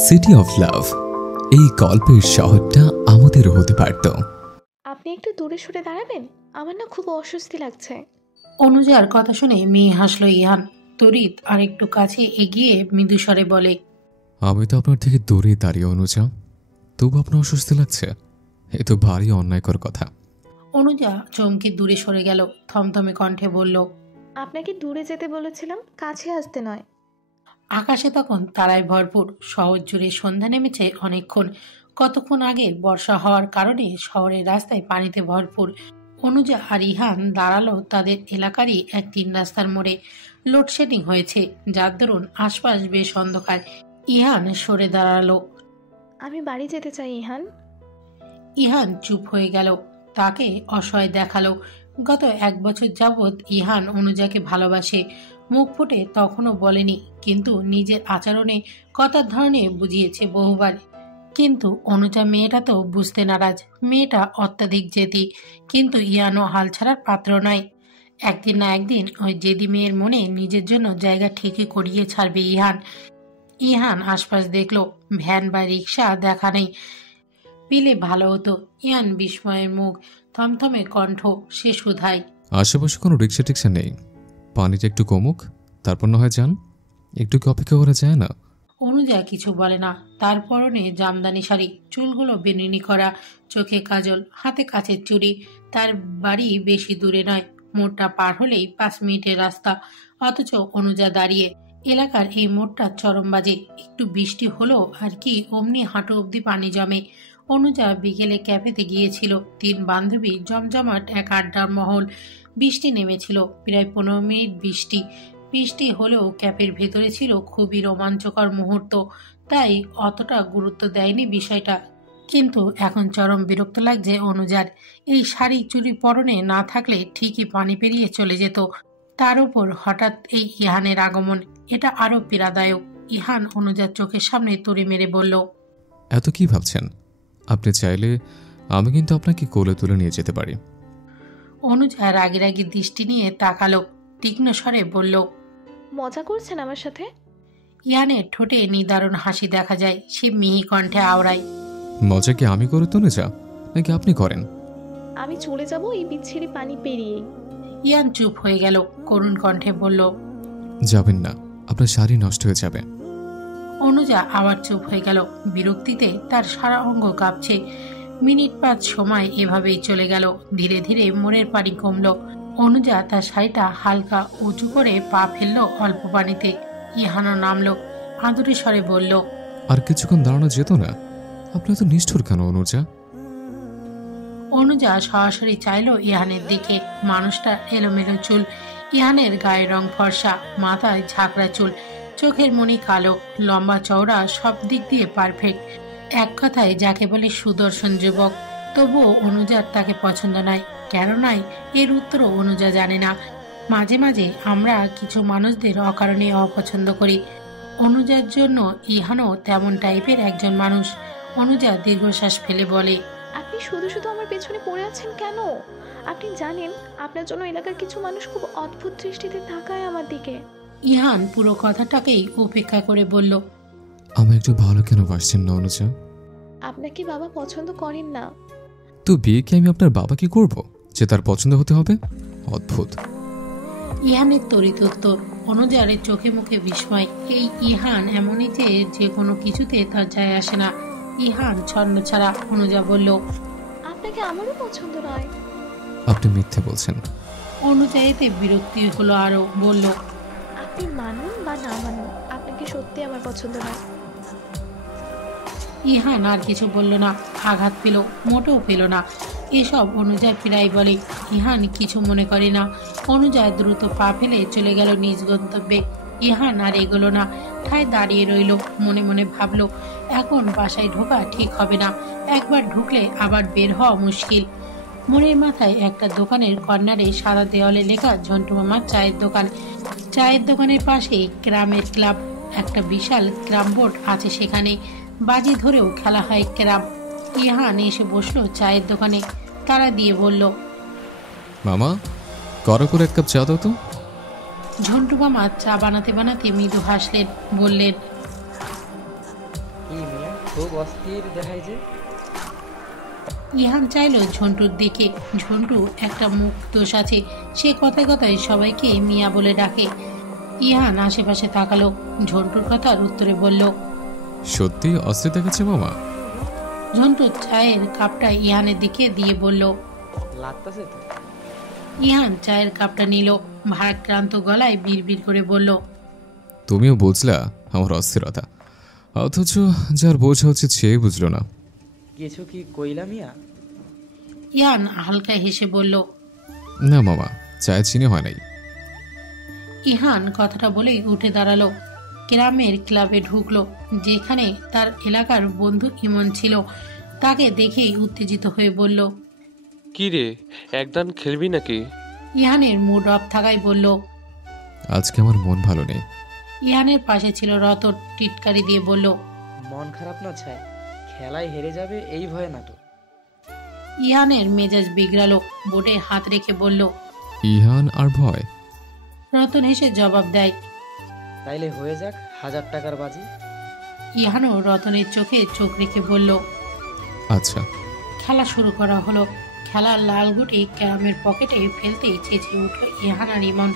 City of love, এই গল্পের শহরটা আমাদেরও হতে পারত। আপনি একটু দূরে সরে দাঁড়াবেন, আমার না খুব অস্বস্তি লাগছে। অনুজার কথা শুনে মেয়ে হাসল ইহান। তরিত আর একটু কাছে এগিয়ে মৃদুস্বরে বলে, আমি তো আপনার থেকে দূরে দাঁড়িয়ে অনুজা, তবু আপনার অস্বস্তি লাগছে? এ তো ভারী অন্যায়কর কথা। অনুজা চমকে দূরে সরে গেল, থমথমে কণ্ঠে বলল, আপনাকে দূরে যেতে বলেছিলাম, কাছে আসতে নয়। আকাশে তখন তারায় ভরপুর। শহর জুড়ে সন্ধ্যা নেমেছে অনেকক্ষণ। কতক্ষণ আগে বর্ষা হওয়ার কারণে শহরের রাস্তায় পানিতে ভরপুর। অনুজা আর ইহান দাঁড়ালো তাদের এলাকারই এক 3 রাস্তার মোড়ে। লোডশেডিং হয়েছে, যার দরুন আশপাশ বেশ অন্ধকার। ইহান সরে দাঁড়ালো। আমি বাড়ি যেতে চাই ইহান। ইহান চুপ হয়ে গেল, তাকে অসহায় দেখালো। গত 1 বছর যাবৎ ইহান অনুজাকে ভালোবাসে, মুখ ফুটে তখনও বলেনি, কিন্তু নিজের আচরণে, কথার ধরনে বুঝিয়েছে বহুবার। কিন্তু অনুজা মেয়েটা তো বুঝতে নারাজ। মেয়েটা অত্যাধিক জেদি, কিন্তু ইহানও হাল ছাড়ার পাত্র নয়। একদিন না একদিন ওই জেদি মেয়ের মনে নিজের জন্য জায়গা ঠিকই করিয়ে ছাড়বে ইহান। ইহান আশপাশ দেখলো, ভ্যান বা রিক্সা দেখা নেই। পেলে ভালো হতো। ইয়ান বিস্ময়ের মুখ, থমথমে কণ্ঠ, সে শুধায়, আশেপাশে কোনো রিক্সা টিক্সা নেই? পানিটা একটু কমুক, তারপর না হয় যান। একটু কি অপেক্ষা করা যায় না? অনুজা কিছু বলে না। তার পরনে জামদানি শাড়ি, চুলগুলো বেনুনি করা, চোখে কাজল, হাতে কাচের চুড়ি। তার বাড়ি বেশি দূরে নয়, মোড়টা পার হলেই 5 মিনিটের রাস্তা। অথচ অনুজা দাঁড়িয়ে। এলাকার এই মোড়টা চরম বাজে। একটু বৃষ্টি হলো আর কি অমনি হাঁটু অবধি পানি জমে। অনুজা বিকেলে ক্যাফেতে গিয়েছিল। 3 বান্ধবী, জমজমাট এক আড্ডার মহল। বৃষ্টি নেমেছিল, প্রায় 15 মিনিট বৃষ্টি। বৃষ্টি হলেও ক্যাফের ভেতরে ছিল খুবই রোমাঞ্চকর মুহূর্ত, তাই অতটা গুরুত্ব দেয়নি বিষয়টা। কিন্তু এখন চরম বিরক্ত লাগছে অনুজার। এই শাড়ি চুড়ি পরনে না থাকলে ঠিকই পানি পেরিয়ে চলে যেত। তার উপর হঠাৎ এই ইহানের আগমন, এটা আরো পীড়াদায়ক। ইহান অনুজার চোখের সামনে তুড়ি মেরে বলল, এত কি ভাবছেন? আপনি চাইলে আমি কিন্তু আপনাকে কোলে তুলে নিয়ে যেতে পারি। অনুজা রাগি রাগি দৃষ্টি নিয়ে তাকালো, তীক্ষ্ণ স্বরে বলল, মজা করছেন আমার সাথে? ইয়ানের ঠোঁটে নিদারুণ হাসি দেখা যায়। সে মিহি কণ্ঠে আওড়ায়, মজা কি আমি করে তুলে যা, নাকি আপনি করেন? আমি চলে যাব এই বিচ্ছিরি পানি পেরিয়েই। ইয়ান চুপ হয়ে গেল, করুণ কণ্ঠে বলল, যাবেন না, আপনার শাড়ি নষ্ট হয়ে যাবে। অনুজা আবার চুপ হয়ে গেল। বিরক্তিতে তার সারা অঙ্গ কাঁপছে। মিনিট 5 সময় এভাবেই চলে গেল। ধীরে ধীরে মোড়ের পানি কমল। অনুজা তার শাড়িটা হালকা উঁচু করে পা ফেলল অল্প পানিতে। ইহানও নামলো, আদুরে স্বরে বলল, আর কিছুক্ষণ দাঁড়ানো যেত না? আপনি তো নিষ্ঠুর কেন অনুজা? অনুজা সরাসরি চাইল ইহানের দিকে। মানুষটা এলোমেলো চুল, ইহানের গায়ের রং ফর্সা, মাথায় ঝাঁকড়া চুল, চোখের মনি কালো, লম্বা চওড়া, সব দিক দিয়ে পারফেক্ট। এক কথায় যাকে বলে সুদর্শন যুবক। তবুও অনুজার তাকে পছন্দ নয়। কেন নয়, এর উত্তরও অনুজা জানে না। মাঝে মাঝে আমরা কিছু মানুষদের অকারণে অপছন্দ করি। অনুজার জন্য ইহানও তেমন টাইপের একজন মানুষ। অনুজা দীর্ঘশ্বাস ফেলে বলে, আপনি শুধু শুধু আমার পেছনে পড়ে আছেন কেন? আপনি জানেন আপনার জন্য এলাকার কিছু মানুষ খুব অদ্ভুত দৃষ্টিতে তাকায় আমার দিকে। ইহান পুরো কথাটাকেই উপেক্ষা করে বলল, আমি একটু ভালো কেন বাসছেন না অনুজা? আপনাকে বাবা পছন্দ করেন না। তো বিয়ে কি আমি আপনার বাবাকে করব যে তার পছন্দ হতে হবে? অদ্ভুত। ইহানের তড়িৎ উত্তর। অনুজারের চোখে মুখে বিস্ময়। এই ইহান এমনই যে যে কোনো কিছুতে তার যায় আসে না। ইহান ছন্ন ছাড়া। অনুজা বলল, আপনাকে আমারও পছন্দ নয়। আপনি মিথ্যে বলছেন। অনুজা এতে বিরক্তি হলো আরো, বলল, আপনি মানুন বা না মানুন, আপনাকে সত্যি আমার পছন্দ নয়। ইহান আর কিছু বলল না। আঘাত পেল, মোটেও পেল না। এসব অনুজা প্রায় বলে। ইহান কিছু মনে করে না। অনুজা দ্রুত পা ফেলে চলে গেল নিজ গন্তব্যে। ইহান আর এগোলো না, ঠায় দাঁড়িয়ে রইল। মনে মনে ভাবলো, এখন বাসায় ঢোকা ঠিক হবে না। একবার ঢুকলে আবার বের হওয়া মুশকিল। মনের মাথায় একটা দোকানের কর্নারে সাদা দেওয়ালে লেখা ঝন্টু মামার চায়ের দোকান। চায়ের দোকানের পাশেই গ্রামের ক্লাব। একটা বিশাল ক্যারাম বোর্ড আছে সেখানে। বাজি ধরেও খেলা হয় ক্যারাম। ইহান এসে বসলো চায়ের দোকানে। তারা দিয়ে বলল, মামা, করো করে 1 কাপ চা দাও তো। ঝন্টু মামা চা বানাতে বানাতে মৃদু হাসলেন, বললেন, খুব অস্থির দেখায় যে। ইহান চাইল ঝন্টুর দিকে। ঝন্টু একটা মুখ দোষ আছে, সে কথায় কথায় সবাইকে মিয়া বলে ডাকে। ইহান আশেপাশে তাকালো, ঝন্টুর কথার উত্তরে বলল। সত্যি অস্থির দেখাচ্ছে মামা? ঝন্টু চায়ের কাপটা ইহানের দিকে দিয়ে বলল। লাগতাছে তো। ইহান চায়ের কাপটা নিল, ভারাক্রান্ত গলায় বিড়বিড় করে বলল। তুমিও বুঝলা আমার অস্থিরতা, অথচ যার বোঝা উচিত সে বুঝলো না। কিছু কি কইলা মিয়া? ইহান হালকা হেসে বলল। না মামা, চায়ে চিনি হয় নাই। ইহান কথাটা বলেই উঠে দাঁড়ালো, গ্রামের ক্লাবে ঢুকলো, যেখানে তার এলাকার বন্ধু ইমন ছিল। তাকে দেখেই উত্তেজিত হয়ে বলল। কি রে, একদান খেলবি নাকি? ইহানের মুড অফ থাকায় বলল। আজকে আমার মন ভালো নেই। ইহানের পাশে ছিল রতন, টিটকারি দিয়ে বলল। মন খারাপ না ছাই, খেলায় হেরে যাবে এই ভয়ে নাটক। ইহানের মেজাজ বিগড়ালো, বোটে হাত রেখে বলল। ইহান আর ভয়? রতন হেসে জবাব দেয়। তাইলে হয়ে যাক 1000 টাকার বাজি। ইহানও রতনের চোখে চোখ রেখে বলল। আচ্ছা। খেলা শুরু করা হলো। খেলার লাল গুটি ক্যারামের পকেটে ফেলতেই চেঁচিয়ে উঠল ইহান আর ইমন।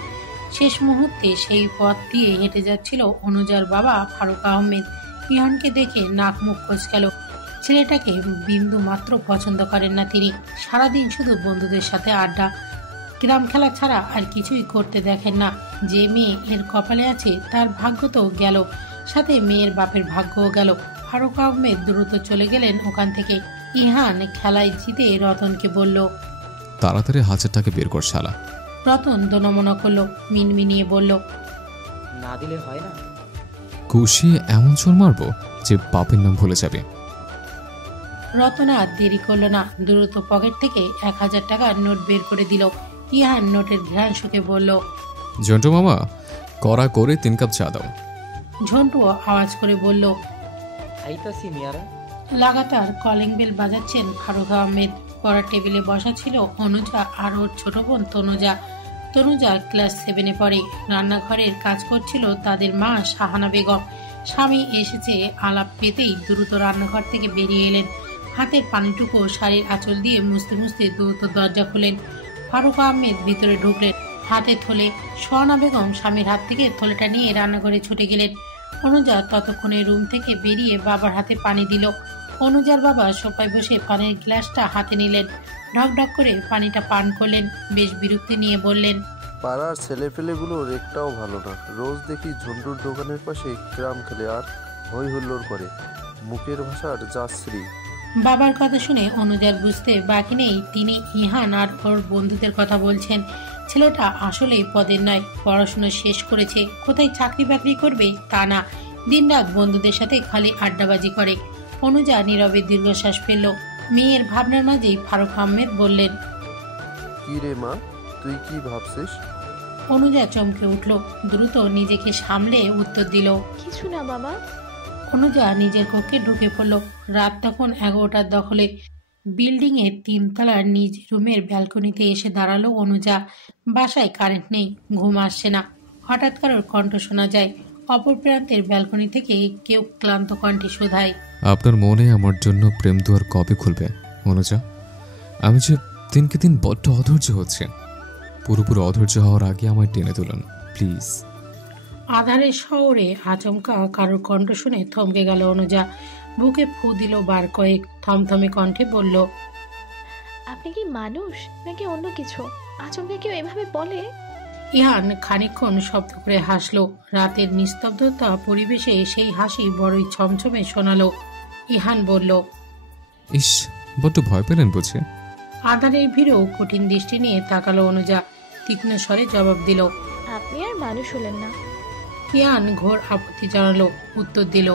শেষ মুহূর্তে সেই পথ দিয়ে হেঁটে যাচ্ছিল অনুজার বাবা ফারুক আহমেদ। ইহানকে দেখে নাক মুখ কোঁচকাল। ছেলেটাকে বিন্দু মাত্র পছন্দ করেন না তিনি। সারাদিন শুধু বন্ধুদের সাথে আড্ডা, গ্রাম খেলা ছাড়া আর কিছুই করতে দেখেন না। যে মেয়ে এর কপালে আছে তার ভাগ্য তো গেল, সাথে মেয়ের বাপের ভাগ্যও গেল। ফারুক আহমেদ দ্রুত চলে গেলেন ওখান থেকে। ইহান খেলায় জিতে রতনকে বলল। তাড়াতাড়ি 1000 টাকা বের কর শালা। রতন দনমনা করলো, মিনমিনিয়ে বলল। না দিলে হয় না। কুশিয়ে এমন চোর মারবো যে বাপের নাম ভুলে যাবে। রতন আর দেরি করলো না, দ্রুত পকেট থেকে 1000 টাকার নোট বের করে দিল। ইহান নোটের ঘ্রাণ শুকে বলল। জন্টু মামা, কড়া করে 3 কাপ চা দাও। ঝন্টু আওয়াজ করে বলল। আইতাছি মিয়ারা। লাগাতার কলিং বেল বাজাচ্ছেন ফারুক আহমেদ। পড়ার টেবিলে বসা ছিল অনুজা আর ওর ছোট বোন তনুজা। তনুজা ক্লাস 7-এ পড়ে। রান্নাঘরের কাজ করছিল তাদের মা শাহানা বেগম। স্বামী এসেছে আলাপ পেতেই দ্রুত রান্নাঘর থেকে বেরিয়ে এলেন। হাতের পানিটুকু শাড়ির আঁচল দিয়ে মুছতে মুছতে দ্রুত দরজা খুলেন। ফারুক আহমেদ ভিতরে ঢুকলেন, হাতে থলে। শাহানা বেগম স্বামীর হাত থেকে থলেটা নিয়ে রান্নাঘরে ছুটে গেলেন। অনুজা ততক্ষণে রুম থেকে বেরিয়ে বাবার হাতে পানি দিল। অনুজার বাবা সোফায় বসে পানির গ্লাসটা হাতে নিলেন, ঢকঢক করে পানিটা পান করলেন। বেশ বিরক্তি নিয়ে বললেন। পাড়ার ছেলেপেলেগুলোর একটাও ভালো না। রোজ দেখি ঝন্টুর দোকানের পাশে গ্রাম খেলে আর হই হুল্লোড় করে। মুখের ভাষার যাশ্রী। বাবার কথা শুনে অনুজার বুঝতে বাকি নেই তিনি ইহান আর ওর বন্ধুদের কথা বলছেন। ছেলেটা আসলেই পদের নয়, পড়াশোনা শেষ করেছে, কোথায় চাকরি বাকরি করবে তা না, দিনরাত বন্ধুদের সাথে খালি আড্ডাবাজি করে। অনুজা নীরবে দীর্ঘশ্বাস ফেলল। মেয়ের ভাবনার মাঝেই ফারুক আহমেদ বললেন। কি রে মা, তুই কি ভাবছিস? অনুজা চমকে উঠল, দ্রুত নিজেকে সামলে উত্তর দিল। কিছু না বাবা। অনুজা নিজের কক্ষে ঢুকে পড়ল। রাত তখন 11টার দখলে। বিল্ডিং এর 3 তলার নিজ রুমের ব্যালকনিতে এসে দাঁড়ালো অনুজা। বাসায় কারেন্ট নেই, ঘুম আসছে না। হঠাৎ কারোর কণ্ঠ শোনা যায়। অপর প্রান্তের ব্যালকনি থেকে কেউ ক্লান্ত কণ্ঠে শোধায়। আপনার মনে আমার জন্য প্রেম দুয়ার কবে খুলবে অনুজা? আমি যে দিনকে দিন বড্ড অধৈর্য হচ্ছে। পুরোপুরি অধৈর্য হওয়ার আগে আমায় টেনে তুলুন প্লিজ। আধারের শহরে আচমকা কারোর কণ্ঠ শুনে থমকে গেল অনুজা। বুকে ফু দিল বার কয়েক, থমথমে কণ্ঠে বলল। আপনি কি মানুষ নাকি অন্য কিছু? আচমকা কেউ এভাবে বলে? ইহান খানিকক্ষণ শব্দ করে হাসলো। রাতের নিস্তব্ধতা পরিবেশে সেই হাসি বড়ই ছমছমে শোনালো। ইহান বলল। ইস, বড্ড ভয় পেলেন বুঝে? আধারের ভিড়েও কঠিন দৃষ্টি নিয়ে তাকালো অনুজা। তীক্ষ্ণ স্বরে জবাব দিল। আপনি আর মানুষ হলেন না। ইহান ঘোর আপত্তি জানালো, উত্তর দিল।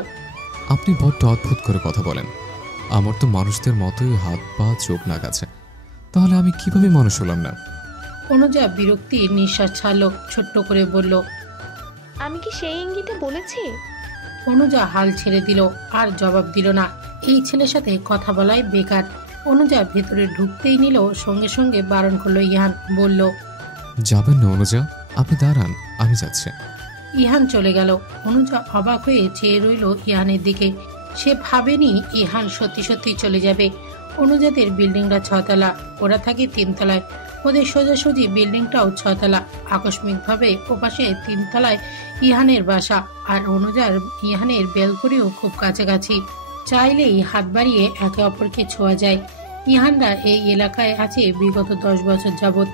আপনি বড্ড অদ্ভুত করে কথা বলেন। আমার তো মানুষদের মতোই হাত পা চোখ নাক আছে, তাহলে আমি কিভাবে মানুষ হলাম না? অনুজা বিরক্তির নিঃশ্বাস ছাড়লো, ছোট্ট করে বলল। আমি কি সেই ইঙ্গিতে বলেছি? অনুজা হাল ছেড়ে দিল, আর জবাব দিল না। এই ছেলের সাথে কথা বলাই বেকার। অনুজা ভেতরে ঢুকতেই নিল, সঙ্গে সঙ্গে বারণ করলো ইহান। বলল। যাবেন না অনুজা, আপনি দাঁড়ান, আমি যাচ্ছি। ইহান চলে গেল। অনুজা অবাক হয়ে চেয়ে রইল ইহানের দিকে। সে ভাবেনি ইহান সত্যি সত্যি চলে যাবে। অনুজাদের বিল্ডিংটা 6 তলা, ওরা থাকে 3 তলায়। ওদের সোজাসুজি বিল্ডিংটাও 6 তলা। আকস্মিকভাবে ওপাশে 3 তলায় ইহানের বাসা, আর অনুজার ইহানের বেলকনিও খুব কাছাকাছি। চাইলেই হাত বাড়িয়ে একে অপরকে ছোঁয়া যায়। ইহানরা এই এলাকায় আছে বিগত 10 বছর যাবৎ,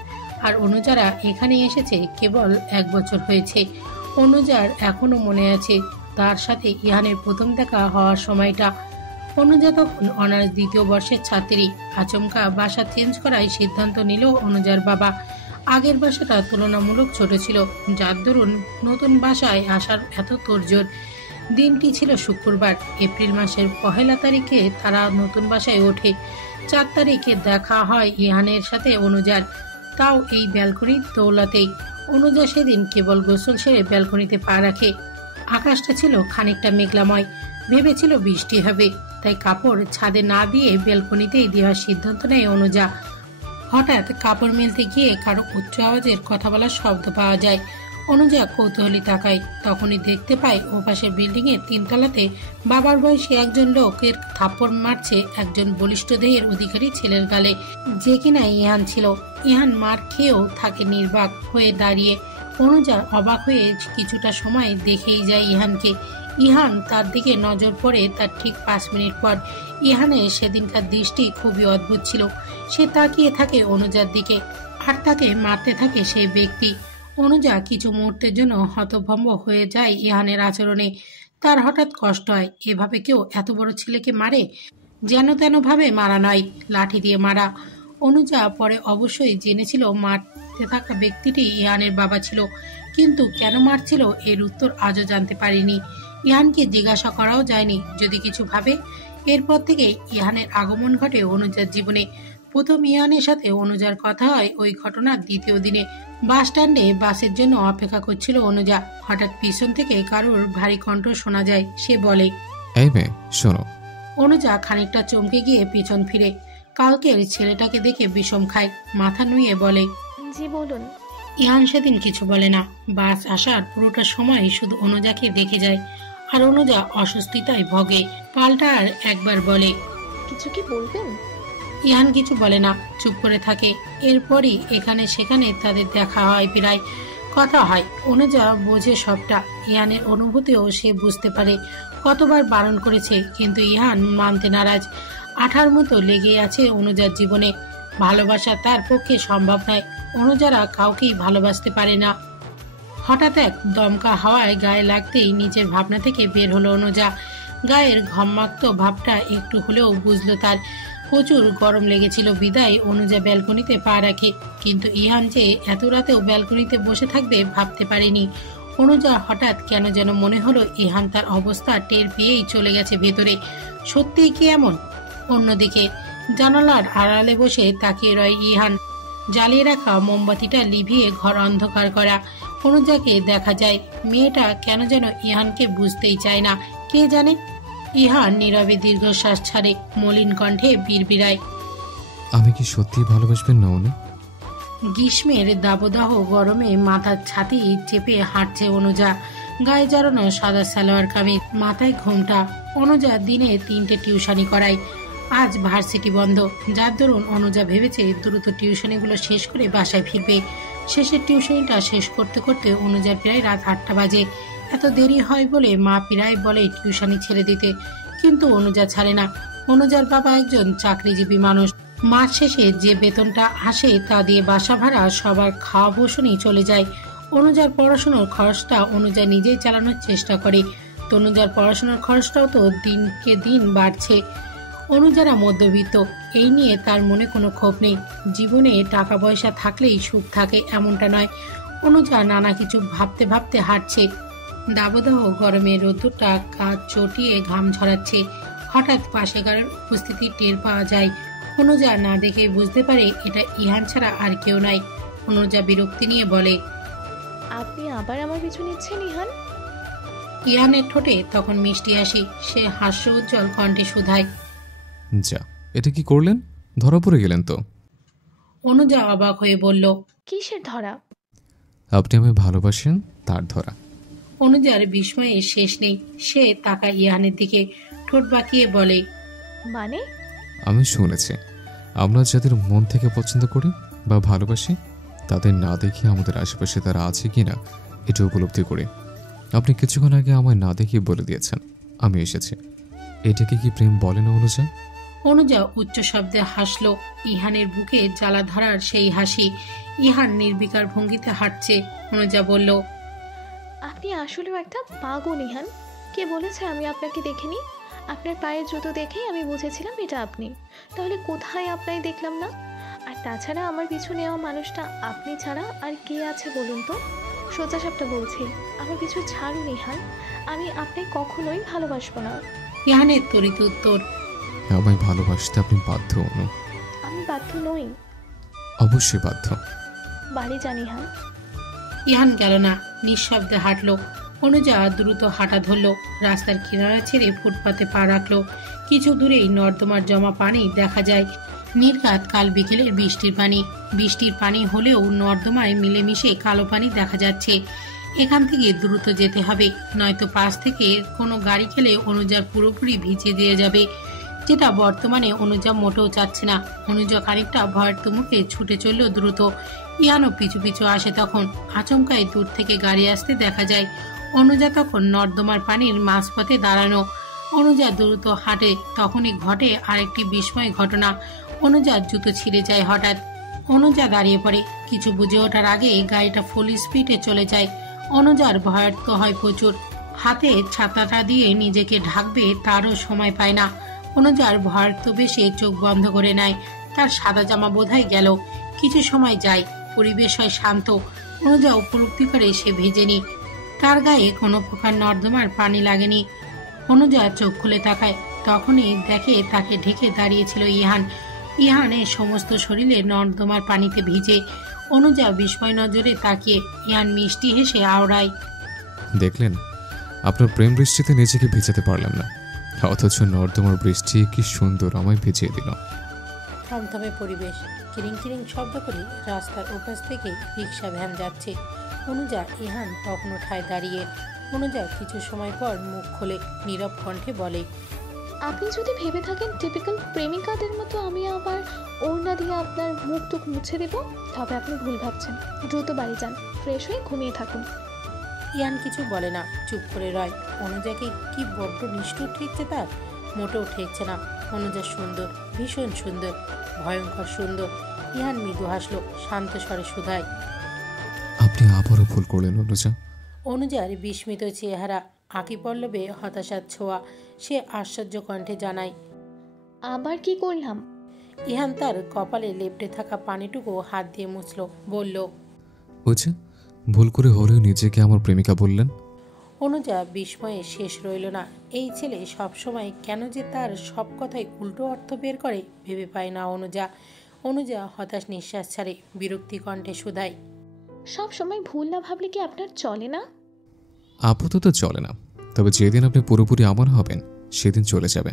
আর অনুজারা এখানে এসেছে কেবল 1 বছর হয়েছে। অনুজার এখনো মনে আছে তার সাথে ইহানের প্রথম দেখা হওয়ার সময়টা। অনুজা তখন অনার্স 2য় বর্ষের ছাত্রী। আচমকা বাসা চেঞ্জ করায় সিদ্ধান্ত নিল অনুজার বাবা। আগের বাসাটা তুলনামূলক ছোট ছিল, যার দরুন নতুন বাসায় আসার এত তোড়জোড়। দিনটি ছিল শুক্রবার, এপ্রিল মাসের 1 তারিখে তারা নতুন বাসায় ওঠে। 4 তারিখে দেখা হয় ইহানের সাথে অনুজার, তাও এই ব্যালকনির দৌলাতেই। অনুজা সেদিন কেবল গোসল সেরে ব্যালকনিতে পা রাখে। আকাশটা ছিল খানিকটা মেঘলাময়, ভেবেছিল বৃষ্টি হবে, তাই কাপড় ছাদে না দিয়ে ব্যালকনিতেই দেওয়ার সিদ্ধান্ত নেয় অনুজা। হঠাৎ কাপড় মেলতে গিয়ে কারো উচ্চ আওয়াজের কথা বলার শব্দ পাওয়া যায়। অনুজা কৌতূহলী তাকায়, তখনই দেখতে পায় ওপাশের বিল্ডিং এর 3 তলাতে বাবার বয়সী একজন লোকের থাপ্পড় মারছে একজন বলিষ্ঠ দেহের অধিকারী ছেলের গালে, যে কিনা ইহান ছিল। ইহান মার খেয়েও থাকে নির্বাক হয়ে দাঁড়িয়ে। অনুজা অবাক হয়ে কিছুটা সময় দেখেই যায় ইহানকে। ইহান তার দিকে নজর পড়ে তার ঠিক 5 মিনিট পর। ইহানের সেদিনকার দৃষ্টি খুবই অদ্ভুত ছিল। সে তাকিয়ে থাকে অনুজার দিকে, আর তাকে মারতে থাকে সেই ব্যক্তি। অনুজা কিছু মুহূর্তের জন্য হতভম্ব হয়ে যায় ইহানের আচরণে। তার হঠাৎ কষ্ট হয়, এভাবে কেউ এত বড় ছেলেকে মারে? যেন তেন ভাবে মারা নয়, লাঠি দিয়ে মারা। অনুজা পরে অবশ্যই জেনেছিল মারতে থাকা ব্যক্তিটি ইহানের বাবা ছিল, কিন্তু কেন মারছিল এর উত্তর আজও জানতে পারিনি। ইহানকে জিজ্ঞাসা করাও যায়নি যদি কিছু ভাবে। এরপর থেকে ইহানের আগমন ঘটে অনুজার জীবনে। প্রথম ইহানের সাথে অনুজার কথা হয় ওই ঘটনার 2য় দিনে। বাস স্ট্যান্ডে বাসের জন্য অপেক্ষা করছিল অনুজা। হঠাৎ পিছন থেকে কারোর ভারী কণ্ঠ শোনা যায়। সে বলে, এই মেয়ে শোনো। অনুজা খানিকটা চমকে গিয়ে পিছন ফিরে। কালকের ছেলেটাকে দেখে বিষম খায়, মাথা নুয়ে বলে, জি বলুন। ইহান সেদিন কিছু বলে না। বাস আসার পুরোটা সময় শুধু অনুজাকে দেখে যায়, আর অনুজা অস্বস্তিতায় ভোগে। পাল্টা আর একবার বলে, কিছু কি বলবেন? ইহান কিছু বলে না, চুপ করে থাকে। এরপরই এখানে সেখানে তাদের দেখা হয়, প্রায় কথা হয়। অনুজা বোঝে সবটা। ইহানের অনুভূতিও সে বুঝতে পারে। কতবার বারণ করেছে, কিন্তু ইহান মানতে নারাজ। আঠার মতো লেগে আছে অনুজার জীবনে। ভালোবাসা তার পক্ষে সম্ভব নয়। অনুজারা কাউকেই ভালোবাসতে পারে না। হঠাৎ এক দমকা হাওয়ায় গায়ে লাগতেই নিজের ভাবনা থেকে বের হলো অনুজা। গায়ের ঘম্মাক্ত ভাবটা একটু হলেও বুঝলো তার। প্রচুর গরম লেগেছিল বিদায় অনুজা ব্যালকনিতে পা রাখে, কিন্তু ইহান যে এত রাতেও ব্যালকনিতে বসে থাকবে ভাবতে পারেনি। অনুজা হঠাৎ কেন যেন মনে হলো ইহান তার অবস্থা টের পেয়েই চলে গেছে ভেতরে। সত্যিই কি এমন? অন্যদিকে জানালার আড়ালে বসে তাকিয়ে রয় ইহান। জ্বালিয়ে রাখা মোমবাতিটা লিভিয়ে ঘর অন্ধকার করা। অনুজাকে দেখা যায়। মেয়েটা কেন যেন ইহানকে বুঝতেই চায় না, কে জানে। ইহান নীরবে দীর্ঘশ্বাস ছাড়ে, মলিন কণ্ঠে বিড়বিড়ায়, আমি কি সত্যি ভালোবাসবেন না উনি? গ্রীষ্মের দাবদাহ গরমে মাথার ছাতি চেপে হাঁটছে অনুজা। গায়ে জড়ানো সাদা সালোয়ার কামিজ, মাথায় ঘোমটা। অনুজা দিনে 3টে টিউশনি করায়। আজ ভার্সিটি বন্ধ, যার দরুন অনুজা ভেবেছে দ্রুত টিউশনিগুলো শেষ করে বাসায় ফিরবে। শেষের টিউশনিটা শেষ করতে করতে অনুজার প্রায় রাত 8টা বাজে। এত দেরি হয় বলে মা প্রায় বলে টিউশনি ছেড়ে দিতে, কিন্তু অনুজা ছাড়ে না। অনুজার বাবা একজন চাকরিজীবী মানুষ। মাস শেষে যে বেতনটা আসে তা দিয়ে বাসা ভাড়া, সবার খাওয়া বসনই চলে যায়। অনুজার পড়াশোনার খরচটা অনুজা নিজেই চালানোর চেষ্টা করে। তনুজার পড়াশোনার খরচটাও তো দিনকে দিন বাড়ছে। অনুজারা মধ্যবিত্ত, এই নিয়ে তার মনে কোনো ক্ষোভ নেই। জীবনে টাকা পয়সা থাকলেই সুখ থাকে এমনটা নয়। অনুজা নানা কিছু ভাবতে ভাবতে হাঁটছে। দাবদাহ গরমে রোদ্দুরটা কাঁধ চটিয়ে ঘাম ঝরাচ্ছে। হঠাৎ পাশে কারোর উপস্থিতি টের পাওয়া যায়। অনুজা না দেখে বুঝতে পারে এটা ইহান ছাড়া আর কেউ নাই। অনুজা বিরক্তি নিয়ে বলে, আপনি আবার আমার পিছু নিচ্ছেন ইহান? ইহানের ঠোঁটে তখন মিষ্টি হাসি। সে হাস্য উজ্জ্বল কণ্ঠে শুধায়, যা, এটা কি করলেন? ধরা পড়ে গেলেন তো। অনুজা অবাক হয়ে বলল, কিসের ধরা? আপনি আমায় ভালোবাসেন তার ধরা। অনুজার বিস্ময়ে শেষ নেই। সে তাকায় ইহানের দিকে। ঠোঁট বাঁকিয়ে বলে, মানে? আমি শুনেছি আমরা যাদের মন থেকে পছন্দ করি বা ভালোবাসি তাদের না দেখে আমাদের আশেপাশে তারা আছে কিনা এটা উপলব্ধি করি। আপনি কিছুক্ষণ আগে আমায় না দেখিয়ে বলে দিয়েছেন আমি এসেছি। এটাকে কি প্রেম বলে না অনুজা? অনুজা উচ্চ শব্দে হাসলো। ইহানের বুকে জ্বালা ধরার সেই হাসি। ইহান নির্বিকার ভঙ্গিতে হাঁটছে। অনুজা বলল, আপনি আসলেও একটা পাগল ইহান। কে বলেছে আমি আপনাকে দেখিনি? আপনার পায়ের জুতো দেখেই আমি বুঝেছিলাম এটা আপনি। তাহলে কোথায় আপনাই দেখলাম না? আর তাছাড়া আমার পিছু নেওয়া মানুষটা আপনি ছাড়া আর কে আছে বলুন তো? সোজা সাপটা বলছি, আমার পিছু ছাড়ুন ইহান। আমি আপনাকে কখনোই ভালোবাসবো না। ইহানের তরিত উত্তর, আমায় ভালোবাসতে আপনি বাধ্য অনু। আমি বাধ্য নই। অবশ্যই বাধ্য। বাড়ি যান ইহান। ইহান গেল না, নিঃশব্দে হাঁটলো। অনুজা দ্রুত হাঁটা ধরলো। রাস্তার কিনারা ছেড়ে ফুটপাতে পা রাখলো। কিছু দূরেই নর্দমার জমা পানি দেখা যায়। নির্ঘাত কাল বিকেলের বৃষ্টির পানি। বৃষ্টির পানি হলেও নর্দমায় মিলেমিশে কালো পানি দেখা যাচ্ছে। এখান থেকে দ্রুত যেতে হবে, নয়তো পাশ থেকে কোনো গাড়ি খেলে অনুজার পুরোপুরি ভিজে দিয়ে যাবে, যেটা বর্তমানে অনুজা মোটেও চাচ্ছে না। অনুজা খানিকটা ভয়ার্ত মুখে ছুটে চলল দ্রুত। ইয়ানো পিছু পিছু আসে। তখন আচমকায় দূর থেকে গাড়ি আসতে দেখা যায়। অনুজা তখন নর্দমার পানির মাঝপথে দাঁড়ানো। অনুজা দ্রুত হাঁটে। তখনই ঘটে আরেকটি বিস্ময় ঘটনা। অনুজার জুতো ছিঁড়ে যায় হঠাৎ। অনুজা দাঁড়িয়ে পড়ে। কিছু বুঝে ওঠার আগে গাড়িটা ফুল স্পিডে চলে যায়। অনুজার ভয়ার্ত হয় প্রচুর। হাতে ছাতাটা দিয়ে নিজেকে ঢাকবে তারও সময় পায় না। অনুজার ভয়ার্ত বেশে চোখ বন্ধ করে নেয়। তার সাদা জামা বোধহয় গেল। কিছু সময় যায়, পরিবেশ হয় শান্ত। অনুজা উপলব্ধি করে সে ভেজেনি। তার গায়ে কোনো প্রকার নর্দমার পানি লাগেনি। অনুজা চোখ খুলে তাকায়। তখনই দেখে তাকে ঢেকে দাঁড়িয়েছিল ইহান। ইহানের সমস্ত শরীরে নর্দমার পানিতে ভিজে। অনুজা বিস্ময় নজরে তাকিয়ে ইহান মিষ্টি হেসে আওড়ায়, দেখলেন আপনার প্রেম বৃষ্টিতে নিজেকে ভিজাতে পারলাম না, অথচ নর্দমার বৃষ্টি কি সুন্দর আমায় ভিজিয়ে দিল। থমথমে পরিবেশ। কিরিং কিরিং শব্দ করে রাস্তার ওপাশ থেকে রিক্সা ভ্যান যাচ্ছে। অনুজা ইহান তখনও ঠায় দাঁড়িয়ে। অনুজা কিছু সময় পর মুখ খোলে, নীরব কণ্ঠে বলে, আপনি যদি ভেবে থাকেন টিপিক্যাল প্রেমিকাদের মতো আমি আবার ওড়না দিয়ে আপনার মুখ টুক মুছে দেব, তবে আপনি ভুল ভাবছেন। দ্রুত বাড়ি যান, ফ্রেশ হয়ে ঘুমিয়ে থাকুন। ইয়ান কিছু বলে না, চুপ করে রয়। অনুজাকে কি বড্ড নিষ্ঠুর ঠেকছে তার? মোটেও ঠেকছে না। অনুজা সুন্দর, ভীষণ সুন্দর, ভয়ঙ্কর সুন্দর। ইহান মৃদু হাসলো, শান্ত স্বরে শুধায়, আপনি আবারও ভুল করলেন অনুজা। অনুজার বিস্মিত চেহারা, আঁকি পল্লবে হতাশার ছোঁয়া। সে আশ্চর্য কণ্ঠে জানায়, আবার কি করলাম? ইহান তার কপালে লেপটে থাকা পানিটুকু হাত দিয়ে মুছল, বলল, বুঝছে ভুল করে হলেও নিজেকে আমার প্রেমিকা বললেন। অনুজা বিস্ময়ে শেষ রইল না। এই ছেলে সবসময় কেন যে তার সব কথাই উল্টো অর্থ বের করে ভেবে পায় না অনুজা। অনুজা হতাশ নিঃশ্বাস ছাড়ে, বিরক্তি কণ্ঠে শুধায়, সব সময় ভুল না ভাবলে কি আপনার চলে না? আপাতত চলে না, তবে যেদিন আপনি পুরোপুরি আমার হবেন সেদিন চলে যাবে।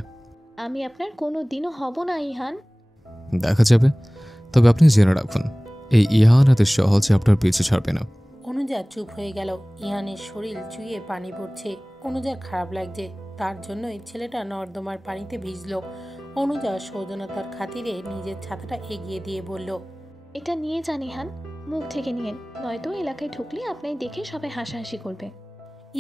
আমি আপনার কোনো দিনও হব না ইহান। দেখা যাবে, তবে আপনি জেনে রাখুন এই ইহান এত সহজে আপনার পিছু ছাড়বে না। অনুজা চুপ হয়ে গেল। ইহানের শরীর চুইয়ে পানি পড়ছে। অনুজার খারাপ লাগছে, তার জন্যই ছেলেটা নর্দমার পানিতে ভিজল। অনুজা সৌজন্যতার খাতিরে নিজের ছাতাটা এগিয়ে দিয়ে বলল, এটা নিয়ে যান ইহান, মুখ থেকে নিয়েন, নয়তো এলাকায় ঢুকলে আপনাই দেখে সবাই হাসাহাসি করবে।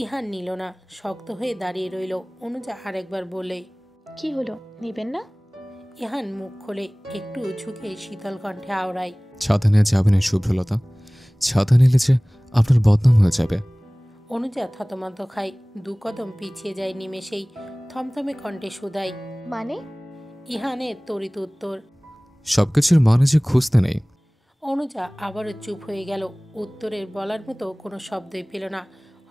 ইহান নিল না, শক্ত হয়ে দাঁড়িয়ে রইল। অনুজা আরেকবার বলে, কি হলো, নেবেন না? ইহান মুখ খোলে, একটু ঝুঁকে শীতল কণ্ঠে আওড়ায়, ছাতা নিয়ে যাবে না শুভ্রলতা, ছাতা নিলে যে আপনার বদনাম হয়ে যাবে। অনুজা থতমত খায়, দু কদম পিছিয়ে যায় নিমেষেই। থমথমে কণ্ঠে শুধায়, মানে? ইহানের তরিত উত্তর। সবকিছুর মানে যে খুঁজতে নেই। অনুজা আবারও চুপ হয়ে গেল। উত্তরের বলার মতো কোনো শব্দই পেল না।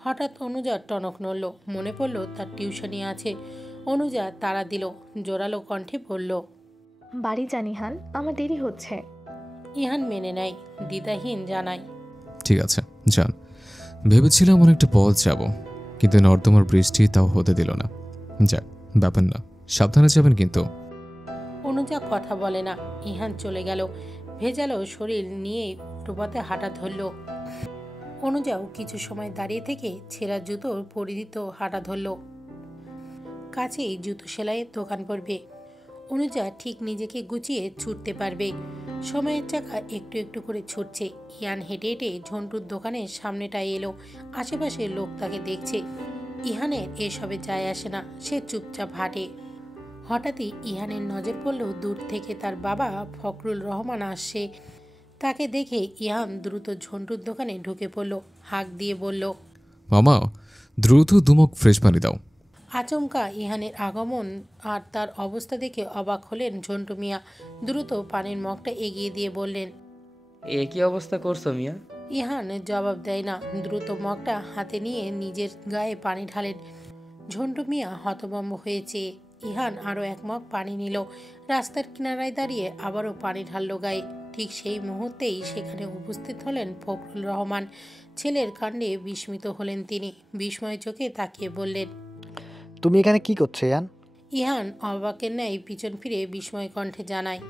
হঠাৎ অনুজার টনক নড়ল, মনে পড়ল তার টিউশনি আছে। অনুজা তাড়া দিল, জোরালো কণ্ঠে বলল, বাড়ি যান ইহান, আমার দেরি হচ্ছে। ইহান মেনে নেয়, দ্বিধাহীন জানায়, ঠিক আছে যান। ভেবেছিলাম অনেকটা পথ যাব, কিন্তু নর্দমার বৃষ্টি তাও হতে দিল না। যাক, ব্যাপার না, সাবধানে যাবেন কিন্তু। অনুজা কথা বলে না। ইহান চলে গেল। ভেজালো শরীর নিয়ে উল্টোপথে হাঁটা ধরল। অনুজাও কিছু সময় দাঁড়িয়ে থেকে ছেঁড়া জুতোর পরিহিত হাঁটা ধরল। কাছেই জুতো সেলাইয়ের দোকান পড়বে। অনুজা ঠিক নিজেকে গুছিয়ে ছুটতে পারবে। সময়ের চাকা একটু একটু করে ছুটছে। ইহান হেঁটে হেঁটে ঝন্টুর দোকানের সামনেটায় এলো। আশেপাশের লোক তাকে দেখছে। ইহানের এসবে যায় আসে না, সে চুপচাপ হাঁটে। হঠাৎই ইহানের নজর পড়ল দূর থেকে তার বাবা ফখরুল রহমান আসছে। তাকে দেখে ইহান দ্রুত ঝন্টুর দোকানে ঢুকে পড়ল। হাঁক দিয়ে বলল, মামা, দ্রুত দুমক ফ্রেশ পানি দাও। আচমকা ইহানের আগমন আর তার অবস্থা দেখে অবাক হলেন ঝন্টু মিয়া। দ্রুত পানির মগটা এগিয়ে দিয়ে বললেন, এ কি অবস্থা করছো মিয়া? ইহান জবাব দেয় না, দ্রুত মগটা হাতে নিয়ে নিজের গায়ে পানি ঢালেন। ঝন্টু মিয়া হতভম্ব হয়েছে। ইহান আরও এক মগ পানি নিল। রাস্তার কিনারায় দাঁড়িয়ে আবারও পানি ঢালল গায়ে। ঠিক সেই মুহূর্তেই সেখানে উপস্থিত হলেন ফখরুল রহমান। ছেলের কাণ্ডে বিস্মিত হলেন তিনি। বিস্ময় চোখে তাকিয়ে বললেন, তুমি এখানে কি করছো ইয়ান? ইহান অবাকের ন্যায় পিছন ফিরে বিস্ময় কণ্ঠে জানায়,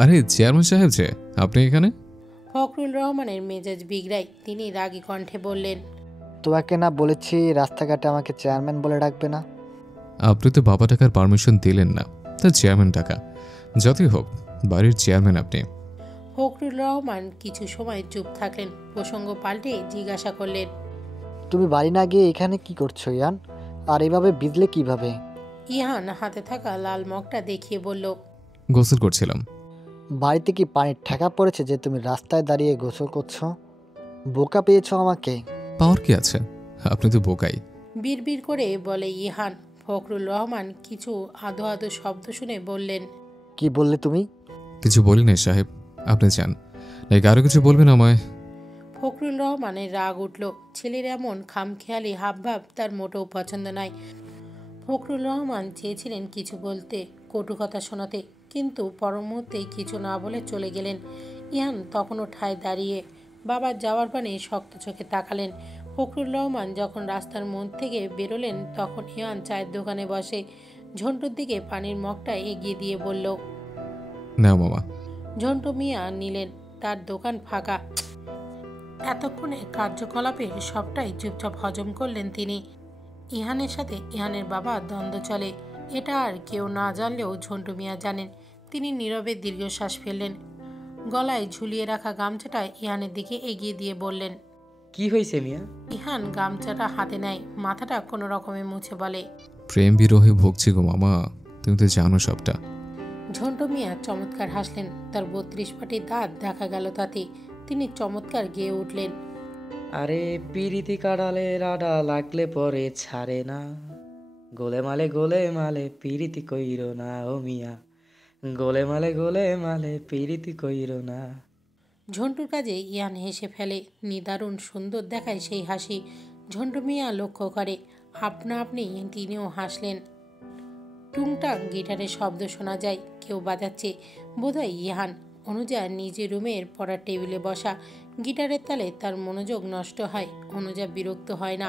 আরে চেয়ারম্যান সাহেব যে, আপনি এখানে? ফখরুল রহমানের মেজাজ বিগড়ায়। তিনি রাগী কণ্ঠে বললেন, তোমাকে না বলেছি রাস্তাঘাটে আমাকে চেয়ারম্যান বলে ডাকবে না? আপনি তো বাবা টাকার পারমিশন দিলেন না, তা চেয়ারম্যান টাকা যতই হোক বাড়ির চেয়ারম্যান আপনি। ফখরুল রহমান কিছু সময় চুপ থাকলেন। প্রসঙ্গ পাল্টে জিজ্ঞাসা করলেন, তুমি বাড়ি না গিয়ে এখানে কি করছো ইয়ান? আর এভাবে ভিজলে কিভাবে? ইহান হাতে থাকা লাল মগটা দেখিয়ে বলল, গোসল করছিলাম। বাড়িতে কি পানির ঠেকা পড়েছে যে তুমি রাস্তায় দাঁড়িয়ে গোসল করছো? বোকা পেয়েছো আমাকে? পাওয়ার কি আছে, আপনি তো বোকাই। বিড়বিড় করে বলে ইহান। ফখরুল রহমান কিছু আধো আধো শব্দ শুনে বললেন, কি বললে তুমি? কিছু বলি নাই সাহেব, আপনি যান, নাকি আরো কিছু বলবেন আমায়? ফখরুল রহমানের রাগ উঠল। ছেলের এমন খামখেয়ালি হাবভাব তার মোটেও পছন্দ নয়। ফখরুল রহমান চেয়েছিলেন কিছু বলতে, কটু কথা শোনাতে, কিন্তু পর মুহূর্তেই কিছু না বলে চলে গেলেন। ইহান তখনও ঠায় দাঁড়িয়ে বাবার যাওয়ার পানে শক্ত চোখে তাকালেন। ফখরুল রহমান যখন রাস্তার মধ্যে থেকে বেরোলেন তখন ইহান চায়ের দোকানে বসে ঝন্টুর দিকে পানির মগটা এগিয়ে দিয়ে বলল, না মামা। ঝন্টু মিয়া নিলেন। তার দোকান ফাঁকা। এতক্ষণে কার্যকলাপের সবটাই চুপচাপ হজম করলেন তিনি। ইহানের সাথে ইহানের বাবা দ্বন্দ্ব চলে, এটা আর কেউ না জানলেও ঝন্টু মিয়া জানেন। তিনি নীরবে দীর্ঘশ্বাস ফেললেন। গলায় ঝুলিয়ে রাখা গামছাটা ইহানের দিকে এগিয়ে দিয়ে বললেন, কি হয়েছে মিয়া? ইহান গামছাটা হাতে নেয়, মাথাটা কোনো রকমে মুছে বলে, প্রেম বিরহে ভুগছি গো মামা, তুমি তো জানো সবটা। ঝন্টু মিয়া চমৎকার হাসলেন। তার 32 পাটি দাঁত দেখা গেল তাতে। তিনি চমৎকার গেয়ে উঠলেন, আরে পিরিতি কাড়ালে রাডা লাগলে পরে ছাড়ে না, গোলে মালে পিরিতি কইরো না ও মিয়া, গোলে মালে পিরিতি কইরো না। ঝন্টুর কাজে ইয়ান হেসে ফেলে। নিদারুণ সুন্দর দেখায় সেই হাসি। ঝন্টু মিয়া লক্ষ্য করে, আপনা আপনি তিনিও হাসলেন। টুংটাং গিটারের শব্দ শোনা যায়, কেউ বাজাচ্ছে, বোধহয় ইহান। অনুজা নিজের রুমের পড়ার টেবিলে বসা। গিটারের তালে তার মনোযোগ নষ্ট হয়। অনুজা বিরক্ত হয় না।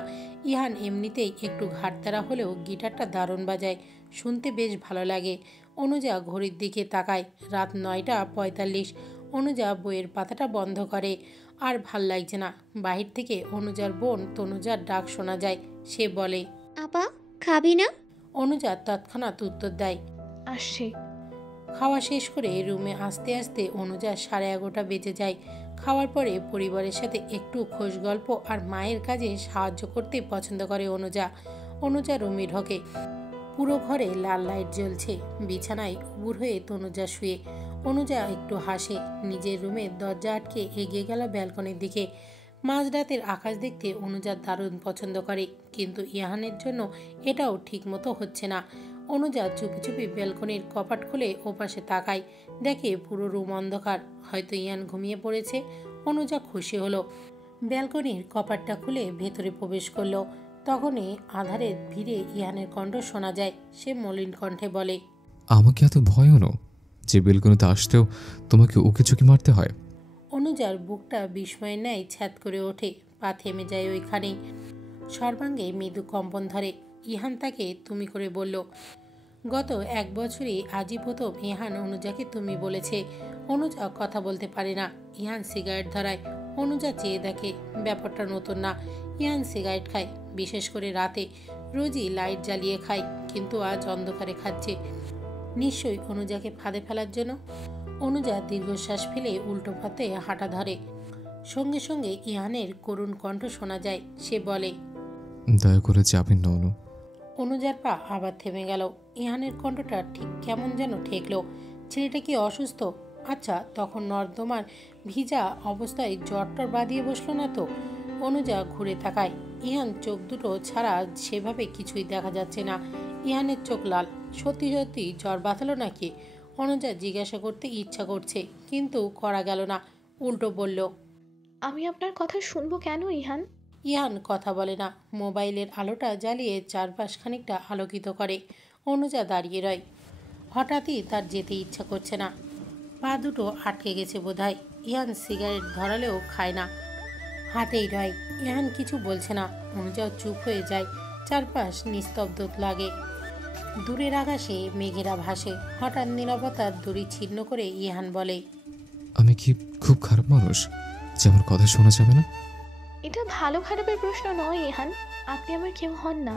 ইহান এমনিতেই একটু ঘাটতারা হলেও গিটারটা দারুণ বাজায়, শুনতে বেশ ভালো লাগে। অনুজা ঘড়ির দিকে তাকায়, রাত 9:45। অনুজা বইয়ের পাতাটা বন্ধ করে। আর ভাল লাগছে না। বাহির থেকে অনুজার বোন তনুজার ডাক শোনা যায়। সে বলে, আপা খাবি না? অনুজা তৎক্ষণাৎ উত্তর দেয়, আসছি। খাওয়া শেষ করে রুমে আসতে আসতে অনুজা 11:30 বেজে যায়। খাওয়ার পরে পরিবারের সাথে একটু খোশ গল্প আর মায়ের কাজে সাহায্য করতে পছন্দ করে অনুজা। অনুজা রুমে ঢোকে। পুরো ঘরে লাল লাইট জ্বলছে। বিছানায় উবুর হয়ে তনুজা শুয়ে। অনুজা একটু হাসে। নিজের রুমের দরজা আটকে এগিয়ে গেল ব্যালকনির দিকে। মাঝরাতের আকাশ দেখতে অনুজা দারুণ পছন্দ করে, কিন্তু ইহানের জন্য এটাও ঠিক মতো হচ্ছে না। অনুজা চুপি চুপি ব্যালকনির কপাট খুলে ওপাশে তাকায়। দেখে পুরো রুম অন্ধকার, হয়তো ইয়ান ঘুমিয়ে পড়েছে। অনুজা খুশি হলো। ব্যালকনির কপাটটা খুলে ভেতরে প্রবেশ করলো। তখনই আধারের ভিড়ে ইহানের কণ্ঠ শোনা যায়। সে মলিন কণ্ঠে বলে, আমাকে এত ভয় নো যে বেলকনিতে আসতেও তোমাকে উকি চুকি মারতে হয়? অনুজার বুকটা বিস্ময়ের ন্যায় ছ্যাদ করে ওঠে। পা থেমে যায় ওইখানেই। সর্বাঙ্গে মৃদু কম্পন ধরে। ইহান তাকে তুমি করে বলল। গত 1 বছরই আজই প্রথম ইহান অনুজাকে তুমি বলেছে। অনুজা কথা বলতে পারে না। ইহান সিগারেট ধরায়। অনুজা চেয়ে দেখে, ব্যাপারটা নতুন না। ইহান সিগারেট খায়, বিশেষ করে রাতে। রোজই লাইট জ্বালিয়ে খায়, কিন্তু আজ অন্ধকারে খাচ্ছে। নিশ্চয়ই অনুজাকে ফাঁদে ফেলার জন্য। অনুজা দীর্ঘশ্বাস ফেলে উল্টো পথে হাঁটা ধরে। সঙ্গে সঙ্গে ইহানের করুণ কণ্ঠ শোনা যায়। সে বলে, দয়া করে যাবেন না অনু। অনুজার পা আবার থেমে গেল। ইহানের কণ্ঠটা ঠিক কেমন যেন ঠেকলো। ছেলেটা কি অসুস্থ? আচ্ছা, তখন নর্দমার ভিজা অবস্থায় জ্বর বাঁধিয়ে বসলো না তো? অনুজা ঘুরে তাকায়। ইহান চোখ দুটো ছাড়া সেভাবে কিছুই দেখা যাচ্ছে না। ইহানের চোখ লাল। সত্যি সত্যি জ্বর বাঁধালো নাকি? অনুজা জিজ্ঞাসা করতে ইচ্ছা করছে, কিন্তু করা গেল না। উল্টো বলল, আমি আপনার কথা শুনবো কেন ইহান? ইহান কথা বলে না। মোবাইলের আলোটা জ্বালিয়ে চারপাশ খানিকটা আলোকিত করে। অনুজা দাঁড়িয়ে রয়। হঠাৎই তার যেতে ইচ্ছা করছে না। পা দুটো আটকে গেছে বোধহয়। ইহান সিগারেট ধরালেও খায় না, হাতেই রয়। ইহান কিছু বলছে না। অনুজাও চুপ হয়ে যায়। চারপাশ নিস্তব্ধ লাগে। দূরের আকাশে মেঘেরা ভাসে। হঠাৎ নীরবতার দড়ি ছিন্ন করে ইহান বলে, আমি কি খুব খারাপ মানুষ যে আমার কথা শোনা যাবে না? এটা ভালো খারাপের প্রশ্ন নয় ইহান। আপনি আমার কেউ হন না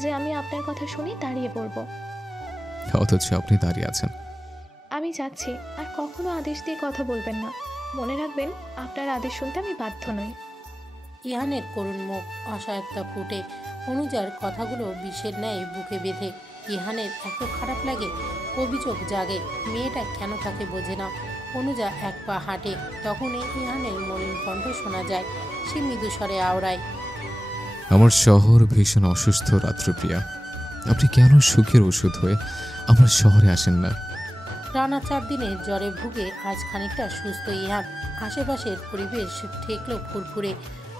যে আমি আপনার কথা শুনে দাঁড়িয়ে পড়ব। অথচ আপনি দাঁড়িয়ে আছেন। আমি যাচ্ছি, আর কখনো আদেশ দিয়ে কথা বলবেন না। মনে রাখবেন, আপনার আদেশ শুনতে আমি বাধ্য নই। ইহানের করুণ মুখ অসহায়তা ফুটে। অনুজার কথাগুলো বিষের ন্যায় বুকে বেঁধে। ইহানের এত খারাপ লাগে, অভিযোগ জাগে। মেয়েটা কেন তাকে বোঝে না? অনুজা এক পা হাঁটে। তখনই ইহানের মলিন কণ্ঠ শোনা যায়। সে মৃদু স্বরে আওড়ায়, আমার শহর ভীষণ অসুস্থ রাত্রিপ্রিয়া। আপনি কেন সুখের ওষুধ হয়ে আমার শহরে আসেন না? টানা 4 দিনে জ্বরে ভুগে আজ খানিকটা সুস্থ ইহান। আশেপাশের পরিবেশ ঠেকলো ফুরফুরে।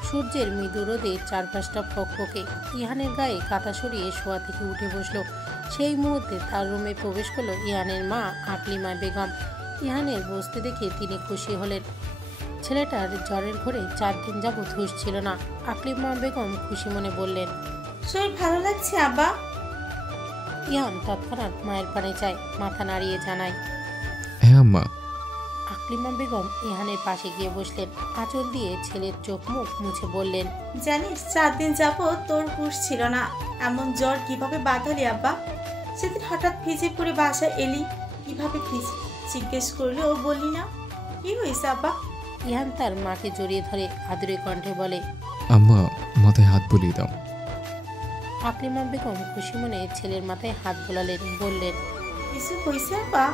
সূর্যের মৃদু রোদে চারপাশটা ফকফকে। ইহানের গায়ে কাঁথা সরিয়ে শোয়া থেকে উঠে বসলো। সেই মুহূর্তে তার রুমে প্রবেশ করলো ইহানের মা আকলিমা বেগম। ইহানের বসতে দেখে তিনি খুশি হলেন। ছেলেটার জ্বরের ঘরে 4 দিন যাবৎ হুঁশ ছিল না। আকলিমা বেগম খুশি মনে বললেন, শরীর ভালো লাগছে আব্বা? ইহান তৎক্ষণাৎ মায়ের পানে চায়, মাথা নাড়িয়ে জানায়। হ্যাঁ আম্মা। আকলিমা বেগম ইহানের পাশে গিয়ে বসলেন। আঁচল দিয়ে ছেলের চোখ মুখ মুছে বললেন, জানিস 4 দিন যাবত তোর হুঁশ ছিল না। এমন জ্বর কিভাবে বাঁধালি আব্বা? সেদিন হঠাৎ ভিজে পড়ে বাসায় এলি, কিভাবে জিজ্ঞেস করলেও বললি না। কি হয়েছে আব্বা? ইহান তার মাকে জড়িয়ে ধরে আদুরে কণ্ঠে বলে, আম্মা, মাথায় হাত বুলিয়ে দাও। আকলিমা বেগম খুশি মনে ছেলের মাথায় হাত বোলালেন। বললেন, কিছু হয়েছে আব্বা?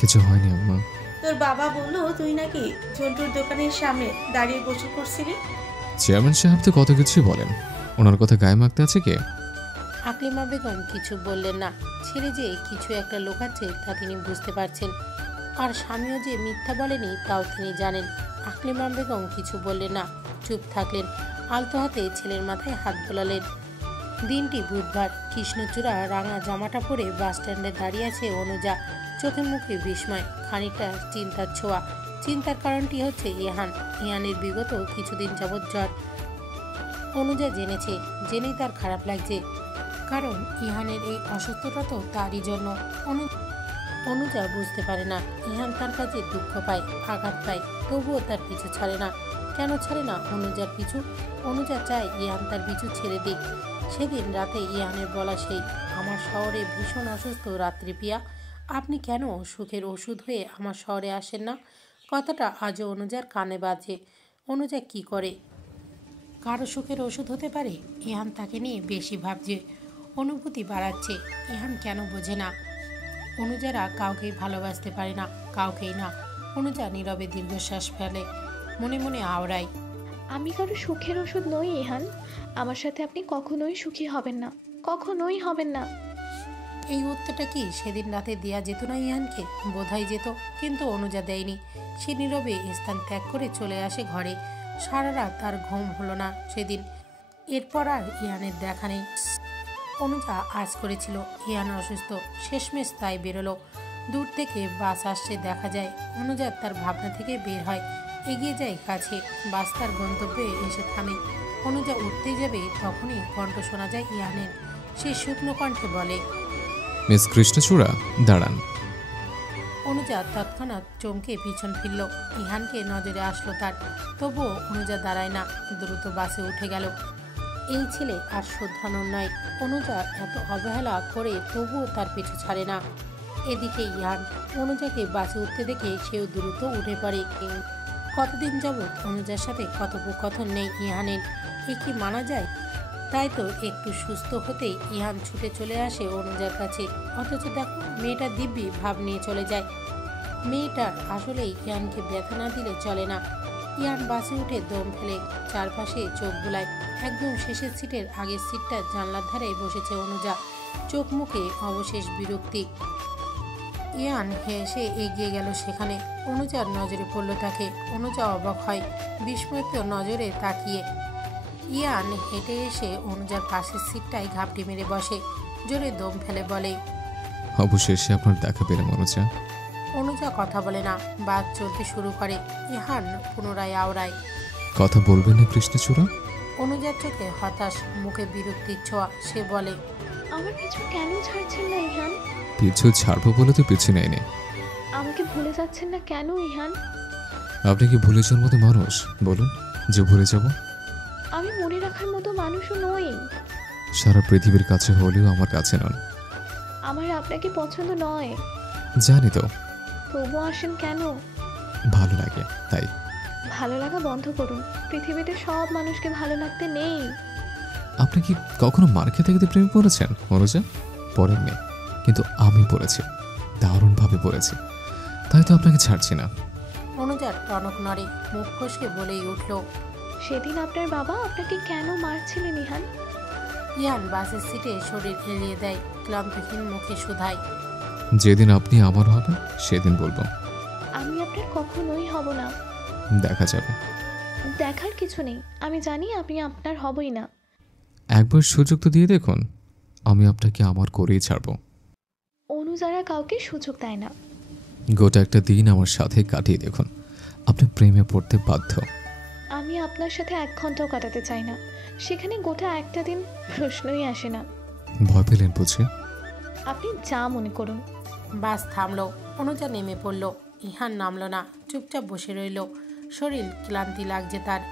কিছু হয়নি আম্মা। তোর বাবা বললো তুই নাকি ঝন্টুর দোকানের সামনে দাঁড়িয়ে গোসল করছিলি। চেয়ারম্যান সাহেব তো কত কিছুই বলেন, ওনার কথা গায়ে মাখতে আছে কে? আকলিমা বেগম কিছু বললেন না। ছেলে যে কিছু একটা লুকাচ্ছে তা তিনি বুঝতে পারছেন। আর স্বামীও যে মিথ্যা বলেনি তাও তিনি জানেন। আকলিমা বেগম কিছু বললেন না, চুপ থাকলেন। আলতো হাতে ছেলের মাথায় হাত বোলালেন। দিনটি বুধবার। কৃষ্ণচূড়া রাঙা জামাটা পরে বাস স্ট্যান্ডে দাঁড়িয়ে আছে অনুজা। চোখে মুখে বিস্ময়, খানিকটা চিন্তার ছোঁয়া। চিন্তার কারণটি হচ্ছে ইহানের বিগত কিছুদিন যাবৎ জ্বর। অনুজা জেনেছে, জেনেই তার খারাপ লাগছে। কারণ ইহানের এই অসুস্থতা তো তারই জন্য। অনুজা বুঝতে পারে না ইহান তার কাছে দুঃখ পায়, আঘাত পায়, তবুও তার পিছু ছাড়ে না। কেন ছাড়ে না অনুজার পিছু? অনুজা চায় ইহান তার পিছু ছেড়ে দিক। সেদিন রাতে ইহানের বলা সেই, আমার শহরে ভীষণ অসুস্থ রাত্রিপ্রিয়া, আপনি কেন সুখের ওষুধ হয়ে আমার শহরে আসেন না? কথাটা আজও অনুজার কানে বাজে। অনুজা কি করে? কারো সুখের ওষুধ হতে পারে? ইহান তাকে নিয়ে বেশি ভাবছে, অনুভূতি বাড়াচ্ছে। ইহান কেন বোঝে না? অনুজারা কাউকেই ভালোবাসতে পারে না, কাউকেই না। অনুজা নীরবে দীর্ঘশ্বাস ফেলে, মনে মনে আওড়ায়, আমি কারো সুখের ওষুধ নই ইহান। আমার সাথে আপনি কখনোই সুখী হবেন না, কখনোই হবেন না। এই উত্তরটা কি সেদিন রাতে দেয়া যেত না ইহানকে? বোধহয় যেত, কিন্তু অনুজা দেয়নি। সে নীরবে স্থান ত্যাগ করে চলে আসে ঘরে। সারা রাত তার ঘুম হলো না সেদিন। এরপর আর ইহানের দেখা নেই। অনুজা আজ করেছিল ইহান অসুস্থ, শেষমেশ তাই বেরোলো। দূর থেকে বাস আসছে দেখা যায়। অনুজা তার ভাবনা থেকে বের হয়, এগিয়ে যায় কাছে। বাস তার গন্তব্যে এসে থামে। অনুজা উঠতে যাবে, তখনই কণ্ঠ শোনা যায় ইহানের। সে শুকনো কণ্ঠে বলে, মিস কৃষ্ণচূড়া, দাঁড়ান। অনুজা তৎক্ষণাৎ চমকে পিছন ফিরল। ইহানকে নজরে আসলো তার, তবুও অনুজা দাঁড়ায় না, দ্রুত বাসে উঠে গেল। এই ছেলে আর শুদ্ধানোর নয়। অনুজা এত অবহেলা করে তবুও তার পিছু ছাড়ে না। এদিকে ইহান অনুজাকে বাসে উঠতে দেখে সেও দ্রুত উঠে পড়ে। কতদিন যাবৎ অনুজার সাথে কথোপকথন নেই ইহানের, এ কি মানা যায়? তাই তো একটু সুস্থ হতেই ইহান ছুটে চলে আসে অনুজার কাছে। অথচ দেখো মেয়েটা দিব্যি ভাব নিয়ে চলে যায়। মেয়েটার আসলেই ইহানকে ব্যথা না দিলে চলে না। ইহান বাসে উঠে দম ফেলে চারপাশে চোখ বুলায়। একদম শেষের সিটের আগের সিটটা জানলার ধারে বসেছে অনুজা, চোখ মুখে অবশেষ বিরক্তি। ইয়ান হেসে এগিয়ে গেল সেখানে। অনুজার নজরে পড়ল তাকে। অনুজা অবাক হয়, বিস্ময়িত নজরে তাকিয়ে। ইয়ান হেঁটে এসে অনুজার পাশের সিটটায় ঘাপটি মেরে বসে, জোরে দম ফেলে বলে, অবশেষে আপনার দেখা পেলাম অনুজা। অনুজা কথা বলে না, বাস চলতে শুরু করে। ইহান পুনরায় আওড়ায়, কথা বলবেন না কৃষ্ণচূড়া? অনুজার চোখে হতাশ, মুখে বিরক্তির ছোঁয়া। সে বলে, আমার পিছু কেন ছাড়ছেন না ইহান? পিছু ছাড়বো বলে তো পিছু নেয়নি। আমাকে ভুলে যাচ্ছেন না কেন ইহান? আপনি কি ভুলে যাওয়ার মতো মানুষ? বলুন যে ভুলে যাব। আমি মনে রাখার মতো মানুষও নই। সারা পৃথিবীর কাছে হলেও আমার কাছে নন। আমার আপনাকে পছন্দ নয়। জানি তো, তবু আসেন কেন? ভালো লাগে তাই। ভালো লাগা বন্ধ করুন। পৃথিবীতে সব মানুষকে ভালো লাগতে নেই। আপনি কি কখনো মার খেতে খেতে প্রেমে পড়েছেন অনুজা? পড়েননি, কিন্তু আমি পড়েছি, দারুণভাবে পড়েছি। তাই তো আপনাকে ছাড়ছি না। অনুজার টনক নড়ে, মুখ ফসকে বলেই উঠল, সেদিন আপনার বাবা আপনাকে কেন মারছিলেন ইহান? ইয়ান বাসের সিটে শরীর এড়িয়ে দেয়, ক্লান্তহীন মুখে শুধায়, যেদিন আপনি আমার হবেন সেদিন বলবো। আমি আপনার কখনোই হব না। দেখা যাবে। দেখার কিছু নেই, আমি জানি আমি আপনার হবই না। একবার সুযোগ তো দিয়ে দেখুন, আমি আপনাকে আমার করেই ছাড়বো। অনুযারা কাউকে সুযোগ দেয় না। গোটা একটা দিন আমার সাথে কাটিয়ে দেখুন, আপনি প্রেমে পড়তে বাধ্য। আমি আপনার সাথে 1 ঘন্টাও কাটাতে চাই না। সেখানে গোটা একটা দিন প্রশ্নই আসে না। ভয় পেলেন বুঝি? আপনি যা মনে করুন। বাস থামলো, অনুজা নেমে পড়ল। ইহান নামলো না, চুপচাপ বসে রইল। শরীর ক্লান্তি লাগছে তার।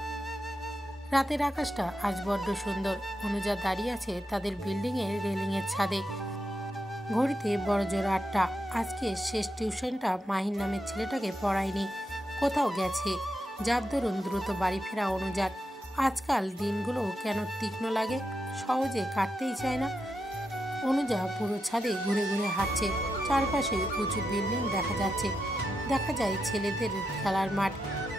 রাতের আকাশটা আজ বড্ড সুন্দর। অনুজা দাঁড়িয়ে আছে তাদের বিল্ডিংয়ের রেলিংয়ের ছাদে। ঘড়িতে বড় জোর 8টা। আজকে শেষ টিউশনটা মাহিন নামের ছেলেটাকে পড়ায়নি, কোথাও গেছে। যার দরুন দ্রুত বাড়ি ফেরা অনুজার। আজকাল দিনগুলো কেন তীক্ষ্ণ লাগে, সহজে কাটতেই চায় না। অনুজা পুরো ছাদে ঘুরে ঘুরে হাঁটছে। চারপাশে উঁচু বিল্ডিং দেখা যাচ্ছে। দেখা যায় ছেলেদের খেলার মাঠ।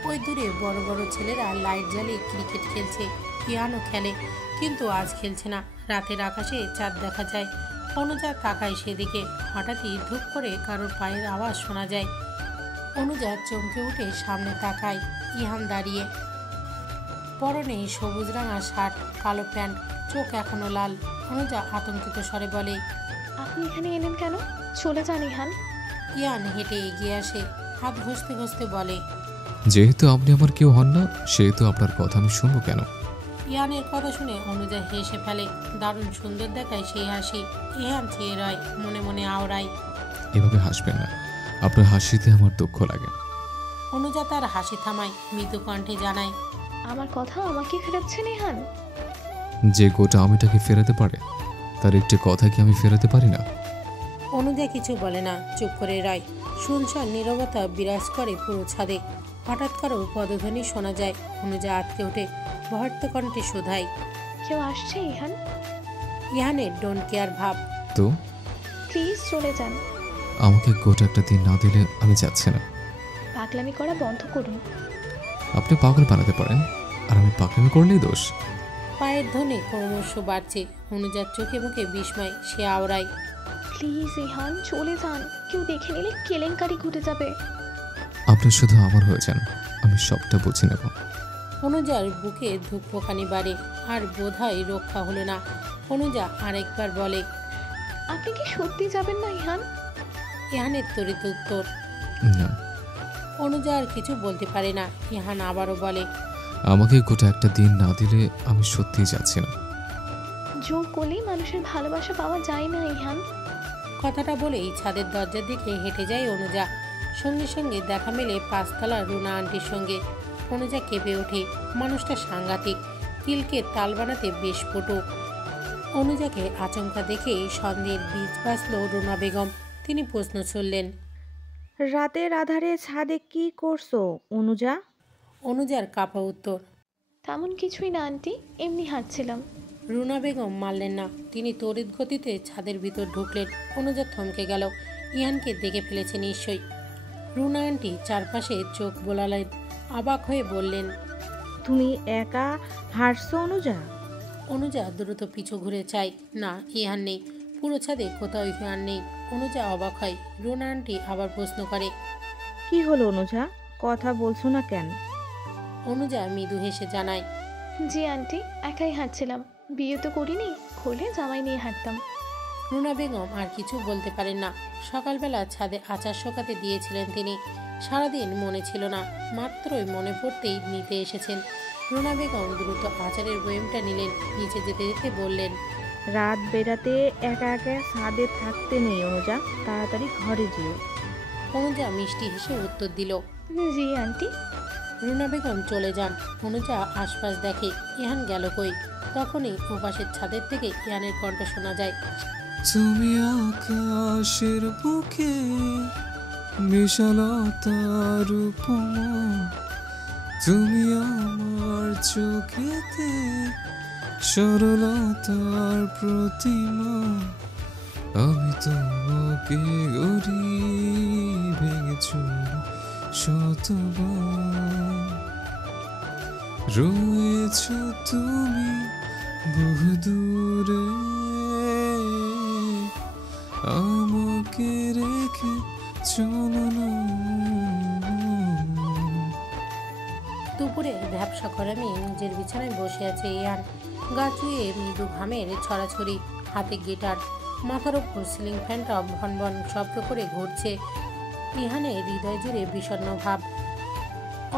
ওই দূরে বড় বড় ছেলেরা লাইট জ্বালিয়ে ক্রিকেট খেলছে, পিয়ানো খেলে, কিন্তু আজ খেলছে না। রাতের আকাশে চাঁদ দেখা যায়। অনুজা তাকায় সেদিকে। হঠাৎই ধূপ করে কারোর পায়ের আওয়াজ শোনা যায়। অনুজা চমকে উঠে সামনে তাকায়। ইহান দাঁড়িয়ে, পরনে সবুজ রাঙা শার্ট, কালো প্যান্ট, চোখ এখনো লাল। অনুজা আতঙ্কিত স্বরে বলে, আপনি এখানে এলেন কেন? চলে যান ইহান। ইয়ান হেঁটে এগিয়ে আসে, হাত ঘষতে ঘষতে বলে, যেহেতু আপনি আমার কেউ হন না, সেহেতু আপনার কথা আমি শুনবো কেন? ইয়ানের কথা শুনে অনুজা হেসে ফেলে। দারুণ সুন্দর দেখায় সেই হাসি। ইহান চেয়ে রয়, মনে মনে আওড়ায়, এভাবে হাসবেন না, আপনার হাসিতে আমার দুঃখ লাগে। অনুজা তার হাসি থামায়, মৃদু কণ্ঠে জানায়, আমার কথা আমাকে ফেরাচ্ছেন ইহান? যে গোটা আমিটাকে ফেরাতে পারে, তার একটি কথা কি আমি ফেরাতে পারি না? অনুজা কিছু বলে না, চুপ করে রয়। শুনশান নীরবতা বিরাজ করে পুরো ছাদে। হঠাৎ কারো পদধ্বনি শোনা যায়। অনুজা আটকে ওঠে, ভর্ত কণ্ঠে শোধায়, কেউ আসছে ইহান? ইহানের ডোন্ট কেয়ার ভাব। তো প্লিজ চলে যান। আমাকে গোটা একটা দিন না দিলে আমি যাচ্ছি না। পাগলামি করা বন্ধ করুন। আপনি পাগল বানাতে পারেন, আর আমি পাগলামি করলেই দোষ। পায়ের ধ্বনি ক্রমশ বাড়ছে। অনুজার চোখে মুখে বিস্ময়। সে আওড়ায়, প্লিজ ইহান চলে যান। কেউ দেখে নিলে কেলেঙ্কারি ঘটে যাবে। আপনি শুধু আমার হয়ে যান, আমি সবটা বুঝে নেব। অনুজার বুকে ধূপখানি বাড়ে। আর বোধহয় রক্ষা হলো না। অনুজা আরেকবার বলে, আপনি কি সত্যি যাবেন না ইহান? ইহানের তরিত উত্তর। না, অনুজা আর কিছু বলতে পারে না। ইহান আবারও বলে, আমাকে গোটা একটা দিন না দিলে আমি সত্যিই যাচ্ছি না। জোর করলেই মানুষের ভালোবাসা পাওয়া যায় না ইহান। কথাটা বলেই ছাদের দরজার দিকে হেঁটে যায় অনুজা। সঙ্গে সঙ্গে দেখা মেলে 5 তলা রুনা আন্টির সঙ্গে। অনুজা কেঁপে ওঠে। মানুষটা সাংঘাতিক। তিলকে তাল বানাতে বেশ পটু। অনুজাকে আচমকা দেখে সন্দেহের বীজ বাঁচল রুনা বেগম। তিনি প্রশ্ন ছুড়লেন, রাতের আধারে ছাদে কি করছো অনুজা? অনুজার কাপা উত্তর, তেমন কিছুই না আন্টি, এমনি হাঁটছিলাম। রুনা বেগম মানলেন না। তিনি তড়িৎ গতিতে ছাদের ভিতর ঢুকলেন। অনুজা থমকে গেল। ইহানকে দেখে ফেলেছে নিশ্চয়ই। রুনা আন্টি চারপাশে চোখ বোলালেন, অবাক হয়ে বললেন, তুমি একা হাঁটছো অনুজা? অনুজা দ্রুত পিছু ঘুরে চায়, না ইহান নেই। পুরো ছাদে কোথাও ইহান নেই। অনুজা অবাক হয়। রুনা আন্টি আবার প্রশ্ন করে, কি হলো অনুজা, কথা বলছো না কেন? অনুজা মৃদু হেসে জানায়, জি আন্টি, একাই হাঁটছিলাম, বিয়ে তো করিনি, খুলে জামাই নিয়ে হাঁটতাম। রুনা বেগম আর কিছু বলতে পারেন না। সকালবেলা ছাদে আচার শোকাতে দিয়েছিলেন তিনি। সারাদিন মনে ছিল না, মাত্রই মনে পড়তেই নিতে এসেছেন। রুনা বেগম দ্রুত আচারের বয়মটা নিলেন। নিচে যেতে যেতে বললেন, রাত বেড়াতে একা একা ছাদে থাকতে নেই অনুজা, তাড়াতাড়ি ঘরে যেও। অনুজা মিষ্টি হেসে উত্তর দিল, জি আন্টি। রুনা বেগম চলে যান। অনুজা আশপাশ দেখে, ইহান গেল কই। তখনই ওপাশের ছাদের থেকে ইহানের কণ্ঠ শোনা যায়, তুমি আকাশের বুকে বিশালতার উপমা, তুমি আমার চোখেতে সরলতার প্রতিমা, আমি তোমাকে গড়ি ভেঙেছ শতবার, রয়েছ তুমি বহু দূরে, আমাকে রেখে চলো না। দুপুরে ব্যবসা করে নিয়ে নিজের বিছানায় বসে আছে ইহান। গা চুয়ে মৃদু ঘামের ছড়াছড়ি, হাতে গিটার, মাথার ওপর সিলিং ফ্যানটা ভন ভন শব্দ করে ঘুরছে। ইহানের হৃদয় জুড়ে বিষণ্ণ ভাব,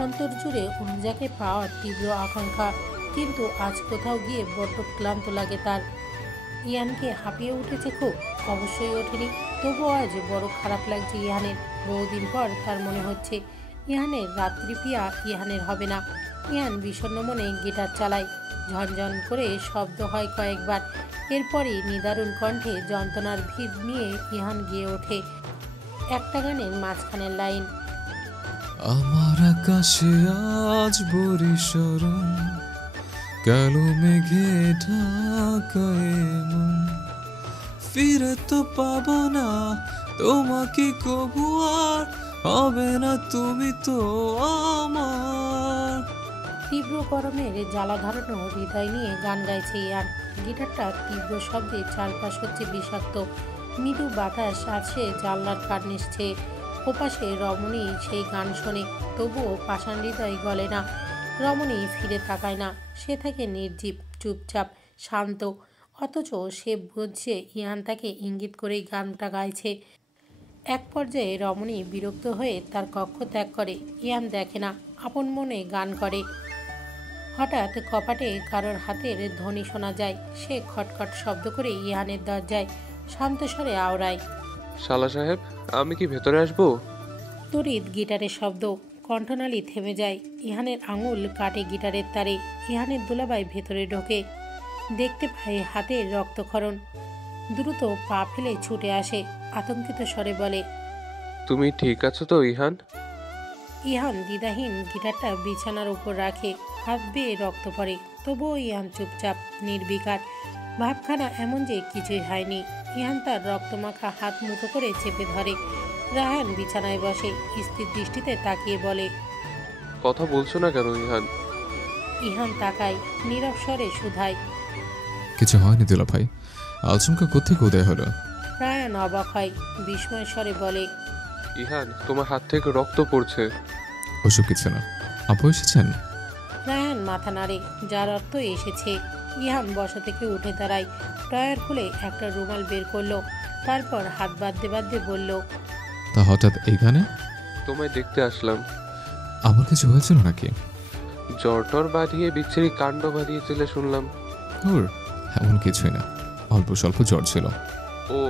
অন্তর জুড়ে অনুজাকে পাওয়ার তীব্র আকাঙ্ক্ষা। কিন্তু আজ কোথাও গিয়ে বড্ড ক্লান্ত লাগে তার। ইহানকে হাঁপিয়ে উঠেছে খুব? অবশ্যই ওঠেনি। তবুও আজ বড় খারাপ লাগছে ইহানের। বহুদিন পর তার মনে হচ্ছে ইহানের রাত্রি পিয়া ইহানের হবে না। ইহান বিষণ্ণ মনে গিটার চালায়। ঝনঝন করে শব্দ হয় কয়েকবার। এরপরই নিদারুণ কণ্ঠে যন্ত্রণার ভিড় নিয়ে ইহান গিয়ে ওঠে একটা গানের মাঝখানের লাইন, আমার আকাশে আজ বরিশরণ, কালো মেঘে ঢাকায় মন, ফিরে তো পাবো না তোমাকে কবু আর, হবে না তুমি তো আমার। তীব্র গরমের জ্বালা ধারণ হৃদয় নিয়ে গান গাইছে ইয়ান। গিটারটা তীব্র শব্দে চারপাশ হচ্ছে বিষাক্ত। মৃদু বাতাস আছে জানলার কার্নিশে। ওপাশে রমণী সেই গান শোনে, তবুও পাষাণ হৃদয় গলে না। রমণী ফিরে তাকায় না, সে থাকে নির্জীব, চুপচাপ, শান্ত। অথচ সে বুঝছে ইহান তাকে ইঙ্গিত করেই গানটা গাইছে। এক পর্যায়ে রমণী বিরক্ত হয়ে তার কক্ষ ত্যাগ করে। ইহান দেখে না, আপন মনে গান করে। হঠাৎ কপাটে কারোর হাতের ধ্বনি শোনা যায়। সে খটখট শব্দ করে ইহানের দরজায় শান্ত স্বরে আওড়ায়, শালা সাহেব, আমি কি ভেতরে আসবো? তড়িৎ গিটারের শব্দ, কণ্ঠনালী থেমে যায়। ইহানের আঙুল কাটে গিটারের তারে। ইহানের দুলাভাই ভেতরে ঢোকে, দেখতে পায় হাতের রক্তক্ষরণ। দ্রুত পা ফেলে ছুটে আসে, আতঙ্কিত স্বরে বলে, তুমি ঠিক আছো তো ইহান? ইহান দ্বিধাহীন গিটারটা বিছানার উপর রাখে, হাত বেয়ে রক্ত পড়ে। তবুও ইহান চুপচাপ, নির্বিকার। ভাবখানা এমন যে কিছুই হয়নি। ইহান তার রক্তমাখা হাত মুঠো করে চেপে ধরে। রাহান বিছানায় বসে, স্থির দৃষ্টিতে তাকিয়ে বলে, কথা বলছো না কেন ইহান? ইহান তাকায়, নীরব স্বরে শুধায়, কিছু হয়নি দুলা ভাই, আচমকা কোত্থেকে উদয় হলো? রায়ান অবাক হয়, বিস্ময় স্বরে বলে, ইহান, তোমার হাত থেকে রক্ত পড়ছে। ওসব কিছু না। আপু এসেছেন? রায়ান মাথা নাড়ে, যার অর্থ এসেছে। ইহান বসা থেকে উঠে দাঁড়ায়, ড্রয়ার খুলে একটা রুমাল বের করলো। তারপর হাত বাঁধতে বাঁধতে বলল, তা হঠাৎ এইখানে? তোমায় দেখতে আসলাম। আমার কিছু হয়েছিল নাকি? জ্বর টর বাঁধিয়ে বিচ্ছিরি কাণ্ড বাঁধিয়েছিলে শুনলাম। ওর এমন কিছুই না, অল্প স্বল্প জ্বর ছিল। ও,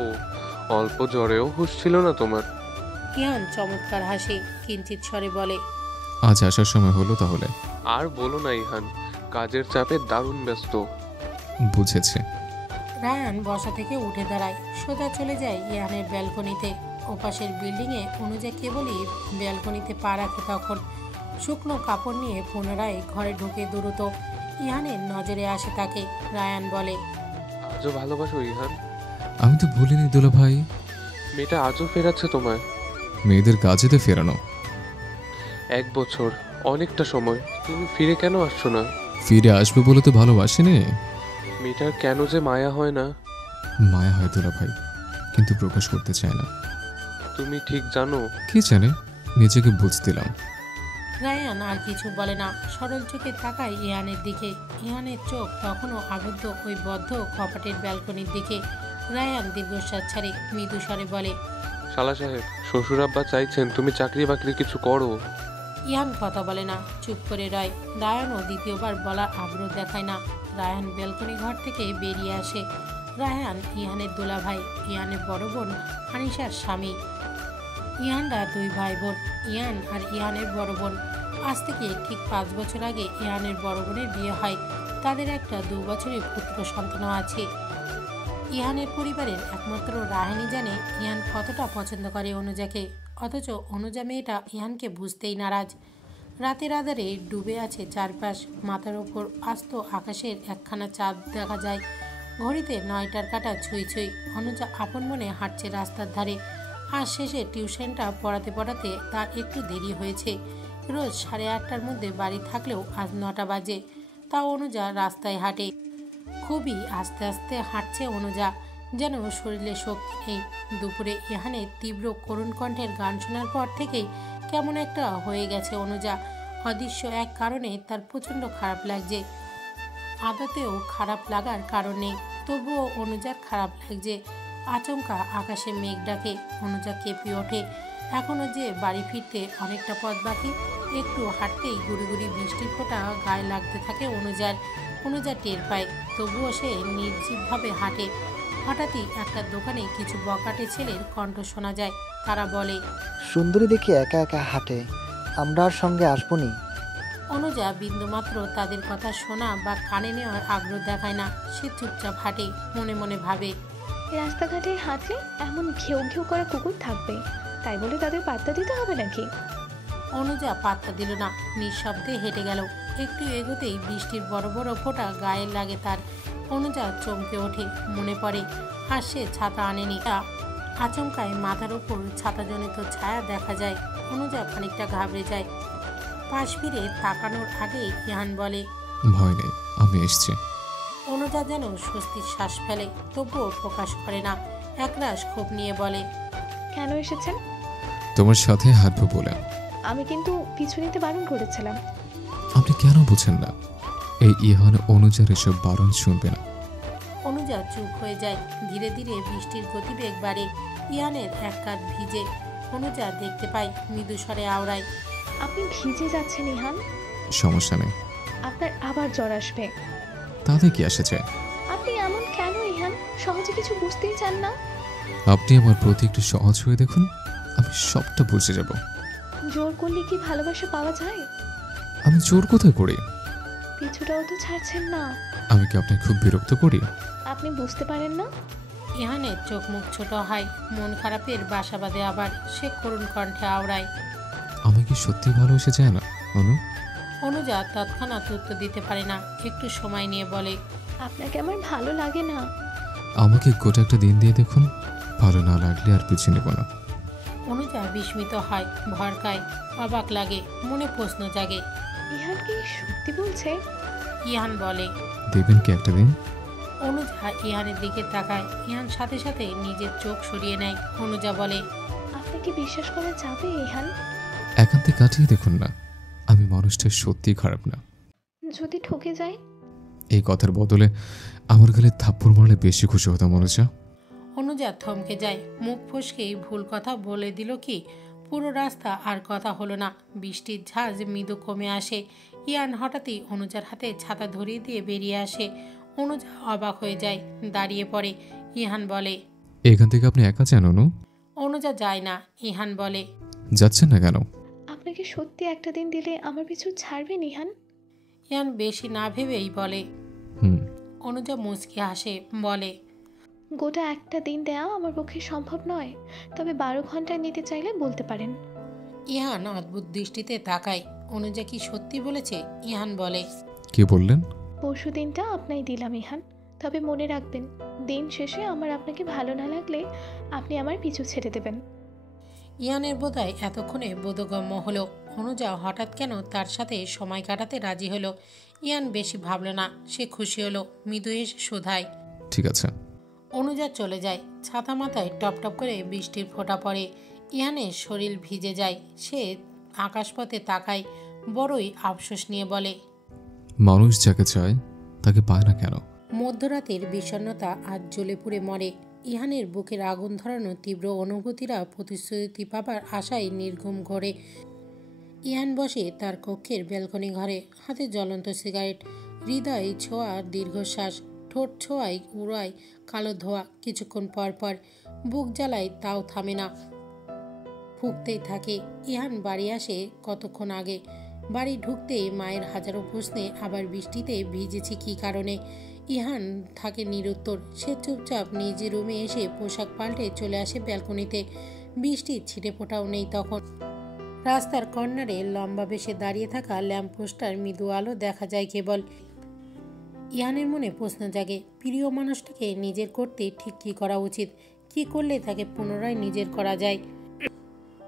অল্প জ্বরেও হুঁশ ছিল না তোমার? ইহান চমৎকার হাসে, কিঞ্চিত স্বরে বলে, আজ আসার সময় হলো তাহলে? আর বলো না ইহান, কাজের চাপে দারুণ ব্যস্ত। বুঝেছে। রায়ান বসা থেকে উঠে দাঁড়ায়, সোজা চলে যায় ইহানের ব্যালকনিতে। ওপাশের বিল্ডিংয়ে অনুজা কেবলই ব্যালকনিতে পা রাখে তখন শুকনো কাপড় নিয়ে পুনরায় ঘরে ঢুকে দ্রুত ইহানের নজরে আসে তাকে। রায়ান বলে, আজও ভালোবাসো ইহান? আমি তো ভুলিনি দুলা ভাই। মেয়েটা আজও ফেরাচ্ছে তোমায়? মেয়েদের কাজেতে ফেরানো। 1 বছর, অনেকটা সময়। তুমি ফিরে কেন আসছো না? ফিরে আসবে বলে তো ভালোবাসিনি। মেয়েটার কেন যে মায়া হয় না? মায়া হয় দুলা ভাই, কিন্তু প্রকাশ করতে চায় না। তুমি ঠিক জানো? কি জানে, নিজেকে বুঝতিলাম। রায়ান আর কিছু বলে না, সরল চোখে তাকায় ইহানের দিকে। ইহানের চোখ তখনও আবদ্ধ ওই বদ্ধ কপাটের ব্যালকনির দিকে। রায়ান দীর্ঘশ্বাস ছাড়ে, মৃদু স্বরে বলে, শালা সাহেব, শ্বশুর আব্বা চাইছেন তুমি চাকরি বাকরি কিছু করো। ইহান কথা বলে না, চুপ করে রয়। রায়ানও দ্বিতীয়বার বলার আগ্রহ দেখায় না। রায়ান ব্যালকনি ঘর থেকে বেরিয়ে আসে। রায়ান ইহানের দোলাভাই, ইহানের বড় বোন আনিশার স্বামী। ইহানরা 2 ভাই বোন, ইহান আর ইহানের বড় বোন। আজ থেকে ঠিক 5 বছর আগে ইহানের বড় বোনের বিয়ে হয়। তাদের একটা 2 বছরের পুত্র সন্তানও আছে। ইহানের পরিবারের একমাত্র রাহানি জানে ইহান কতটা পছন্দ করে অনুজাকে, অথচ অনুজা মেয়েটা ইহানকে বুঝতেই নারাজ। রাতের আধারে ডুবে আছে চারপাশ, মাথার ওপর আস্ত আকাশের একখানা চাঁদ দেখা যায়। ঘড়িতে 9টার কাঁটা ছুঁই ছুঁই। অনুজা আপন মনে হাঁটছে রাস্তার ধারে। আজ শেষে টিউশনটা পড়াতে তার একটু দেরি হয়েছে। রোজ 8:30টার মধ্যে বাড়ি থাকলেও আজ 9টা বাজে। তাও অনুজা রাস্তায় হাঁটে। খুবই আস্তে আস্তে হাঁটছে অনুজা, যেন শরীরে শক্তি নেই। দুপুরে ইহানের তীব্র করুণ কণ্ঠের গান শোনার পর থেকেই কেমন একটা হয়ে গেছে অনুজা। অদৃশ্য এক কারণে তার প্রচণ্ড খারাপ লাগছে। আদতেও খারাপ লাগার কারণ নেই, তবুও অনুজার খারাপ লাগছে। আচমকা আকাশে মেঘ ডাকে, অনুজা কেঁপে ওঠে। এখনও যে বাড়ি ফিরতে অনেকটা পথ বাকি। একটু হাঁটতেই গুড়ি গুড়ি বৃষ্টির ফোঁটা গায়ে লাগতে থাকে অনুজার। অনুজা টের পায়, তবুও সে নির্জীবভাবে হাঁটে। হঠাৎই একটা দোকানে কিছু বকাটে ছেলের কণ্ঠ শোনা যায়। তারা বলে, সুন্দরী দেখে একা একা হাঁটে, আমরা আর সঙ্গে আসবনি। অনুজা বিন্দুমাত্র তাদের কথা শোনা বা কানে নেওয়ার আগ্রহ দেখায় না। সে চুপচাপ হাঁটে, মনে মনে ভাবে, রাস্তাঘাটে হাঁটলে এমন ঘেউ ঘেউ করা কুকুর থাকবে, তাই বলে তাদের পাত্তা দিতে হবে নাকি? অনুজা পাত্তা দিল না, নিঃশব্দে হেঁটে গেল। একটু এগোতেই বৃষ্টির বড় বড় ফোঁটা গায়ে লাগে তার। অনুজা চমকে ওঠে, মনে পড়ে আর সে ছাতা আনেনি। আচমকায় মাথার ওপর ছাতাজনিত ছায়া দেখা যায়। অনুজা খানিকটা ঘাবড়ে যায়। পাশ ফিরে তাকানোর আগেই ইহান বলে, ভয় নেই, আমি এসছি। অনুজা যেন স্বস্তির শ্বাস ফেলে, তবুও প্রকাশ করে না। একরাশ ক্ষোভ নিয়ে বলে, কেন এসেছেন? তোমার সাথে হাঁটবো বলে। আমি কিন্তু পিছু নিতে বারণ করেছিলাম। আপনি কেন বুঝেন না? এই ইহান অনুজার এসব বারণ শুনবে না। অনুজা চুপ হয়ে যায়। ধীরে ধীরে বৃষ্টির গতিবেগ বাড়ে। ইহানের এক কাঁধ ভিজে। অনুজা দেখতে পায়, মৃদু স্বরে আওড়ায়, আপনি ভিজে যাচ্ছেন ইহান। সমস্যা নেই, আপনার আবার জ্বর আসবে। তাতে কি এসেছে? আপনি এমন কেন ইহান? সহজে কিছু বুঝতেই চান না? আপনি আমার প্রতি একটু সহজ হয়ে দেখুন, আমি সবটা বুঝে যাব। জোর করলে কি ভালোবাসা পাওয়া যায়? আমি জোর কোথায় করি? পিছুটাও তো ছাড়ছেন না। আমি কি আপনাকে খুব বিরক্ত করি? আপনি বুঝতে পারেন না? ইহানের চোখ মুখ ছোট হয়, মন খারাপের বাসা বাঁধে আবার। সে করুণ কণ্ঠে আওড়ায়, আমি কি সত্যি ভালোবেসে যায় না অনু? অনুজা তৎক্ষণাৎ উত্তর দিতে পারে না। একটু সময় নিয়ে বলে, আপনাকে আমার ভালো লাগে না। আমাকে গোটা একটা দিন দিয়ে দেখুন, ভালো না লাগলে আর পিছিয়ে নেব না। অনুজা বিস্মিত হয়, ভরকায়, অবাক লাগে, মনে প্রশ্ন জাগে। ইহান কি সত্যি বলছে? ইহান বলে, দেবেন কি একটা দিন? অনুজা ইহানের দিকে তাকায়। ইহান সাথে সাথে নিজের চোখ সরিয়ে নেয়। অনুজা বলে, আপনাকে বিশ্বাস করা যাবে ইহান? একান্তে কাটিয়ে দেখুন না, আমি মানুষটা সত্যি খারাপ না। যদি ঠকে যায়? এই কথার বদলে আমার গালে থাপ্পড় মারলে বেশি খুশি হতাম অনুজা। অনুজা থমকে যায়, মুখ ফসকেই ভুল কথা বলে দিল কি? পুরো রাস্তা আর কথা হলো না। বৃষ্টির ঝাঁজ মৃদু কমে আসে। ইয়ান হঠাৎই অনুজার হাতে ছাতা ধরিয়ে দিয়ে বেরিয়ে আসে। অনুজা অবাক হয়ে যায়, দাঁড়িয়ে পড়ে। ইহান বলে, এখান থেকে আপনি একা যান অনু? অনুজা যায় না। ইহান বলে, যাচ্ছেন না কেন? আপনাকে সত্যি একটা দিন দিলে আমার পিছু ছাড়বেন ইহান? ইহান বেশি না ভেবেই বলে। হুম। অনুজা মুচকি হাসে, বলে, গোটা একটা দিন দেওয়া আমার পক্ষে সম্ভব নয়, তবে 12 ঘন্টায় নিতে চাইলে বলতে পারেন। ইহান অদ্ভুত দৃষ্টিতে তাকায়। অনুজা কি সত্যি বলেছে? ইহান বলে, কি বললেন? পরশু দিনটা আপনাই দিলাম ইহান, তবে মনে রাখবেন দিন শেষে আমার আপনাকে ভালো না লাগলে আপনি আমার পিছু ছেড়ে দেবেন। ইহানের বোধহয় এতক্ষণে বোধগম্য হলো অনুজা হঠাৎ কেন তার সাথে সময় কাটাতে রাজি হলো। ইহান বেশি ভাবল না, সে খুশি হলো, মৃদু হেসে শোধায়। ঠিক আছে। অনুজা চলে যায়। ছাতা মাথায় টপ টপ করে বৃষ্টির ফোঁটা পড়ে। ইহানের শরীর ভিজে যায়। সে আকাশপথে তাকায়, বড়ই আফসোস নিয়ে বলে, মানুষ যাকে চায় তাকে পায় না কেন? মধ্যরাতের বিষণ্ণতা আজ জ্বলে পুড়ে মরে। ইহানের বুকের আগুন ধরানো তীব্র অনুভূতিরা প্রতিশ্রুতি পাবার আশায় নির্ঘুম ঘরে। ইহান বসে তার কক্ষের ব্যালকনি ঘরে, হাতে জ্বলন্ত সিগারেট, হৃদয় ছোঁয়া দীর্ঘশ্বাস, ঠোঁট ছোঁয়ায় উড়ায় কালো ধোয়া। কিছুক্ষণ পর পর বুক জ্বালায়, তাও থামে না, ফুঁকতেই থাকে। ইহান বাড়ি আসে কতক্ষণ আগে। বাড়ি ঢুকতে মায়ের হাজারো প্রশ্নে, আবার বৃষ্টিতে ভিজেছি কী কারণে। ইহান থাকে নিরুত্তর। সে চুপচাপ নিজের রুমে এসে পোশাক পাল্টে চলে আসে ব্যালকনিতে। বৃষ্টির ছিটে ফোঁটাও নেই তখন। রাস্তার কর্নারে লম্বা বেশে দাঁড়িয়ে থাকা ল্যাম্পপোস্টার মৃদু আলো দেখা যায় কেবল। ইহানের মনে প্রশ্ন জাগে, প্রিয় মানুষটাকে নিজের করতে ঠিক কী করা উচিত? কী করলে তাকে পুনরায় নিজের করা যায়?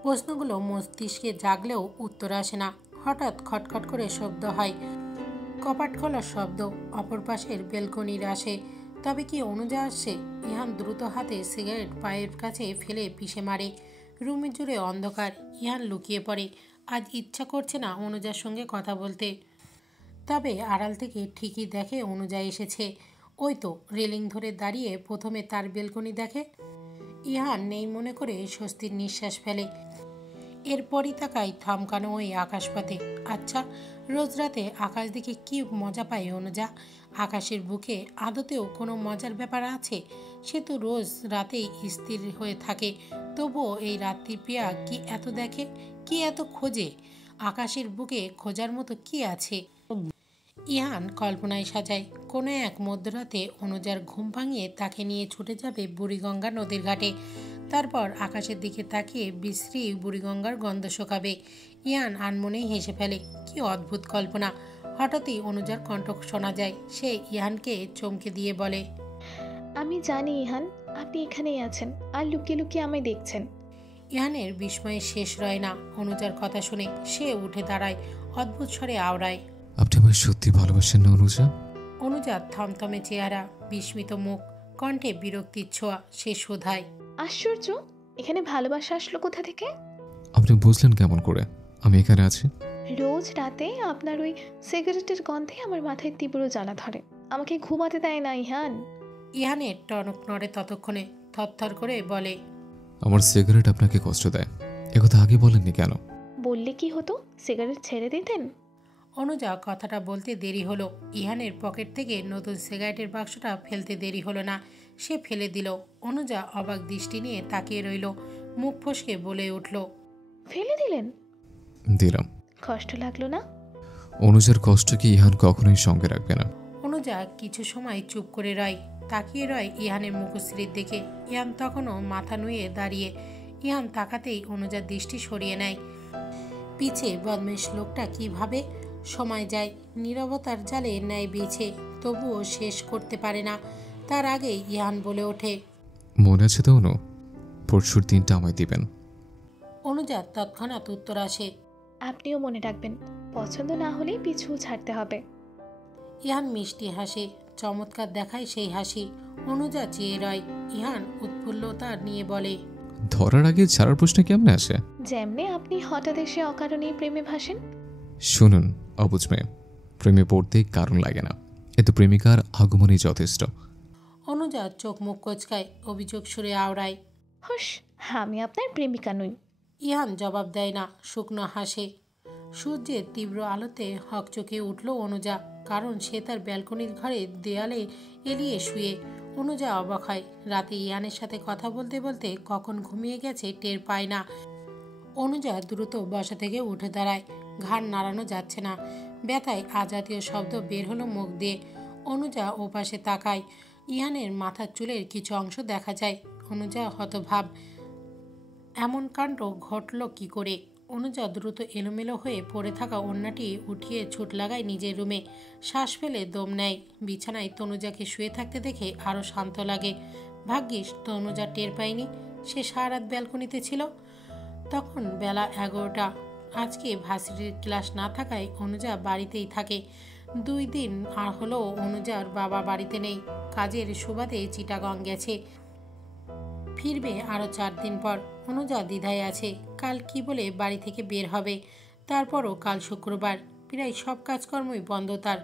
প্রশ্নগুলো মস্তিষ্কে জাগলেও উত্তর আসে না। হঠাৎ খটখট করে শব্দ হয়, কপাট খোলার শব্দ। অপর পাশের বেলকনির আসে। তবে কি অনুজা আসছে? ইহান দ্রুত হাতে সিগারেট পায়ের কাছে ফেলে পিষে মারে। রুমে জুড়ে অন্ধকার। ইহান লুকিয়ে পড়ে। আজ ইচ্ছা করছে না অনুজার সঙ্গে কথা বলতে। তবে আড়াল থেকে ঠিকই দেখে অনুজা এসেছে। ওই তো রেলিং ধরে দাঁড়িয়ে প্রথমে তার বেলকনি দেখে। ইহান নেই মনে করে স্বস্তির নিঃশ্বাস ফেলে। এরপরই তাকায় থামকানো ওই আকাশপথে। আচ্ছা, রোজ রাতে আকাশ দেখে কি মজা পায় অনুজা? আকাশের বুকে আদতেও কোনো মজার ব্যাপার আছে? সে তো রোজ রাতেই স্থির হয়ে থাকে, তবুও এই রাত্রি প্রিয়া কি এত দেখে, কি এত খোঁজে? আকাশের বুকে খোঁজার মতো কি আছে? ইহান কল্পনায় সাজায় কোনো এক মধ্যরাতে অনুজার ঘুম ভাঙিয়ে তাকে নিয়ে ছুটে যাবে বুড়িগঙ্গা নদীর ঘাটে। তারপর আকাশের দিকে তাকিয়ে বিশ্রী বুড়িগঙ্গার গন্ধ শোকাবে। ইহান আনমনেই হেসে ফেলে। কি অদ্ভুত কল্পনা! হঠাৎই অনুজার কণ্ঠ শোনা যায়। সে ইহানকে চমকে দিয়ে বলে, আমি জানি ইহান, আপনি এখানেই আছেন আর লুকিয়ে লুকিয়ে আমায় দেখছেন। ইহানের বিস্ময়ে শেষ রয় না। অনুজার কথা শুনে সে উঠে দাঁড়ায়, অদ্ভুত স্বরে আওড়ায়, আপনি আমায় সত্যি ভালোবাসেন না অনুজা? অনুজা থমথমে চেহারা, বিস্মিত মুখ, কণ্ঠে বিরক্তির ছোঁয়া। সে শোধায়, আশ্চর্য, এখানে ভালোবাসা আসলো কোথা থেকে? আপনি বুঝলেন কেমন করে আমি এখানে আছি? রোজ রাতে আপনার ওই সিগারেটের গন্ধে আমার মাথায় তীব্র জ্বালা ধরে, আমাকে ঘুমাতে দেয় না ইহান। ইহানের টনক নড়ে ততক্ষণে। থরথর করে বলে, আমার সিগারেট আপনাকে কষ্ট দেয়, একথা আগে বলেননি কেন? বললে কি হতো, সিগারেট ছেড়ে দিতেন? অনুজা কথাটা বলতে দেরি হলো। ইহানের পকেট থেকে নতুন সিগারেটের বাক্সটা ফেলতে দেরি হলো না। সে ফেলে দিল। অনুজা অবাক দৃষ্টি নিয়ে তাকিয়ে রইল। মুখ ফসকে বলে উঠল, ফেলে দিলেন? দিলাম। কষ্ট লাগলো না? অনুজার কষ্ট কি ইহান কখনোই সঙ্গে রাখবে না। অনুজা কিছু সময় চুপ করে রয়, তাকিয়ে রয় ইহানের মুখশ্রীর দিকে। ইহান তখনও মাথা নুয়ে দাঁড়িয়ে। ইহান তাকাতেই অনুজার দৃষ্টি সরিয়ে নেয়। পিছে বদমেশ লোকটা কিভাবে? সময় যায়, নীরবতার জালে ন্যায় বিছে, তবুও শেষ করতে পারে না। তার আগেই ইহান বলে ওঠে, মনে আছে তো অনু, পরশুর দিনটা আমায় দিবেন। অনুজার তৎক্ষণাৎ উত্তর আসে, আপনিও মনে রাখবেন, পছন্দ না হলেই পিছু ছাড়তে হবে। ইহান মিষ্টি হাসে, চমৎকার দেখায় সেই হাসি। অনুজা চেয়ে রয়। ইহান উৎফুল্লতা নিয়ে বলে, ধরার আগে ছাড়ার প্রশ্ন কেমনে আসে? যেমনে আপনি হঠাৎ এসে অকারণে প্রেমে ভাসেন। শুনুন অবুঝ মেয়ে, প্রেমে পড়তে কারণ লাগে না, এত প্রেমিকার আগমনই যথেষ্ট। অনুজা চোখ মুখ কোচকায়, অভিযোগ সুরে আওড়ায়, হুস, আমি আপনার প্রেমিকা নই। ইহান জবাব দেয় না, শুকনো হাসে। সূর্যের তীব্র আলোতে হকচকে উঠল অনুজা, কারণ সে তার ব্যালকনির ঘরে দেয়ালে এলিয়ে শুয়ে। অনুজা অবাক হয়, রাতে ইহানের সাথে কথা বলতে বলতে কখন ঘুমিয়ে গেছে টের পায় না। অনুজা দ্রুত বসা থেকে উঠে দাঁড়ায়। ঘাড় নাড়ানো যাচ্ছে না, ব্যথায় আজাতীয় শব্দ বের হলো মুখ দিয়ে। অনুজা ওপাশে তাকায়। ইহানের মাথার চুলের কিছু অংশ দেখা যায়। অনুজা হতভাব, এমন কাণ্ড ঘটল কি করে? অনুজা দ্রুত এলোমেলো হয়ে পড়ে থাকা ওড়নাটি উঠিয়ে ছুট লাগায় নিজের রুমে। শ্বাস ফেলে দম নেয়। বিছানায় তনুজাকে শুয়ে থাকতে দেখে আরও শান্ত লাগে। ভাগ্যিস তনুজা টের পায়নি, সে সারা রাত ব্যালকনিতে ছিল। তখন বেলা 11টা। আজকে ভার্সিটির ক্লাস না থাকায় অনুজা বাড়িতেই থাকে। 2 দিন আর হলো অনুজার বাবা বাড়িতে নেই, কাজের সুবাদে চিটাগং গেছে। ফিরবে আরও 4 দিন পর। অনুজা দ্বিধায় আছে, কাল কি বলে বাড়ি থেকে বের হবে। তারপরও কাল শুক্রবার, প্রায় সব কাজকর্মই বন্ধ তার।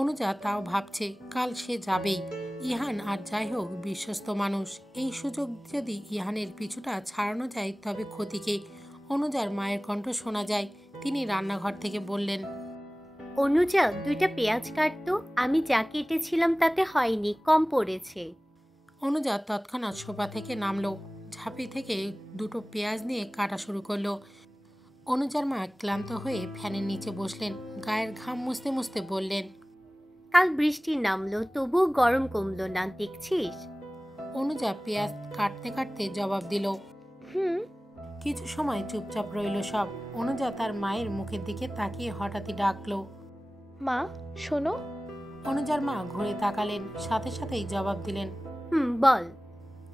অনুজা তাও ভাবছে কাল সে যাবেই। ইহান আর যাই হোক বিশ্বস্ত মানুষ, এই সুযোগ যদি ইহানের পিছুটা ছাড়ানো যায় তবে ক্ষতি কি? অনুজার মায়ের কণ্ঠ শোনা যায়। তিনি রান্নাঘর থেকে বললেন, অনুজা 2টা পেঁয়াজ কাটতো, আমি যা কেটেছিলাম তাতে হয়নি, কম পড়েছে। অনুজা তৎক্ষণাৎ সোফা থেকে নামলো, ঝাঁপি থেকে 2টো পেঁয়াজ নিয়ে কাটা শুরু করলো। অনুজার মা ক্লান্ত হয়ে ফ্যানের নিচে বসলেন, গায়ের ঘাম মুছতে মুছতে বললেন, কাল বৃষ্টি নামলো তবুও গরম কমলো না, দেখছিস? অনুজা পেঁয়াজ কাটতে কাটতে জবাব দিল। কিছু সময় চুপচাপ রইল সব। অনুজা তার মায়ের মুখের দিকে তাকিয়ে হঠাৎই ডাকলো, মা শোনো। অনুজার মা ঘুরে তাকালেন, সাথে সাথেই জবাব দিলেন, বল।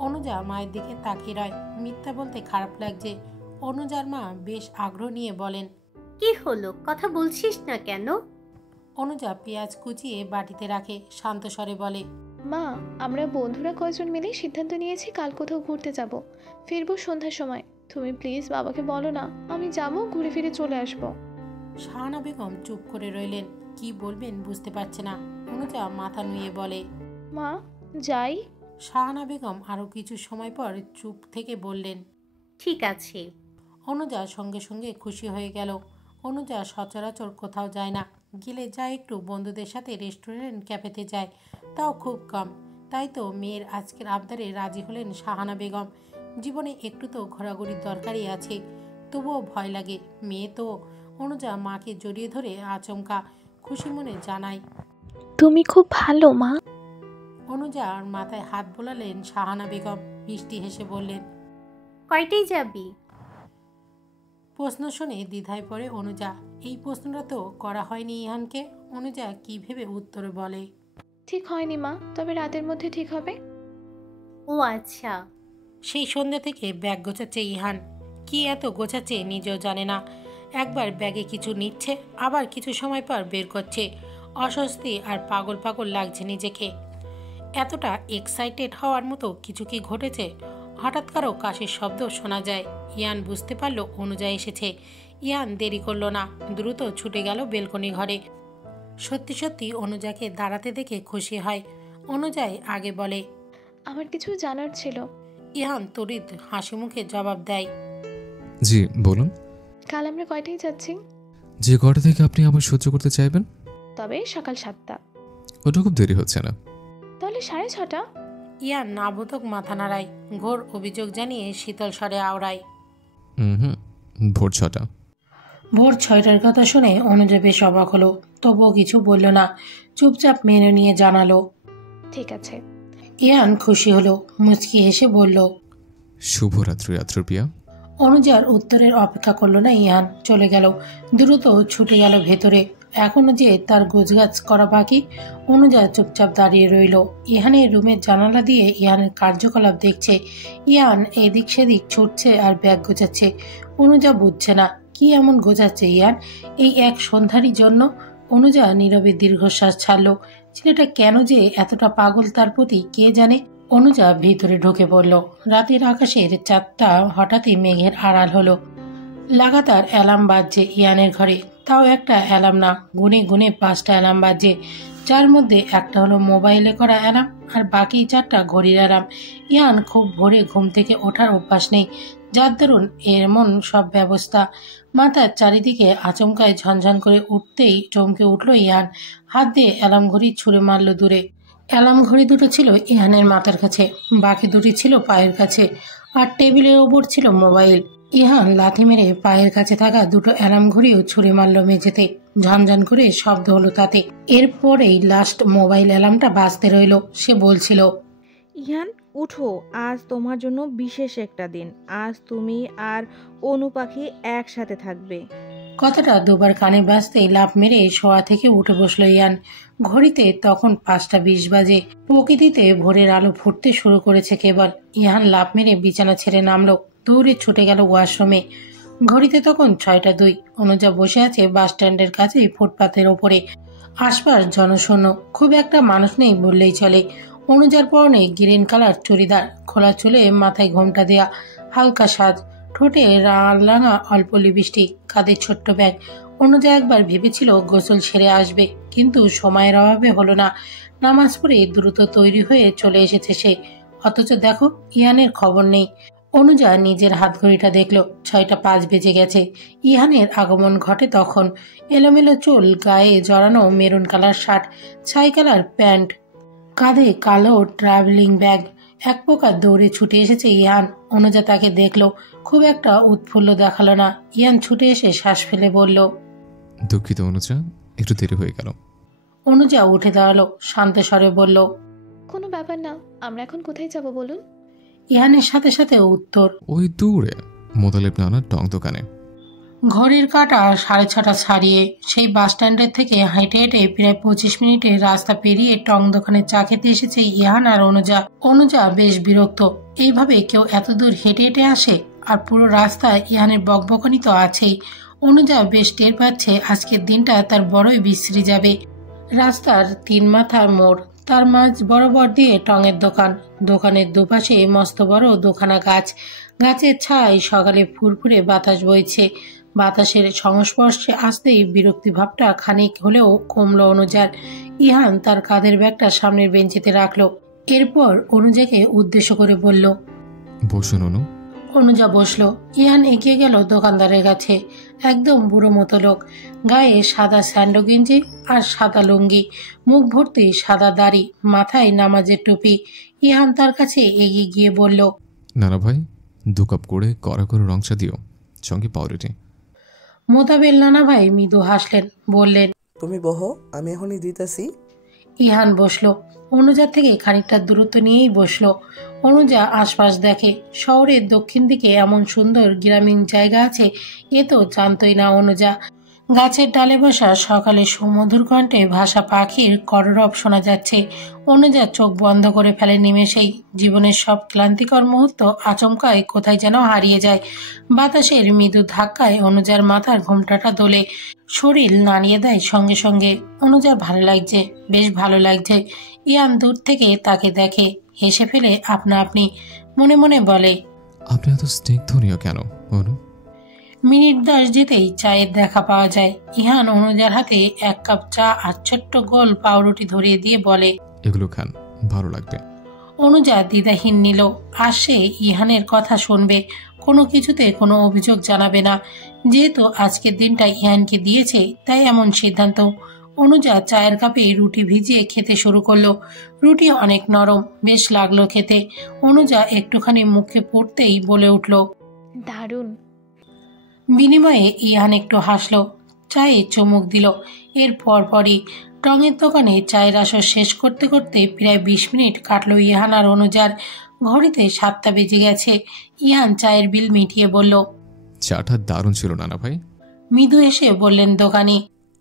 অনুজা মায়ের দিকে তাকিয়ে রয়। মিথ্যা বলতে খারাপ লাগছে। অনুজার মা বেশ আগ্রহ নিয়ে বলেন, কি হলো, কথা বলছিস না কেন? অনুজা পেঁয়াজ কুচিয়ে বাটিতে রাখে, শান্ত স্বরে বলে, মা আমরা বন্ধুরা কয়জন মিলে সিদ্ধান্ত নিয়েছি কাল কোথাও ঘুরতে যাব, ফিরবো সন্ধ্যার সময়। তুমি প্লিজ বাবাকে বলো না, আমি যাবো, ঘুরে ফিরে চলে আসবো। শাহানা বেগম চুপ করে রইলেন, কি বলবেন বুঝতে পারছে না। অনুজা মাথা নুয়ে বলে, মা যাই। শাহানা বেগম আরও কিছু সময় পর চুপ থেকে বললেন, ঠিক আছে। অনুজা সঙ্গে সঙ্গে খুশি হয়ে গেল। অনুজা সচরাচর কোথাও যায় না, গেলে যায় একটু বন্ধুদের সাথে রেস্টুরেন্ট ক্যাফেতে যায়, তাও খুব কম। তাই তো মেয়ের আজকের আবদারে রাজি হলেন শাহানা বেগম। জীবনে একটু তো ঘোরাঘুরির দরকারই আছে, তবুও ভয় লাগে। মেয়ে তো। অনুজা মাকে জড়িয়ে ধরে আচমকা খুশি মনে জানায়, তুমি খুব ভালো মা। অনুজার মাথায় হাত বোলালেন শাহানা বেগম, মিষ্টি হেসে বললেন, কয়টায় যাবি? প্রশ্ন শুনে দ্বিধায় পড়ে অনুজা। এই প্রশ্নটা তো করা হয়নি ইহানকে। অনুজা কি ভেবে উত্তর বলে, ঠিক হয়নি মা, তবে রাতের মধ্যে ঠিক হবে। ও আচ্ছা। সেই সন্ধ্যা থেকে ব্যাগ গোছাচ্ছে ইহান। কি এত গোছাচ্ছে নিজেও জানে না। একবার ব্যাগে কিছু নিচ্ছে, আবার কিছু সময় পর বের করছে। অস্বস্তি আর পাগল পাগল লাগছে নিজেকে। এতটা এক্সাইটেড হওয়ার মতো কিছু কি ঘটেছে? হঠাৎ কারো কাশির শব্দ শোনা যায়। ইয়ান বুঝতে পারল অনুজা এসেছে। ইয়ান দেরি করলো না, দ্রুত ছুটে গেল বেলকনি ঘরে। সত্যি সত্যি অনুজাকে দাঁড়াতে দেখে খুশি হয়। অনুজাই আগে বলে, আমার কিছু জানার ছিল। ইহান তড়িৎ হাসি মুখে জবাব দেয়, জি বলুন। কাল আমরা কয়টায় যাচ্ছি? যে কটা থেকে আপনি আবার সহ্য করতে চাইবেন। তবে সকাল 7টা। ওটা খুব দেরি হচ্ছে না? তাহলে 6:30। ইয়ান নাবোধক মাথা নাড়ায়, ঘোর অভিযোগ জানিয়ে শীতল স্বরে আওড়ায়, ভোর 6টা। ভোর 6টার কথা শুনে অনুজা বেশ অবাক হলো, তবুও কিছু বলল না, চুপচাপ মেনে নিয়ে জানালো, ঠিক আছে। ইয়ান খুশি হলো, মুচকি হেসে বলল, শুভরাত্রি আত্রপিয়া। অনুজার উত্তরের অপেক্ষা করলো না ইহান, চলে গেল। দ্রুত ছুটে গেল ভেতরে। এখনো যে তার গোছগাছ করা বাকি। অনুজা চুপচাপ দাঁড়িয়ে রইল। ইহানের রুমের জানালা দিয়ে ইহানের কার্যকলাপ দেখছে। ইহান এদিক সেদিক ছুটছে আর ব্যাগ গোছাচ্ছে। অনুজা বুঝছে না কি এমন গোছাচ্ছে ইহান এই এক সন্ধ্যারই জন্য। অনুজা নীরবে দীর্ঘশ্বাস ছাড়ল। ছেলেটা কেন যে এতটা পাগল তার প্রতি কে জানে। অনুজা ভিতরে ঢুকে পড়ল। রাতের আকাশের চাঁদটা হঠাৎই মেঘের আড়াল হলো। লাগাতার অ্যালার্ম বাজছে ইয়ানের ঘরে, তাও একটা অ্যালার্ম না, গুনে গুনে 5টা অ্যালার্ম বাজছে, যার মধ্যে একটা হলো মোবাইলে করা অ্যালার্ম আর বাকি 4টা ঘড়ির অ্যালার্ম। ইয়ান খুব ভোরে ঘুম থেকে ওঠার অভ্যাস নেই, যার দরুন এমন সব ব্যবস্থা। মাথার চারিদিকে আচমকায় ঝনঝন করে উঠতেই চমকে উঠল ইয়ান। হাত দিয়ে অ্যালার্ম ঘড়ি ছুঁড়ে মারল দূরে। অ্যালার্ম ঘড়ি দুটো ছিল ইহানের মাথার কাছে, বাকি দুটি ছিল পায়ের কাছে, আর টেবিলের ওপর ছিল মোবাইল। ইহান লাথি মেরে পায়ের কাছে থাকা দুটো অ্যালার্ম ঘড়িও ছুঁড়ে মারল মেঝেতে। ঝনঝন করে শব্দ হলো তাতে। এরপরেই লাস্ট মোবাইল অ্যালার্মটা বাজতে রইল। সে বলছিল, ইহান উঠো, আজ তোমার জন্য বিশেষ একটা দিন। আজ তুমি আর অনু পাখি একসাথে থাকবে। কথাটা দুবার কানে বাজতেই লাফ মেরে শোয়া থেকে উঠে বসলো ইয়ান। ঘড়িতে তখন 5:20 বাজে। প্রকৃতিতে ভোরের আলো ফুটতে শুরু করেছে কেবল। ইহান লাফ মেরে বিছানা ছেড়ে নামলো, দৌড়ে ছুটে গেল ওয়াশরুমে। ঘড়িতে তখন 6:02। অনুজা বসে আছে বাস স্ট্যান্ডের কাছেই ফুটপাতের ওপরে। আশপাশ জনশূন্য, খুব একটা মানুষ নেই বললেই চলে। অনুজার পরনে গ্রিন কালার চুড়িদার, খোলা চুলে মাথায় ঘোমটা দেয়া, হালকা সাজ, ঠোঁটে রাঙা অল্প লিপস্টিক, কাঁধে ছোট্ট ব্যাগ। অনুজা একবার ভেবেছিল গোসল সেরে আসবে, কিন্তু সময়ের অভাবে হলো না। নামাজ পড়ে দ্রুত তৈরি হয়ে চলে এসেছে সে। অথচ দেখো, ইহানের খবর নেই। অনুজা নিজের হাত ঘড়িটা দেখল, 6:05 বেজে গেছে। ইহানের আগমন ঘটে তখন। এলোমেলো চুল, গায়ে জড়ানো মেরুন কালার শার্ট, ছাই কালার প্যান্ট, কাঁধে কালো ট্রাভেলিং ব্যাগ। এক প্রকার দৌড়ে ছুটে এসেছে ইহান। অনুজা তাকে দেখলো, খুব একটা উৎফুল্ল দেখালো না। ইহান ছুটে এসে শ্বাস ফেলে বলল, দুঃখিত অনুজা, একটু দেরি হয়ে গেল। অনুজা উঠে দাঁড়ালো, শান্ত স্বরে বলল, কোনো ব্যাপার না, আমরা এখন কোথায় যাব বলুন? ইহানের সাথে সাথে উত্তর, ওই দূরে মোতালেব নানার টং দোকানে। ঘড়ির কাঁটা 6:30 ছাড়িয়ে সেই বাস স্ট্যান্ডের থেকে হেঁটে হেঁটে প্রায় 25 মিনিটের রাস্তা পেরিয়ে টং দোকানে চা খেতে এসেছে ইহান আর অনুজা। অনুজা বেশ বিরক্ত, এইভাবে কেউ এত দূর হেঁটে হেঁটে আসে, আর পুরো রাস্তায় ইহানের বকবকানি তো আছেই। অনুজা বেশ টের পাচ্ছে আজকের দিনটা তার বড়ই বিশ্রী যাবে। রাস্তার 3 মাথার মোড়, তার মাঝ বরাবর দিয়ে টঙের দোকান। দোকানের দুপাশে মস্ত বড় দোকানা গাছ। গাছের ছায় সকালে ফুরফুরে বাতাস বইছে। বাতাসের সংস্পর্শে আসতেই বিরক্তি ভাবটা খানিক হলেও কমল অনুজার। ইহান তার কাঁধের ব্যাগটা সামনের বেঞ্চিতে রাখলো। এরপর অনুজাকে উদ্দেশ্য করে বলল, বসুন অনু। অনুজা বসলো। ইহান এগিয়ে গেল দোকানদারের কাছে। একদম বুড়ো মতো লোক, গায়ে সাদা স্যান্ডো গেঞ্জি আর সাদা লুঙ্গি, মুখ ভর্তি সাদা দাড়ি, মাথায় নামাজের টুপি। ইহান তার কাছে এগিয়ে গিয়ে বলল, নানা ভাই, 2 কাপ করে কড়া করে রং চা দিও, সঙ্গে পাউরুটি। মোতাবেল নানা ভাই মৃদু হাসলেন, বললেন, তুমি বহো, আমি এখনই দিতেছি। ইহান বসলো। অনুজার থেকে খানিকটা দূরত্ব নিয়েই বসলো। অনুজা আশপাশ দেখে। শহরের দক্ষিণ দিকে এমন সুন্দর গ্রামীণ জায়গা আছে এ তো জানতই না অনুজা। গাছের ডালে বসা সকালে সুমধুর কণ্ঠে ভাষা পাখির কলরব শোনা যাচ্ছে। অনুজা চোখ বন্ধ করে ফেলে নিমেষেই। জীবনের সব ক্লান্তিকর মুহূর্ত আচমকায় কোথায় যেন হারিয়ে যায়। বাতাসের মৃদু ধাক্কায় অনুজার মাথার ঘোমটাটা দোলে, শরীর নাড়িয়ে দেয় সঙ্গে সঙ্গে। অনুজার ভালো লাগছে, বেশ ভালো লাগছে। ইয়ান দূর থেকে তাকে দেখে, হেসে ফেলে আপনা আপনি, মনে মনে বলে, আপনি এত স্নিগ্ধনীয় কেন অনু? মিনিট 10 যেতেই চায়ের দেখা পাওয়া যায়। ইহান অনুজার হাতে 1 কাপ চা আর ছোট্ট গোল পাউরুটি ধরিয়ে দিয়ে বলে, এগুলো খান, ভালো লাগবে। অনুজা দ্বিধাহীন নিল। আর সে ইহানের কথা শুনবে, কোনো কিছুতে কোনো অভিযোগ জানাবে না। যেহেতু আজকের দিনটা ইহানকে দিয়েছে, তাই এমন সিদ্ধান্ত। অনুজা চায়ের কাপে রুটি ভিজিয়ে খেতে শুরু করলো। রুটি অনেক নরম, বেশ লাগলো খেতে। অনুজা একটুখানি মুখে পড়তেই বলে উঠল, দারুণ। বিনিময়ে ইহান একটু হাসলো, চায়ে চুমুক দিল। এর পরপরই টঙের দোকানে চায়ের আসর শেষ করতে করতে প্রায় 20 মিনিট কাটলো ইহান আর অনুজার। ঘড়িতে 7টা বেজে গেছে। ইহান চায়ের বিল মিটিয়ে বলল, চাটা দারুণ ছিল নানা ভাই। মৃদু এসে বললেন দোকানি,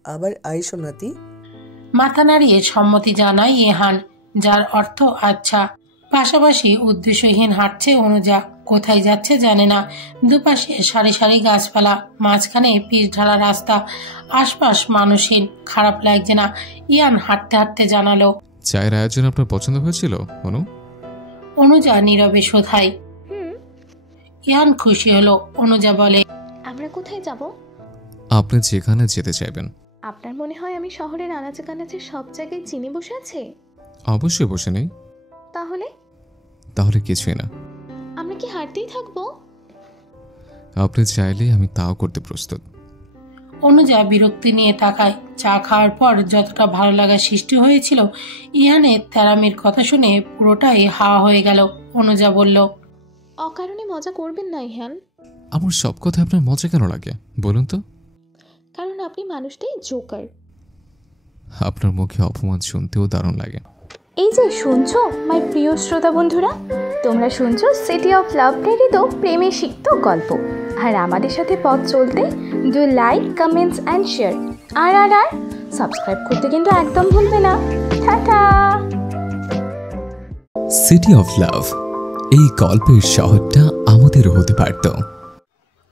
আবার আইসো নাতি। মাথা নাড়িয়ে সম্মতি জানায় ইহান, যার অর্থ আচ্ছা। পাশাপাশি উদ্দেশ্যহীন হাঁটছে অনুজা, কোথায় যাচ্ছে জানে না। দুপাশে সারি সারি গাছপালা, মাঝখানে পিচ ঢালা রাস্তা, আশপাশ মানুষহীন। খারাপ লাগছে না। ইয়ান হাঁটতে হাঁটতে জানালো, চায়ের আয়োজন আপনার পছন্দ হয়েছিল অনু? অনুজা নীরবে শোধায়। ইয়ান খুশি হলো। অনুজা বলে, আমরা কোথায় যাব? আপনি যেখানে যেতে চাইবেন। আপনার মনে হয় আমি শহরের আনাচে কানাচে সব জায়গায় চিনি বসে আছে? অবশ্যই বসে নেই। তাহলে কিছুই না। আমরা কি হাঁটতেই থাকবো? আপনি চাইলে আমি তাও করতে প্রস্তুত। অনুজা বিরক্তি নিয়ে তাকায়। চা খাওয়ার পর যতটা ভালো লাগা সৃষ্টি হয়েছিল, ইহানের তেরামির কথা শুনে পুরোটাই হাওয়া হয়ে গেল। অনুজা বলল, অকারণে মজা করবেন না ইহান। আমার সব কথা আপনার মজা কেন লাগে বলুন তো? কারণ আপনি মানুষটাই জোকার। আপনার মুখে অপমান শুনতেও দারুণ লাগে। এই যে শুনছো মাই প্রিয় শ্রোতা বন্ধুরা, তোমরা শুনছো সিটি অফ লাভ প্রেরিত প্রেমে সিক্ত গল্প। আর আমাদের সাথে পথ চলতে do like, comments and share. আর সাবস্ক্রাইব করতে কিন্তু একদম ভুলবে না। টাটা। সিটি অফ লাভ, এই গল্পের শহরটা আমাদেরও হতে পারত।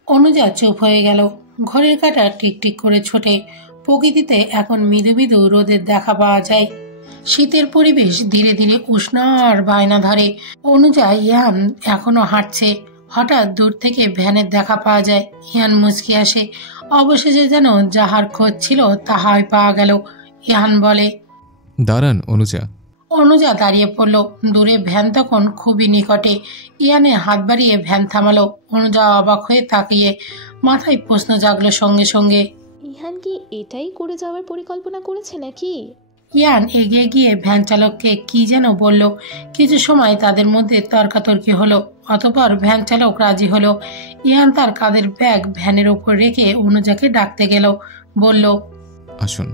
অনুজা চুপ হয়ে গেল। ঘড়ির কাঁটা টিকটিক করে ছোটে। প্রকৃতিতে এখন মৃদু মৃদু রোদের দেখা পাওয়া যায়। শীতের পরিবেশ ধীরে ধীরে উষ্ণ আর বায়না ধরে। অনুজা ইয়ান এখনো হাঁটছে। হঠাৎ দূর থেকে ভ্যানের দেখা পাওয়া যায়। ইয়ান মুচকি আসে। অবশেষে যেন যাহার খোঁজ ছিল তাহাই পাওয়া গেল। ইয়ান বলে, দাঁড়ান অনুজা। অনুজা দাঁড়িয়ে পড়ল। দূরে ভ্যান তখন খুবই নিকটে। ইয়ানে হাত বাড়িয়ে ভ্যান থামালো। অনুজা অবাক হয়ে তাকিয়ে, মাথায় প্রশ্ন জাগলো সঙ্গে সঙ্গে। ইহান কি এটাই করে যাওয়ার পরিকল্পনা করেছে নাকি? ইয়ান এগিয়ে গিয়ে ভ্যান চালককে কি যেন বলল। কিছু সময় তাদের মধ্যে তর্কাতর্কি হলো। অতঃপর ভ্যান চালক রাজি হলো। ইয়ান তার কাঁধের ব্যাগ ভ্যানের উপর রেখে অনুজাকে ডাকতে গেল। বলল, আসুন।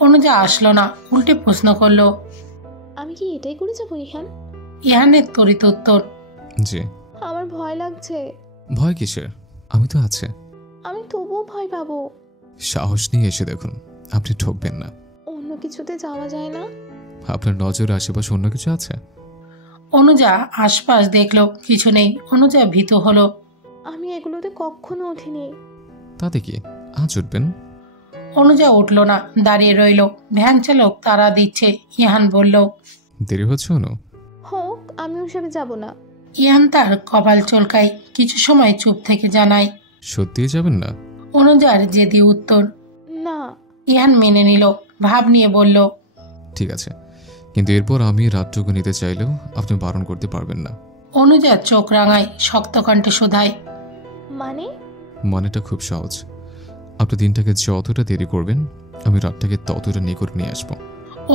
অনুজা আসলো না, উল্টে প্রশ্ন করলো, আমি কি এটাই করে যাবো ইহান? ইহানের তরিত উত্তর, জি। আমার ভয় লাগছে। ভয় কিসের? আমি তো আছে। আমি তবুও ভয় পাবো। সাহস নিয়ে এসে দেখুন, আপনি ঠকবেন না। অন্য কিছুতে যাওয়া যায় না? আপনার নজর আশেপাশে অন্য কিছু আছে? অনুজা আশপাশ দেখলো, কিছু নেই। অনুজা ভীত হলো। আমি এগুলোতে কখনো উঠিনি। তাতে কি, আজ উঠবেন? অনুজা উঠল না, দাঁড়িয়ে রইল। ভ্যান চালক তারা দিচ্ছে। ইহান বলল, দেরি হচ্ছে অনু? হোক, আমি ওসবে যাব না। ইহান তার কপাল চলকায়। কিছু সময় চুপ থেকে জানায়, সত্যিই যাবেন না? অনুজার জেদি উত্তর, না। ইহান মেনে নিল। ভাব নিয়ে বলল, ঠিক আছে, কিন্তু এরপর আমি রাতটুকু নিতে চাইলেও আপনি বারণ করতে পারবেন না। অনুজা চোখ রাঙায়, শক্ত কণ্ঠে শোধায়, মানেটা খুব সহজ। আপনি দিনটাকে যতটা দেরি করবেন, আমি রাতটাকে ততটা নিকট নিয়ে আসবো।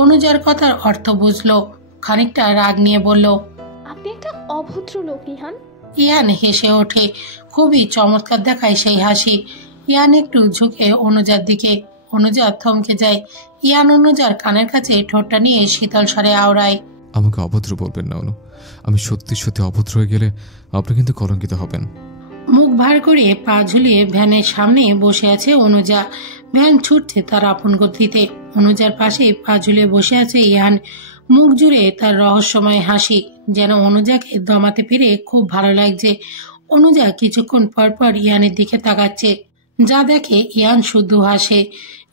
অনুজার কথার অর্থ বুঝলো। খানিকটা রাগ নিয়ে বলল, আপনি একটা অভদ্র লোক ইহান। ইয়ান হেসে ওঠে। খুবই চমৎকার দেখায় সেই হাসি। ইয়ান একটু ঝুঁকে অনুজার দিকে। অনুজা থমকে যায়। ইয়ান অনুজার কানের কাছে ঠোঁটটা নিয়ে শীতল স্বরে আওড়ায়, আমাকে অভদ্র বলবেন না অনু। আমি সত্যি সত্যি অভদ্র হয়ে গেলে আপনি কিন্তু কলঙ্কিত হবেন। মুখ ভার করে পা ঝুলিয়ে ভ্যানের সামনে বসে আছে অনুজা। ভ্যান ছুটছে তার আপন গতিতে। অনুজার পাশে পা ঝুলিয়ে বসে আছে ইয়ান। মুখ জুড়ে তার রহস্যময় হাসি, যেন অনুজাকে দমাতে পেরে খুব ভালো লাগছে। অনুজা কিছুক্ষণ পর পর ইয়ানের দিকে তাকাচ্ছে। যা দেখে ইয়ান শুদ্ধ হাসে।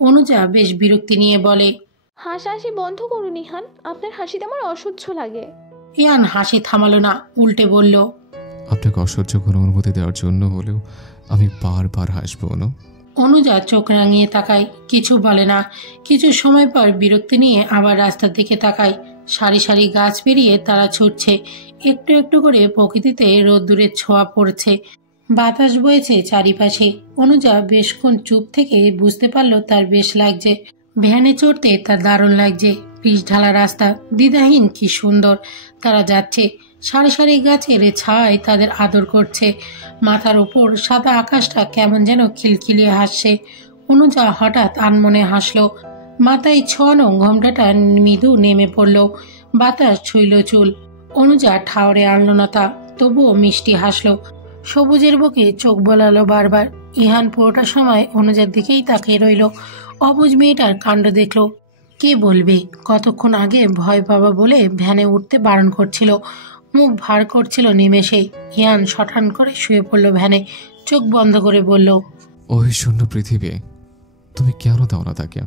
অনুজা বেশ বিরক্তি নিয়ে বলে, হাসাহাসি বন্ধ করুন ইহান, আপনার হাসিতে আমার অসহ্য লাগে। ইয়ান হাসি থামালো না, উল্টে বলল, আপনাকে অসহ্যকর অনুভূতি দেওয়ার জন্য হলেও আমি বারবার হাসবো অনু। অনুজা চোখ রাঙিয়ে তাকায়, কিছু বলে না। কিছু সময় পর বিরক্তি নিয়ে আবার রাস্তার দিকে তাকায়। সারি সারি গাছ পেরিয়ে তারা ছুটছে। একটু একটু করে প্রকৃতিতে রোদ্দুরের ছোঁয়া পড়ছে। বাতাস বইছে চারিপাশে। অনুজা বেশক্ষণ চুপ থেকে বুঝতে পারল তার বেশ লাগছে। ভ্যানে চড়তে তার দারুণ লাগছে। পিচ ঢালা রাস্তা, দ্বিধাহীন কি সুন্দর। তারা যাচ্ছে। সারি সারি গাছের ছায় তাদের আদর করছে। মাথার উপর সাদা আকাশটা কেমন যেন খিলখিলিয়ে হাসছে। অনুজা হঠাৎ আনমনে হাসল। মাথায় ছোঁয়ানো ঘোমটাটা মৃদু নেমে পড়ল। বাতাস ছুঁইল চুল। অনুজা ঠাউরে আনল না তা, তবুও মিষ্টি হাসল। সবুজের বুকে চোখ বোলালো বারবার। ইহান পুরোটা সময় অনুজার দিকেই তাকিয়ে রইল। অবুজ মেয়েটার কাণ্ড দেখল। কে বলবে, কতক্ষণ আগে ভয় পাবা বলে ভ্যানে উঠতে বারণ করছিল। মুখ ভার করছিল নিমেষে। ইয়ান শটান করে শুয়ে পড়ল ভ্যানে। চোখ বন্ধ করে বলল, ওই শূন্য পৃথিবী, তুমি কেন দাও না তাকে,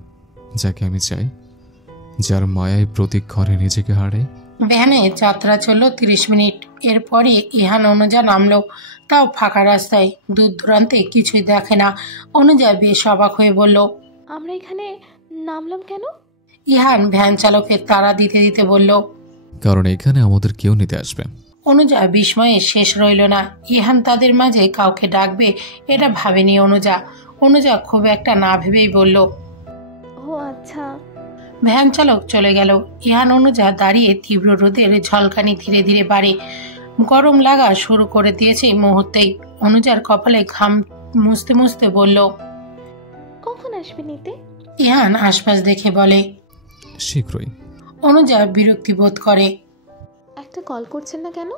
যাকে আমি চাই, যার মায়ায় প্রতিক্ষণে নিজেকে হারাই। ভ্যানে যাত্রা চলল 30 মিনিট। এরপরে ইহান অনুজা নামলো, তাও ফাঁকা রাস্তায়। দূর দূরান্তে কিছুই দেখে না। অনুজা বেশ অবাক হয়ে বলল, আমরা এখানে নামলাম কেন? ইহান ভ্যান চালকের তাড়া দিতে দিতে বলল, কারণ এখানে আমাদের কেউ নিতে আসবে। অনুজা বিস্ময়ে শেষ রইল না। ইহান তাদের মাঝে কাউকে ডাকবে এটা ভাবেনি অনুজা। অনুজা খুব একটা না ভেবেই বলল, ও আচ্ছা। ভ্যান চালক চলে গেল। ইহান অনুজা দাঁড়িয়ে তীব্র রোদের ঝলকানি ধীরে ধীরে বাড়ে। গরম লাগা শুরু করে দিয়েছে মুহূর্তেই। অনুজার কপালে ঘাম মুছতে মুছতে বলল, কখন আসবে নিতে? ইহান আশপাশ দেখে বলে, শীঘ্রই। অনুজা বিরক্তি বোধ করে। একটা কল করছেন না কেন?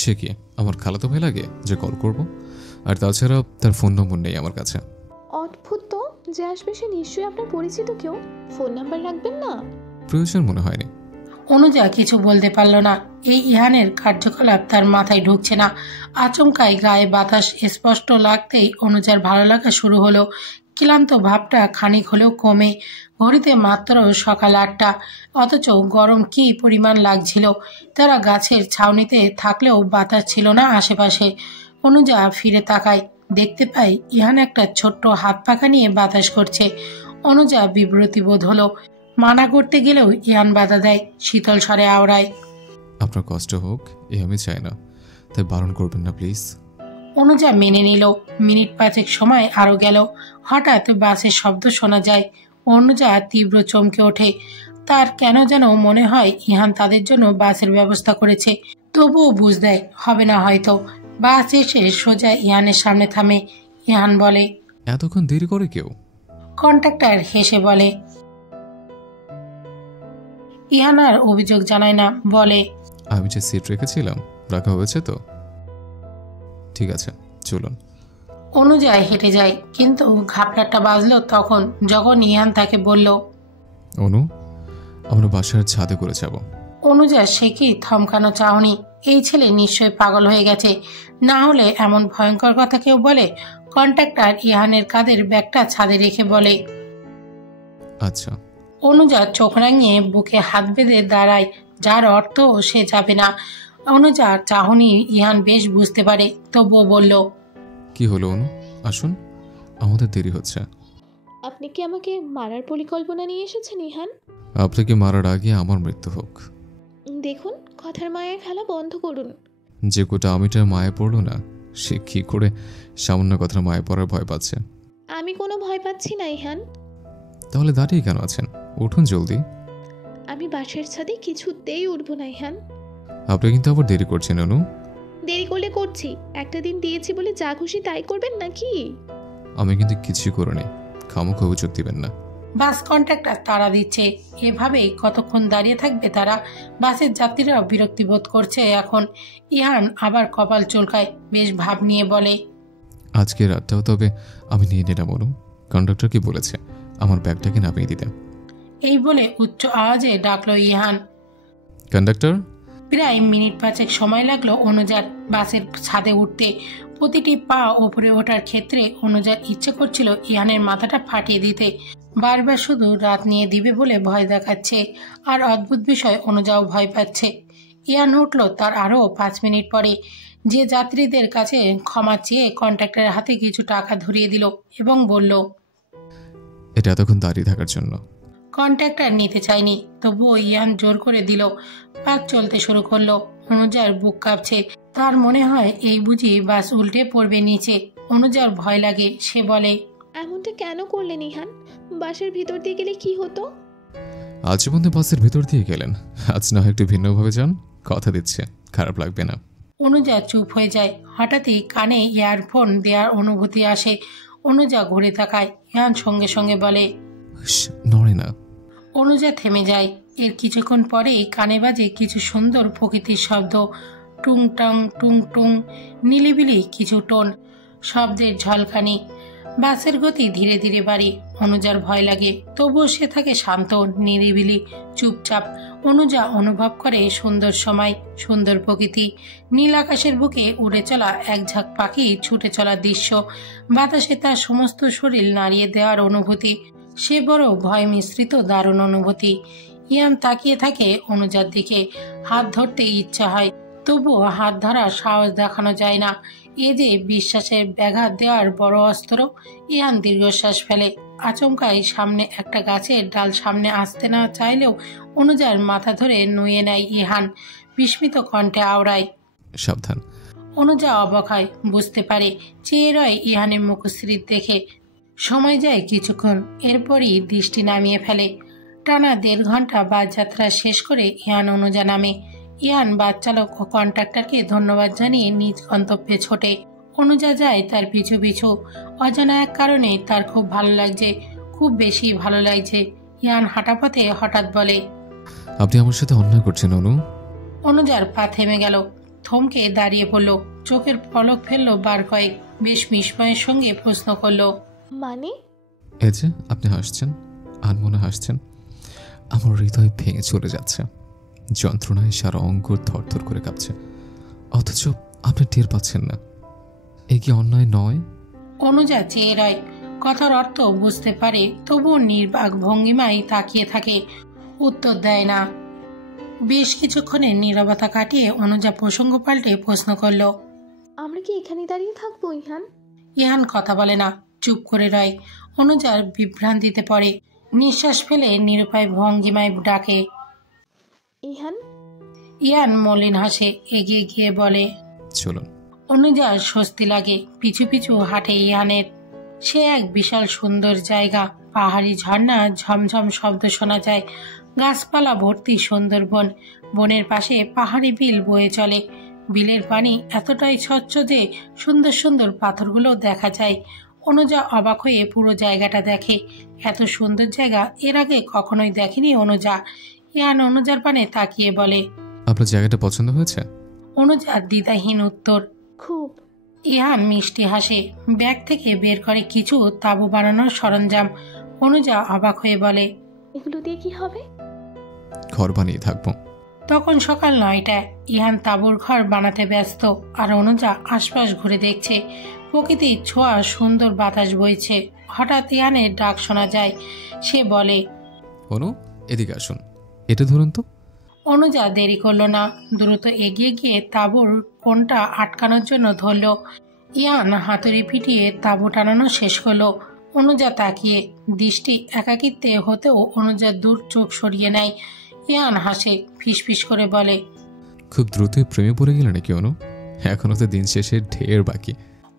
সে কি আমার খালাতো ভাই লাগে যে কল করব? আর তাছাড়া তার ফোন নম্বর নেই আমার কাছে। অদ্ভুত তো, যে আসবে সে নিশ্চয়ই আপনার পরিচিত কেউ। ফোন নাম্বার রাখবেন না? প্রয়োজন মনে হয়নি। অনুজা কিছু বলতে পারল না। এই ইহানের কার্যকলাপ তার মাথায় ঢুকছে না। আচমকাই গায়ে বাতাস স্পষ্ট লাগতেই অনুজার ভালো লাগা শুরু হলো। ক্লান্ত ভাবটা খানিক হলেও কমে। ঘড়িতে মাত্র সকাল 8টা, অথচ গরম কি পরিমাণ লাগছিল। তারা গাছের ছাউনিতে থাকলেও বাতাস ছিল না আশেপাশে। অনুজা ফিরে তাকায়, দেখতে পায় ইহান একটা ছোট্ট হাত পাখা নিয়ে বাতাস করছে। অনুজা বিব্রতি বোধ হলো। মানা করতে গেলেও ইহান বাধা দেয়, শীতল স্বরে আওড়ায়, আপনার কষ্ট হোক এ আমি চাই না, তাই বারণ করবেন না প্লিজ। অনুজা মেনে নিল। মিনিট 5 সময় আরো গেল। হঠাৎ বাসের শব্দ শোনা যায়। অনুজা তীব্র চমকে ওঠে। তার কেন যেন মনে হয় ইহান তাদের জন্য বাসের ব্যবস্থা করেছে। তবুও বুঝ দেয় হবে না হয়তো। বাস এসে সোজা ইহানের সামনে থামে। ইহান বলে, এতক্ষণ দেরি করে কেউ? কন্ট্রাক্টর হেসে বলে। ইহান আর অভিযোগ জানায় না, বলে, আমি যে সিট রেখেছিলাম রাখা হয়েছে তো? ঠিক আছে চলুন। অনুজা হেঁটে যায়, কিন্তু ঘাপলাটা বাজলো তখন যখন ইহান তাকে বলল, অনু, আমরা বাসার ছাদে করে যাব। অনুজা সে কি থমকানো চাহনি। এই ছেলে নিশ্চয় পাগল হয়ে গেছে, না হলে এমন ভয়ঙ্কর কথা কেউ বলে। কন্ট্রাক্টর ইহানের কাঁধের ব্যাগটা ছাদে রেখে বলে, আচ্ছা। অনুজা চোখ রাঙিয়ে বুকে হাত বেঁধে দাঁড়ায়, যার অর্থ সে যাবে না। অনুজার চাহনি ইহান বেশ বুঝতে পারে, তবুও বলল, কি হলো অনু, আসুন, আমাদের দেরি হচ্ছে। আপনি কি আমাকে মারার পরিকল্পনা নিয়ে এসেছেন ইহান? আপনাকে মারার আগে আমার মৃত্যু হোক। দেখুন, কথার মায়ের খেলা বন্ধ করুন। যে কোটা আমিটার মায়ে পড়লো না, সে কি করে সামান্য কথার মায়ে পড়ার ভয় পাচ্ছে? আমি কোনো ভয় পাচ্ছি না ইহান। তাহলে দাঁড়িয়ে কেন আছেন? উঠুন জলদি। আমি বাসের ছাদে কিছুতেই উঠবো না ইহান। আপনি কিন্তু আবার দেরি করছেন অনু। দেরি করলে করছি, একটা দিন দিয়েছি বলে যা খুশি তাই করবেন নাকি? আমি কিন্তু কিছুই করিনি, খামোখা অভিযোগ দিবেন না। বাস কন্ট্রাক্টর তাড়া দিচ্ছে। এভাবেই কতক্ষণ দাঁড়িয়ে থাকবে তারা? বাসের যাত্রীরাও বিরক্তি বোধ করছে এখন। ইহান আবার কপাল চুলকায়, বেশ ভাব নিয়ে বলে, আজকে রাতটাও তবে আমি নিয়ে নিলাম অনু। কন্ডাক্টর কি বলেছে আমার ব্যাগটাকে নামিয়ে দিতে। এই বলে উচ্চ আওয়াজে ডাকলো ইহান। কন্ডাক্টর। প্রায় মিনিট 5 সময় লাগলো অনুজার বাসের ছাদে উঠতে। প্রতিটি পা ওপরে ওঠার ক্ষেত্রে অনুজার ইচ্ছে করছিল ইহানের মাথাটা ফাটিয়ে দিতে। বারবার শুধু রাত নিয়ে দিবে বলে ভয় দেখাচ্ছে। আর অদ্ভুত বিষয়, অনুজাও ভয় পাচ্ছে। ইহান উঠল তার আরও 5 মিনিট পরে। যে যাত্রীদের কাছে ক্ষমা চেয়ে কন্ট্রাক্টরের হাতে কিছু টাকা ধরিয়ে দিল এবং বলল, এটা এতক্ষণ দাঁড়িয়ে থাকার জন্য। কন্ট্রাক্টর নিতে চায়নি, তবুও ইহান জোর করে দিল। পাক চলতে শুরু করলো। অনুজার বুক কাঁপছে। তার মনে হয় এই বুঝি বাস উল্টে পড়বে নিচে। অনুজার ভয় লাগে। সে বলে, এমনটা কেন করলেন ইহান? বাসের ভিতর দিয়ে গেলে কি হতো? আজ পর্যন্ত বাসের ভিতর দিয়ে গেলেন, আজ না একটু ভিন্নভাবে যান, কথা দিচ্ছে খারাপ লাগবে না। অনুজা চুপ হয়ে যায়। হঠাৎই কানে ইয়ারফোন দেওয়ার অনুভূতি আসে। অনুজা ঘুরে তাকায়। ইহান সঙ্গে সঙ্গে বলে, নড়ে না। অনুজা থেমে যায়। এর কিছুক্ষণ পরেই কানে বাজে কিছু সুন্দর প্রকৃতির শব্দ। টুং টং টুং টুং, নিলিবিলি কিছু টোন, শব্দের ঝলকানি। বাসের গতি ধীরে ধীরে বাড়ে। অনুজার ভয় লাগে, তবুও সে থাকে শান্ত, নিরিবিলি, চুপচাপ। অনুজা অনুভব করে সুন্দর সময়, সুন্দর প্রকৃতি, নীল আকাশের বুকে উড়ে চলা এক ঝাঁক পাখি ছুটে চলার দৃশ্য, বাতাসে তার সমস্ত শরীর নাড়িয়ে দেওয়ার অনুভূতি। সে বড় ভয় মিশ্রিত দারুণ অনুভূতি। ইয়ান তাকিয়ে থাকে অনুজার দিকে। হাত ধরতে ইচ্ছা হয়, তবুও হাত ধরার সাহস দেখানো যায় না। এ যে বিশ্বাসের ব্যাঘাত দেওয়ার বড় অস্ত্র। ইয়ান দীর্ঘশ্বাস ফেলে। আচমকাই সামনে একটা গাছের ডাল সামনে আসতে না চাইলেও অনুজার মাথা ধরে নুয়ে নেয় ইহান। বিস্মিত কণ্ঠে আওড়ায়, সাবধান। অনুজা অবাক হয়, বুঝতে পারে, চেয়ে রয় ইহানের মুখশ্রী দেখে। সময় যায় কিছুক্ষণ, এরপরই দৃষ্টি নামিয়ে ফেলে। টানা 1.5 ঘন্টা বাস যাত্রা শেষ করে ইহান অনুজা নামে। ইয়ান বাস চালক ও কন্ট্রাক্টরকে ধন্যবাদ জানিয়ে নিজ গন্তব্যে ছোটে। অনুজা যায় তার পিছু পিছু। অজানা এক কারণে তার খুব ভালো লাগছে, খুব বেশি ভালো লাগছে। ইয়ান হাঁটা পথে হঠাৎ বলে, আপনি আমার সাথে অন্যায় করছেন অনু। অনুজার পা থেমে গেল, থমকে দাঁড়িয়ে পড়ল, চোখের পলক ফেললো বার কয়েক, বেশ বিস্ময়ের সঙ্গে প্রশ্ন করলো, মানে? এই যে আপনি হাসছেন, আনমনে হাসছেন, আমার হৃদয় ভেঙে চলে যাচ্ছে, যন্ত্রণায় সারা অঙ্গ থরথর করে কাঁপছে, অথচ আপনি টের পাচ্ছেন না। এ কি অন্যায় নয়? অনুজা চেয়ে রয়, কথার অর্থ বুঝতে পারে, তবুও নির্বাক ভঙ্গিমায় তাকিয়ে থাকে, উত্তর দেয় না। বেশ কিছুক্ষণের নীরবতা কাটিয়ে অনুজা প্রসঙ্গ পাল্টে প্রশ্ন করলো, আমরা কি এখানে দাঁড়িয়ে থাকবো ইহান? ইহান কথা বলে না, চুপ করে রয়। অনুজার বিভ্রান্তিতে পড়ে, নিঃশ্বাস ফেলে নিরুপায় ভঙ্গিমায় ডাকে, ইহান। ইয়ান মলিন হাসে, এগিয়ে গিয়ে বলে, চলুন। অনুজার স্বস্তি লাগে, পিছু পিছু হাঁটে ইহানের। সে এক বিশাল সুন্দর জায়গা, পাহাড়ি ঝর্ণা ঝমঝম শব্দ শোনা যায়, গাছপালা ভর্তি সুন্দর বন, বনের পাশে পাহাড়ি বিল বয়ে চলে। বিলের পানি এতটাই স্বচ্ছ যে সুন্দর সুন্দর পাথরগুলো দেখা যায়। অনুজা অবাক হয়ে পুরো জায়গাটা দেখে, এত সুন্দর জায়গা এর আগে কখনোই দেখেনি অনুজা। ইয়ান অনুজার পানে তাকিয়ে বলে, আপনার জায়গাটা পছন্দ হয়েছে? অনুজার দ্বিধাহীন উত্তর, খুব। ইহান মিষ্টি হাসে, ব্যাগ থেকে বের করে কিছু তাঁবু বানানোর সরঞ্জাম। অনুজা অবাক হয়ে বলে, এগুলো দিয়ে কি হবে? ঘর বানিয়ে থাকবো। তখন সকাল 9টা। ইহান তাঁবুর ঘর বানাতে ব্যস্ত, আর অনুজা আশপাশ ঘুরে দেখছে। প্রকৃতির ছোঁয়া, সুন্দর বাতাস বইছে। হঠাৎ ইহানের ডাক শোনা যায়। সে বলে, অনু, এদিকে আসুন, এটা ধরুন তো। অনুজা দেরি করলো না, দ্রুত এগিয়ে গিয়ে তাঁবুর কোণটা আটকানোর জন্য ধরল। ইয়ান হাতুড়ি পিটিয়ে তাঁবু টানানো শেষ করলো। অনুজা তাকিয়ে, দৃষ্টি একাকিত্বে হতেও অনুজা দূর চোখ সরিয়ে নেয়। ইয়ান হাসে, ফিসফিস করে বলে, খুব দ্রুতই প্রেমে পড়ে গেল নাকি অনু? এখনো তো দিন শেষে ঢের বাকি।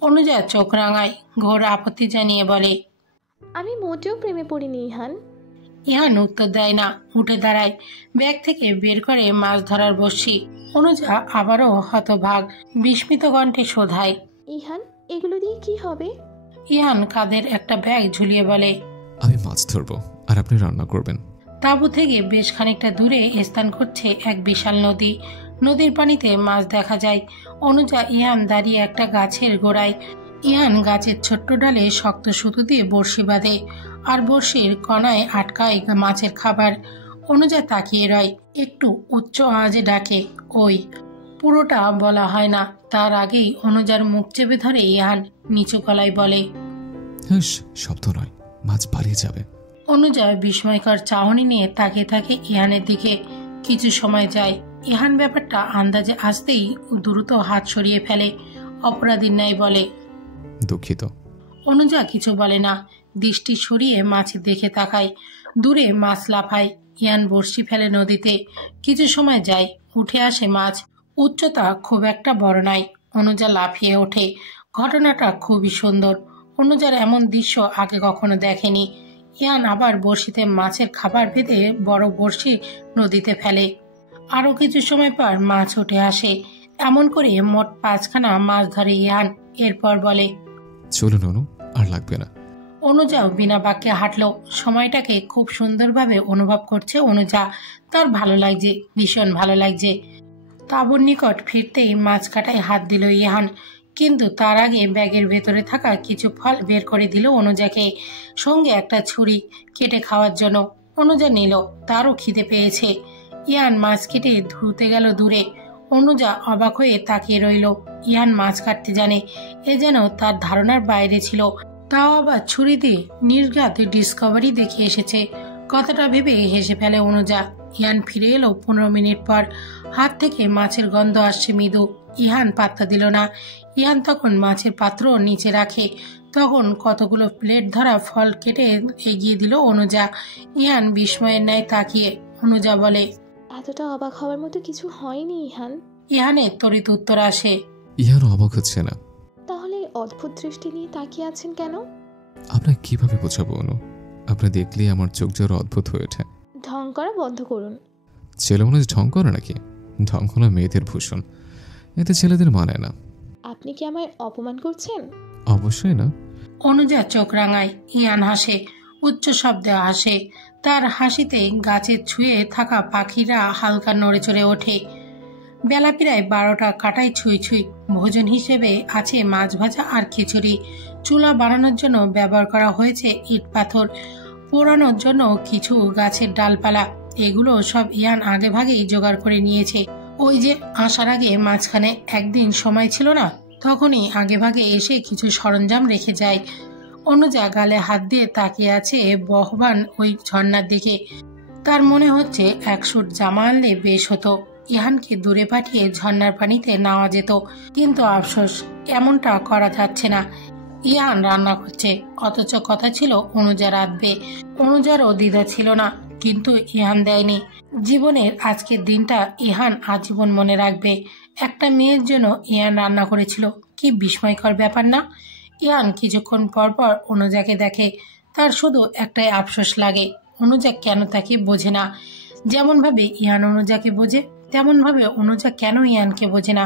অনুজা চোখ রাঙায়, ঘোর আপত্তি জানিয়ে বলে, আমি মোটেও প্রেমে পড়িনি ইহান। ইহান উত্তর দেয় না, উঠে দাঁড়ায়, ব্যাগ থেকে বের করে মাছ ধরার বসছি। অনুজা আবারও হতভাগ, বিস্মিত কণ্ঠে শোধায়, ইহান, এগুলো দিয়ে কি হবে? ইহান কাঁধের একটা ব্যাগ ঝুলিয়ে বলে, আমি মাছ ধরবো আর আপনি রান্না করবেন। তাঁবু থেকে বেশ খানিকটা দূরে স্থান করছে এক বিশাল নদী। নদীর পানিতে মাছ দেখা যায়। অনুজা ইহান দাঁড়িয়ে একটা গাছের গোড়ায়। ইহান গাছের ছোট্ট ডালে শক্ত সুতো দিয়ে বড়শি বাঁধে, আর বড়শির কণায় আটকায় মাছের খাবার। অনুজা তাকিয়ে রয়, একটু উচ্চ আওয়াজে ডাকে, ওই। পুরোটা বলা হয় না, তার আগেই অনুজার মুখ চেপে ধরে ইহান, নিচু গলায় বলে, হ্যাঁ, শব্দ নয়, মাছ পালিয়ে যাবে। অনুজা বিস্ময়কর চাহনি নিয়ে তাকিয়ে থাকে ইহানের দিকে। কিছু সময় যায়, ইহান ব্যাপারটা আন্দাজে আসতেই দ্রুত হাত সরিয়ে ফেলে, অপরাধীর ন্যায় বলে, দুঃখিত। অনুজা কিছু বলে না, দৃষ্টি সরিয়ে মাছের দিকে তাকায়। দূরে মাছ লাফায়। ইহান বড়শি ফেলে নদীতে। কিছু সময় যায়, উঠে আসে মাছ। উচ্চতা খুব একটা বড় নয়। অনুজা লাফিয়ে ওঠে। ঘটনাটা খুবই সুন্দর। অনুজার এমন দৃশ্য আগে কখনো দেখেনি। ইহান আবার বড়শিতে মাছের খাবার বেঁধে বড় বড়শি নদীতে ফেলে। আরো কিছু সময় পর মাছ উঠে আসে। এমন করে মোট 5খানা মাছ ধরে ইহান। এরপর বলে, চলুন অনু, আর লাগবে না। অনুজাও বিনা বাক্যে হাঁটলো। সময়টাকে খুব সুন্দরভাবে অনুভব করছে অনুজা। তার ভালো লাগছে, ভীষণ ভালো লাগছে। তাঁবুর নিকট ফিরতেই মাছ কাটায় হাত দিল ইহান, কিন্তু তার আগে ব্যাগের ভেতরে থাকা কিছু ফল বের করে দিল অনুজাকে, সঙ্গে একটা ছুরি, কেটে খাওয়ার জন্য। অনুজা নিল, তারও খিদে পেয়েছে। ইহান মাছ কেটে ধুতে গেল দূরে। অনুজা অবাক হয়ে তাকিয়ে রইল। ইহান মাছ কাটতে জানে, এ যেন তার ধারণার বাইরে ছিল। তাও আবার ছুরি দিয়ে নির্ঘাত ডিসকভারি দেখে এসেছে। কথাটা ভেবে হেসে ফেলে অনুজা। ইহান ফিরে এলো 15 মিনিট পর। হাত থেকে মাছের গন্ধ আসছে মৃদু। ইহান পাত্তা দিল না। ইহান তখন মাছের পাত্র নিচে রাখে। তখন কতগুলো প্লেট ধরা ফল কেটে এগিয়ে দিল অনুজা। ইহান বিস্ময়ের ন্যায় তাকিয়ে। অনুজা বলে, এতটা অবাক হওয়ার মতো কিছু হয়নি ইহান। ইহানের তড়িৎ উত্তর আসে, ইহান অবাক হচ্ছে না। তাহলে অদ্ভুত দৃষ্টি নিয়ে তাকিয়ে আছেন কেন? আপনাকে কিভাবে বোঝাবো অনু? আপনি দেখলেই আমার চোখ জোর অদ্ভুত হয়ে ওঠে। ঢং করা বন্ধ করুন। ছেলে মনে ঢং করে নাকি? ঢং হলো মেয়েদের ভূষণ, এতে ছেলেদের মানে না। আপনি কি আমায় অপমান করছেন? অবশ্যই না। অনুজা চোখ রাঙায়। ইয়ান হাসে, উচ্চ শব্দে হাসে। তার হাসিতে গাছের ছুঁয়ে থাকা পাখিরা হালকা নড়ে চড়ে ওঠে। বেলা প্রায় 12টা কাটায় ছুঁই ছুঁই। ভোজন হিসেবে আছে মাছ ভাজা আর খিচুড়ি। চুলা বানানোর জন্য ব্যবহার করা হয়েছে ইট পাথর, পোড়ানোর জন্য কিছু গাছের ডালপালা। এগুলো সব ইয়ান আগে ভাগেই জোগাড় করে নিয়েছে। ওই যে আসার আগে মাঝখানে একদিন সময় ছিল না, তখনই আগে ভাগে এসে কিছু সরঞ্জাম রেখে যায়। অনুজা গালে হাত দিয়ে তাকিয়ে আছে বহবান ওই ঝর্ণার দিকে। তার মনে হচ্ছে এক সুট জামা আনলে বেশ হতো। ইহানকে দূরে পাঠিয়ে ঝর্ণার পানিতে নাওয়া যেত, কিন্তু আফসোস এমনটা করা যাচ্ছে না। ইহান রান্না করছে, অথচ কথা ছিল অনুজা রাঁধবে। অনুজারও দ্বিধা ছিল না, কিন্তু ইহান দেয়নি। জীবনের আজকের দিনটা ইহান আজীবন মনে রাখবে। একটা মেয়ের জন্য ইহান রান্না করেছিল, কি বিস্ময়কর ব্যাপার না? ইহান কিছুক্ষণ পর পর অনুজাকে দেখে। তার শুধু একটাই আফসোস লাগে, অনুজা কেন তাকে বোঝে না। যেমন ভাবে ইহান অনুজাকে বোঝে, তেমন ভাবে অনুজা কেন ইহানকে বোঝে না।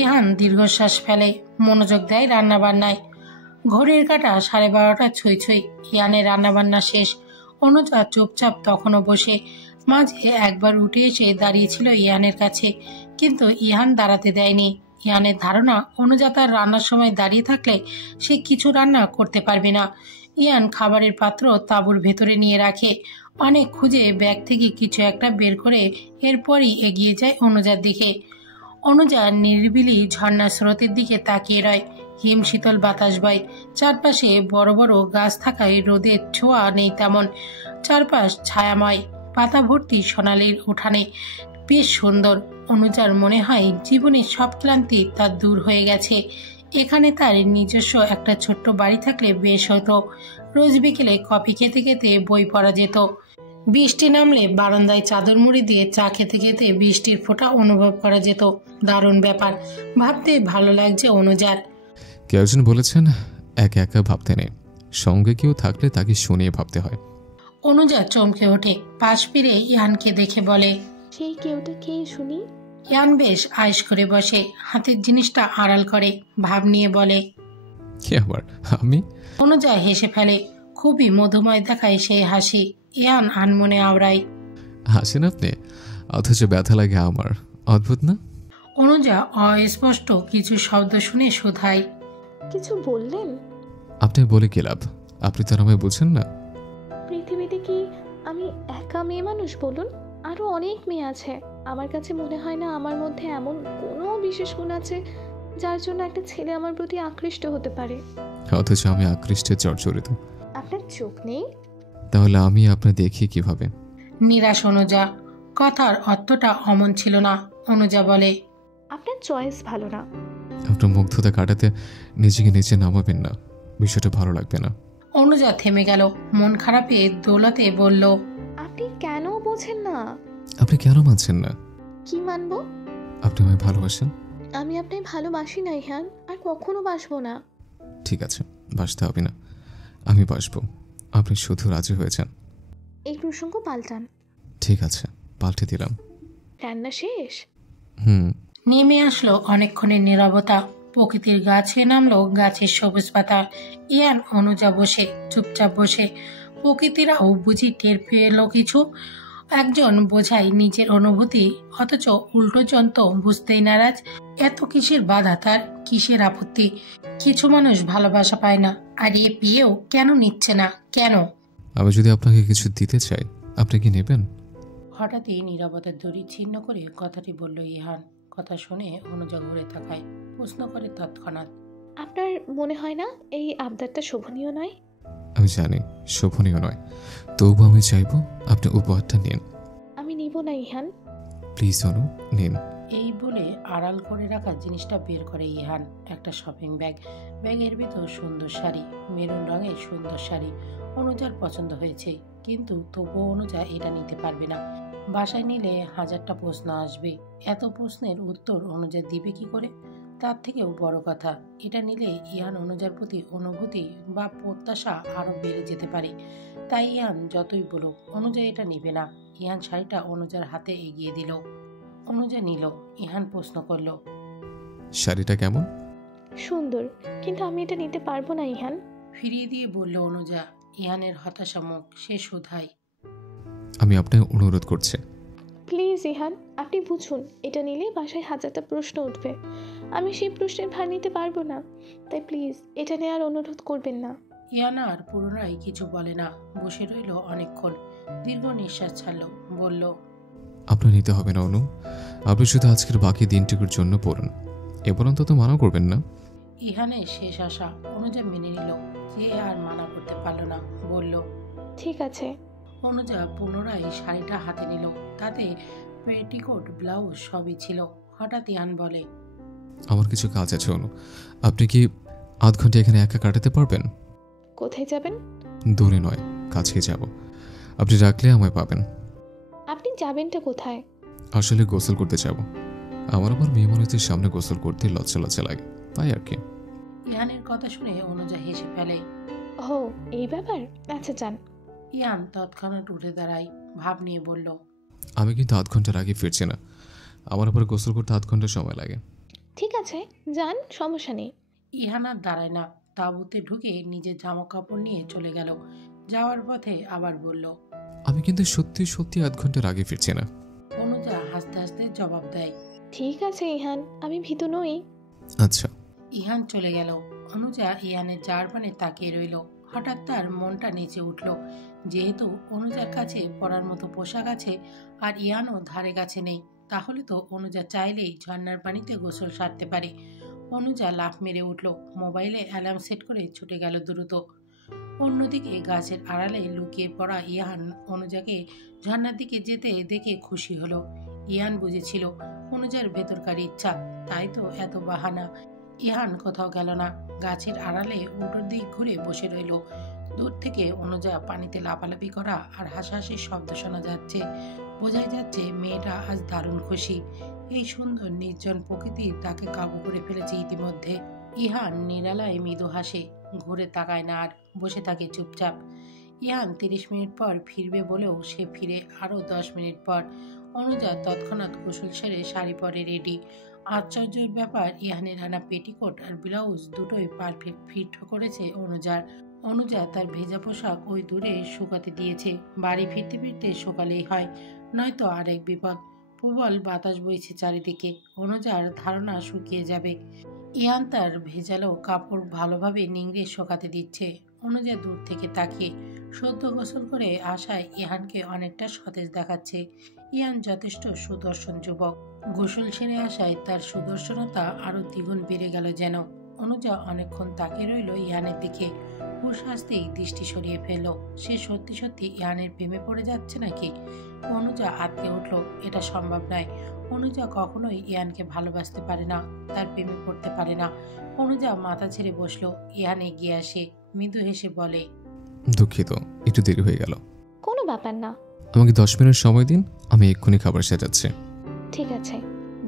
ইহান দীর্ঘশ্বাস ফেলে, মনোযোগ দেয় রান্না বান্নায়। ঘড়ির কাঁটা 12:30 ছুঁই ছুঁই। ইহানের রান্নাবান্না শেষ। অনুজা চুপচাপ তখনও বসে। মাঝে একবার উঠে এসে দাঁড়িয়েছিল ইহানের কাছে, কিন্তু ইহান দাঁড়াতে দেয়নি। ইহানের ধারণা অনুজা তার রান্নার সময় দাঁড়িয়ে থাকলে সে কিছু রান্না করতে পারবে না। ইহান খাবারের পাত্র তাঁবুর ভেতরে নিয়ে রাখে। অনেক খুঁজে ব্যাগ থেকে কিছু একটা বের করে এরপরই এগিয়ে যায় অনুজার দিকে। অনুজা নিরিবিলি ঝর্ণার স্রোতের দিকে তাকিয়ে রয়। হিম শীতল বাতাস বয়। চারপাশে বড় বড় গাছ থাকায় রোদের ছোঁয়া নেই তেমন। চারপাশ ছায়াময়, পাতা ভর্তি সোনালির উঠানে। বেশ সুন্দর। অনুজার মনে হয় জীবনের সব ক্লান্তি তার দূর হয়ে গেছে। এখানে তার নিজস্ব একটা ছোট্ট বাড়ি থাকলে বেশ হতো। রোজ বিকেলে কফি খেতে খেতে বই পড়া যেত। বৃষ্টি নামলে বারান্দায় চাদর মুড়ি দিয়ে চা খেতে খেতে বৃষ্টির ফোঁটা অনুভব করা যেত। দারুণ ব্যাপার, ভাবতে ভালো লাগছে অনুজার। কেউ একজন বলেছেন একা একা ভাবতে নেই, সঙ্গে কেউ থাকলে তাকে শুনিয়ে ভাবতে হয়। অনুজা চমকে ওঠে, পাশ ফিরে ইয়ানকে দেখে বলে, সেই কেউটা কে শুনি? ইয়ান বেশ আয়েশ করে বসে, হাতের জিনিসটা আড়াল করে, ভাব নিয়ে বলে, কে আবার? আমি? অনুজা হেসে ফেলে, খুবই মধুময় দেখায় সেই হাসি। ইয়ান আনমনে আওড়ায়, হাসেন আপনি, অথচ ব্যথা লাগে আমার। অদ্ভুত না? অনুজা অস্পষ্ট কিছু শব্দ শুনে শোধায়, কিছু বললেন? আপনি বলে কি লাভ? আপনি তো আমায় বুঝেন না। পৃথিবীতে কি আমি একা মেয়ে মানুষ বলুন? আরো অনেক মেয়ে আছে। আমার কাছে মনে হয় না আমার মধ্যে এমন কোনো বিশেষ গুণ আছে যার জন্য একটা ছেলে আমার প্রতি আকৃষ্ট হতে পারে। অথচ আমি আকৃষ্টে জর্জরিত। আপনার চোখ নেই? তাহলে আমি আপনার দেখি কিভাবে? নিরাশ অনুজা। কথার অর্থটা অমন ছিল না। অনুজা বলে, আপনার চয়েস ভালো না। আপনার মুগ্ধতা কাটাতে নিজেকে নিচে নামাবেন না, বিষয়টা ভালো লাগবে না। অনুজা থেমে গেল, মন খারাপে দোলাতে বলল, আপনি কেন বোঝেন না? আপনি কেন মানছেন না? কি মানবো? আপনি আমায় ভালোবাসেন। আমি আপনায় ভালোবাসি না ইহান, আর কখনো বাসবো না। ঠিক আছে, বাসতে হবে না, আমি বাসবো। আপনি শুধু রাজি হয়েছেন। এই প্রসঙ্গ পাল্টান। ঠিক আছে, পাল্টে দিলাম। রান্না শেষ? নেমে আসলো অনেকক্ষণের নীরবতা। প্রকৃতির গাছে নামলো গাছের সবুজ পাতা। ইয়ান অনুজা বসে, চুপচাপ বসে। প্রকৃতিরাও বুঝি টের পেল কিছু। একজন বোঝায় নিজের অনুভূতি, অথচ উল্টো জন তো বুঝতেই নারাজ। এত কিসের বাধা তার, কিসের আপত্তি? কিছু মানুষ ভালোবাসা পায় না, আর এ পেয়েও কেন নিচ্ছে না? কেন? আমি যদি আপনাকে কিছু দিতে চাই, আপনি কি নেবেন? হঠাৎই নীরবতার দড়ি ছিন্ন করে কথাটি বলল ইহান। কথা শুনে অনুজা ঘুরে তাকায়, প্রশ্ন করে তৎক্ষণাৎ, আপনার মনে হয় না এই আবদারটা শোভনীয় নয়? আমি জানি শোভনীয় নয়, তবু আমি চাইবো আপনি উপহারটা নিন। আমি নিব না ইহান। প্লিজ অনু, নিন। এই বলে আড়াল করে রাখা জিনিসটা বের করে ইহান। একটা শপিং ব্যাগ। ব্যাগের ভিতর সুন্দর শাড়ি, মেরুন রঙের সুন্দর শাড়ি। অনুজার পছন্দ হয়েছে, কিন্তু তবুও অনুজা এটা নিতে পারবে না। বাসায় নিলে 1000টা প্রশ্ন আসবে। এত প্রশ্নের উত্তর অনুজা দিবে কি করে? তার থেকেও বড় কথা, এটা নিলে ইহান অনুজার প্রতি অনুভূতি বা প্রত্যাশা আরো বেড়ে যেতে পারে। তাই ইহান যতই বলুক অনুজা এটা নিবে না। ইহান শাড়িটা অনুজার হাতে এগিয়ে দিল। অনুজা নিল। ইহান প্রশ্ন করলো, শাড়িটা কেমন? সুন্দর, কিন্তু আমি এটা নিতে পারবো না ইহান। ফিরিয়ে দিয়ে বলল অনুজা। ইহানের হতাশা মুখ সে শুধায়, আমি আপনাকে অনুরোধ করছি। প্লিজ ইহান, আপনি বুঝুন, এটা নিলে বাসায় হাজারটা প্রশ্ন উঠবে। আমি সেই প্রশ্নের ভার নিতে পারবো না, তাই প্লিজ এটা নেওয়ার অনুরোধ করবেন না। ইহান আর পুনরায় কিছু বলে না, বসে রইল অনেকক্ষণ। দীর্ঘ নিঃশ্বাস ছাড়ল, বলল, আপনার নিতে হবে না অনু, আপনি শুধু আজকের বাকি দিনটুকুর জন্য পড়ুন, এবার অন্তত মানা করবেন না। ইহানের শেষ আশা অনুজা মেনে নিল, যে আর মানা করতে পারল না, বলল, ঠিক আছে। অনুজা পুনরায় শাড়িটা হাতে নিল, তাতে পেটিকোট ব্লাউজ সবই ছিল। হঠাৎ ইহান বলে, আমার কিছু কাজ আছে অনু, আপনি কি আধ ঘন্টা এখানে একা কাটাতে পারবেন? কোথায় যাবেন? দূরে নয়, কাছেই যাব, আপনি ডাকলে আমায় পাবেন। আপনি যাবেনটা কোথায়? আসলে গোসল করতে যাব, আমার আবার মেয়ে মানুষদের সামনে গোসল করতে লজ্জা লজ্জা লাগে, তাই আর কি। ইহানের কথা শুনে অনুজা হেসে ফেলে। ও এই ব্যাপার, আচ্ছা যান। ইহান তৎক্ষণাৎ উঠে দাঁড়ায়, ভাব নিয়ে বলল, আমি কিন্তু আধ ঘন্টার আগে ফিরছি না, আমার আবার গোসল করতে আধ ঘন্টা সময় লাগে। ঠিক আছে যান, সমস্যা নেই। ইহান আর দাঁড়ায় না, তাঁবুতে ঢুকে নিজের জামা কাপড় নিয়ে চলে গেল। যাওয়ার পথে আবার বলল, আমি কিন্তু সত্যি সত্যি আধ ঘন্টার আগে ফিরছি না। অনুজা হাসতে হাসতে জবাব দেয়, ঠিক আছে ইহান, আমি ভীতু নই। আচ্ছা। ইহান চলে গেল। অনুজা ইহানের যার পানে তাকিয়ে রইল। হঠাৎ তার মনটা নিচে উঠল, যেহেতু অনুজার কাছে পরার মতো পোশাক আছে আর ইহানও ধারে কাছে নেই, তাহলে তো অনুজা চাইলেই ঝর্ণার পানিতে গোসল সারতে পারে। অনুজা লাফ মেরে উঠল, মোবাইলে অ্যালার্ম সেট করে ছুটে গেল দ্রুত। অন্যদিকে গাছের আড়ালে লুকিয়ে পড়া ইহান অনুজাকে ঝর্ণার দিকে যেতে দেখে খুশি হলো। ইহান বুঝেছিল অনুজার ভেতরকার ইচ্ছা, তাই তো এত বাহানা। ইহান কোথাও গেল না, গাছের আড়ালে উল্টোর দিক ঘুরে বসে রইল। দূর থেকে অনুজা পানিতে লাফালাফি করা আর হাসাহাসির শব্দ শোনা যাচ্ছে। বোঝাই যাচ্ছে মেয়েটা আজ দারুণ খুশি। এই সুন্দর নির্জন প্রকৃতি তাকে কাবু করে ফেলেছে ইতিমধ্যে। ইহান নিরালায় মৃদু হাসে, ঘুরে তাকায় না আর, বসে থাকে চুপচাপ। ইহান 30 মিনিট পর ফিরবে বলেও সে ফিরে আরো 10 মিনিট পর। অনুজা তৎক্ষণাৎ গোসল সেরে শাড়ি পরে রেডি। আশ্চর্যের ব্যাপার, ইহানের আনা পেটিকোট আর ব্লাউজ দুটোই পারফেক্ট ফিট করেছে অনুজার। অনুজা তার ভেজা পোশাক ওই দূরে শুকাতে দিয়েছে, বাড়ি ফিরতে ফিরতে সকালেই হয়, নয়তো আরেক বিপদ। প্রবল বাতাস বইছে চারিদিকে, অনুজার ধারণা শুকিয়ে যাবে। ইহান তার ভেজালো কাপড় ভালোভাবে নিংড়ে শুকাতে দিচ্ছে। অনুজা দূর থেকে তাকিয়ে সদ্য গোসল করে আসায় ইহানকে অনেকটা সতেজ দেখাচ্ছে। ইহান যথেষ্ট সুদর্শন যুবক, গোসল সেরে আসায় তার সুদর্শনতা আরো দ্বিগুণ বেড়ে গেল যেন। অনুজা অনেকক্ষণ তাকিয়ে রইল ইহানের দিকে, হুশ আসতেই দৃষ্টি সরিয়ে ফেলল। সে সত্যি সত্যি ইহানের প্রেমে পড়ে যাচ্ছে নাকি? অনুজা আটকে উঠল, এটা সম্ভব নয়। অনুজা কখনোই ইহানকে ভালোবাসতে পারে না, তার প্রেমে পড়তে পারে না। অনুজা মাথা ছেড়ে বসলো। ইহান এগিয়ে আসে, মৃদু হেসে বলে, দুঃখিত, একটু দেরি হয়ে গেল। কোনো ব্যাপার না, আমাকে 10 মিনিট সময় দিন, আমি এক্ষুনি খাবার সাজাচ্ছি। ঠিক আছে।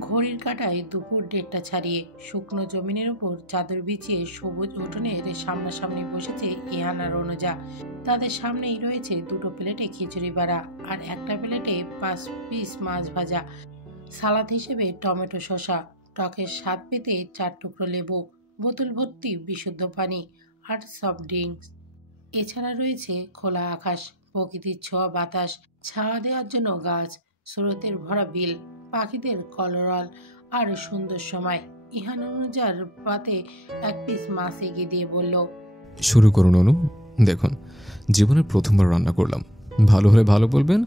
ঘড়ির কাঁটায় দুপুর 1:30 ছাড়িয়ে শুকনো জমিনের উপর চাদর বিছিয়ে সবুজ উঠোনের সামনাসামনি বসেছে ইহান আর অনুজা। তাদের সামনেই রয়েছে 2 প্লেটে খিচুড়ি বাড়া আর একটা প্লেটে 5 পিস মাছ ভাজা, সালাদ হিসেবে টমেটো শসা, টকের স্বাদ পেতে 4 টুকরো লেবু, বোতল ভর্তি বিশুদ্ধ পানি আর সফট ড্রিঙ্কস। এছাড়া রয়েছে খোলা আকাশ, প্রকৃতির ছোঁয়া বাতাস, ছায়া দেওয়ার জন্য গাছ, স্রোতের ভরা বিল, পাখিদের কলরল আর সুন্দর সময়। ইহান অনুজার পাতে 1 পিস মাছ এগিয়ে দিয়ে বলল, শুরু করুন অনু। দেখুন, জীবনের প্রথমবার রান্না করলাম, ভালো হলে ভালো বলবেন,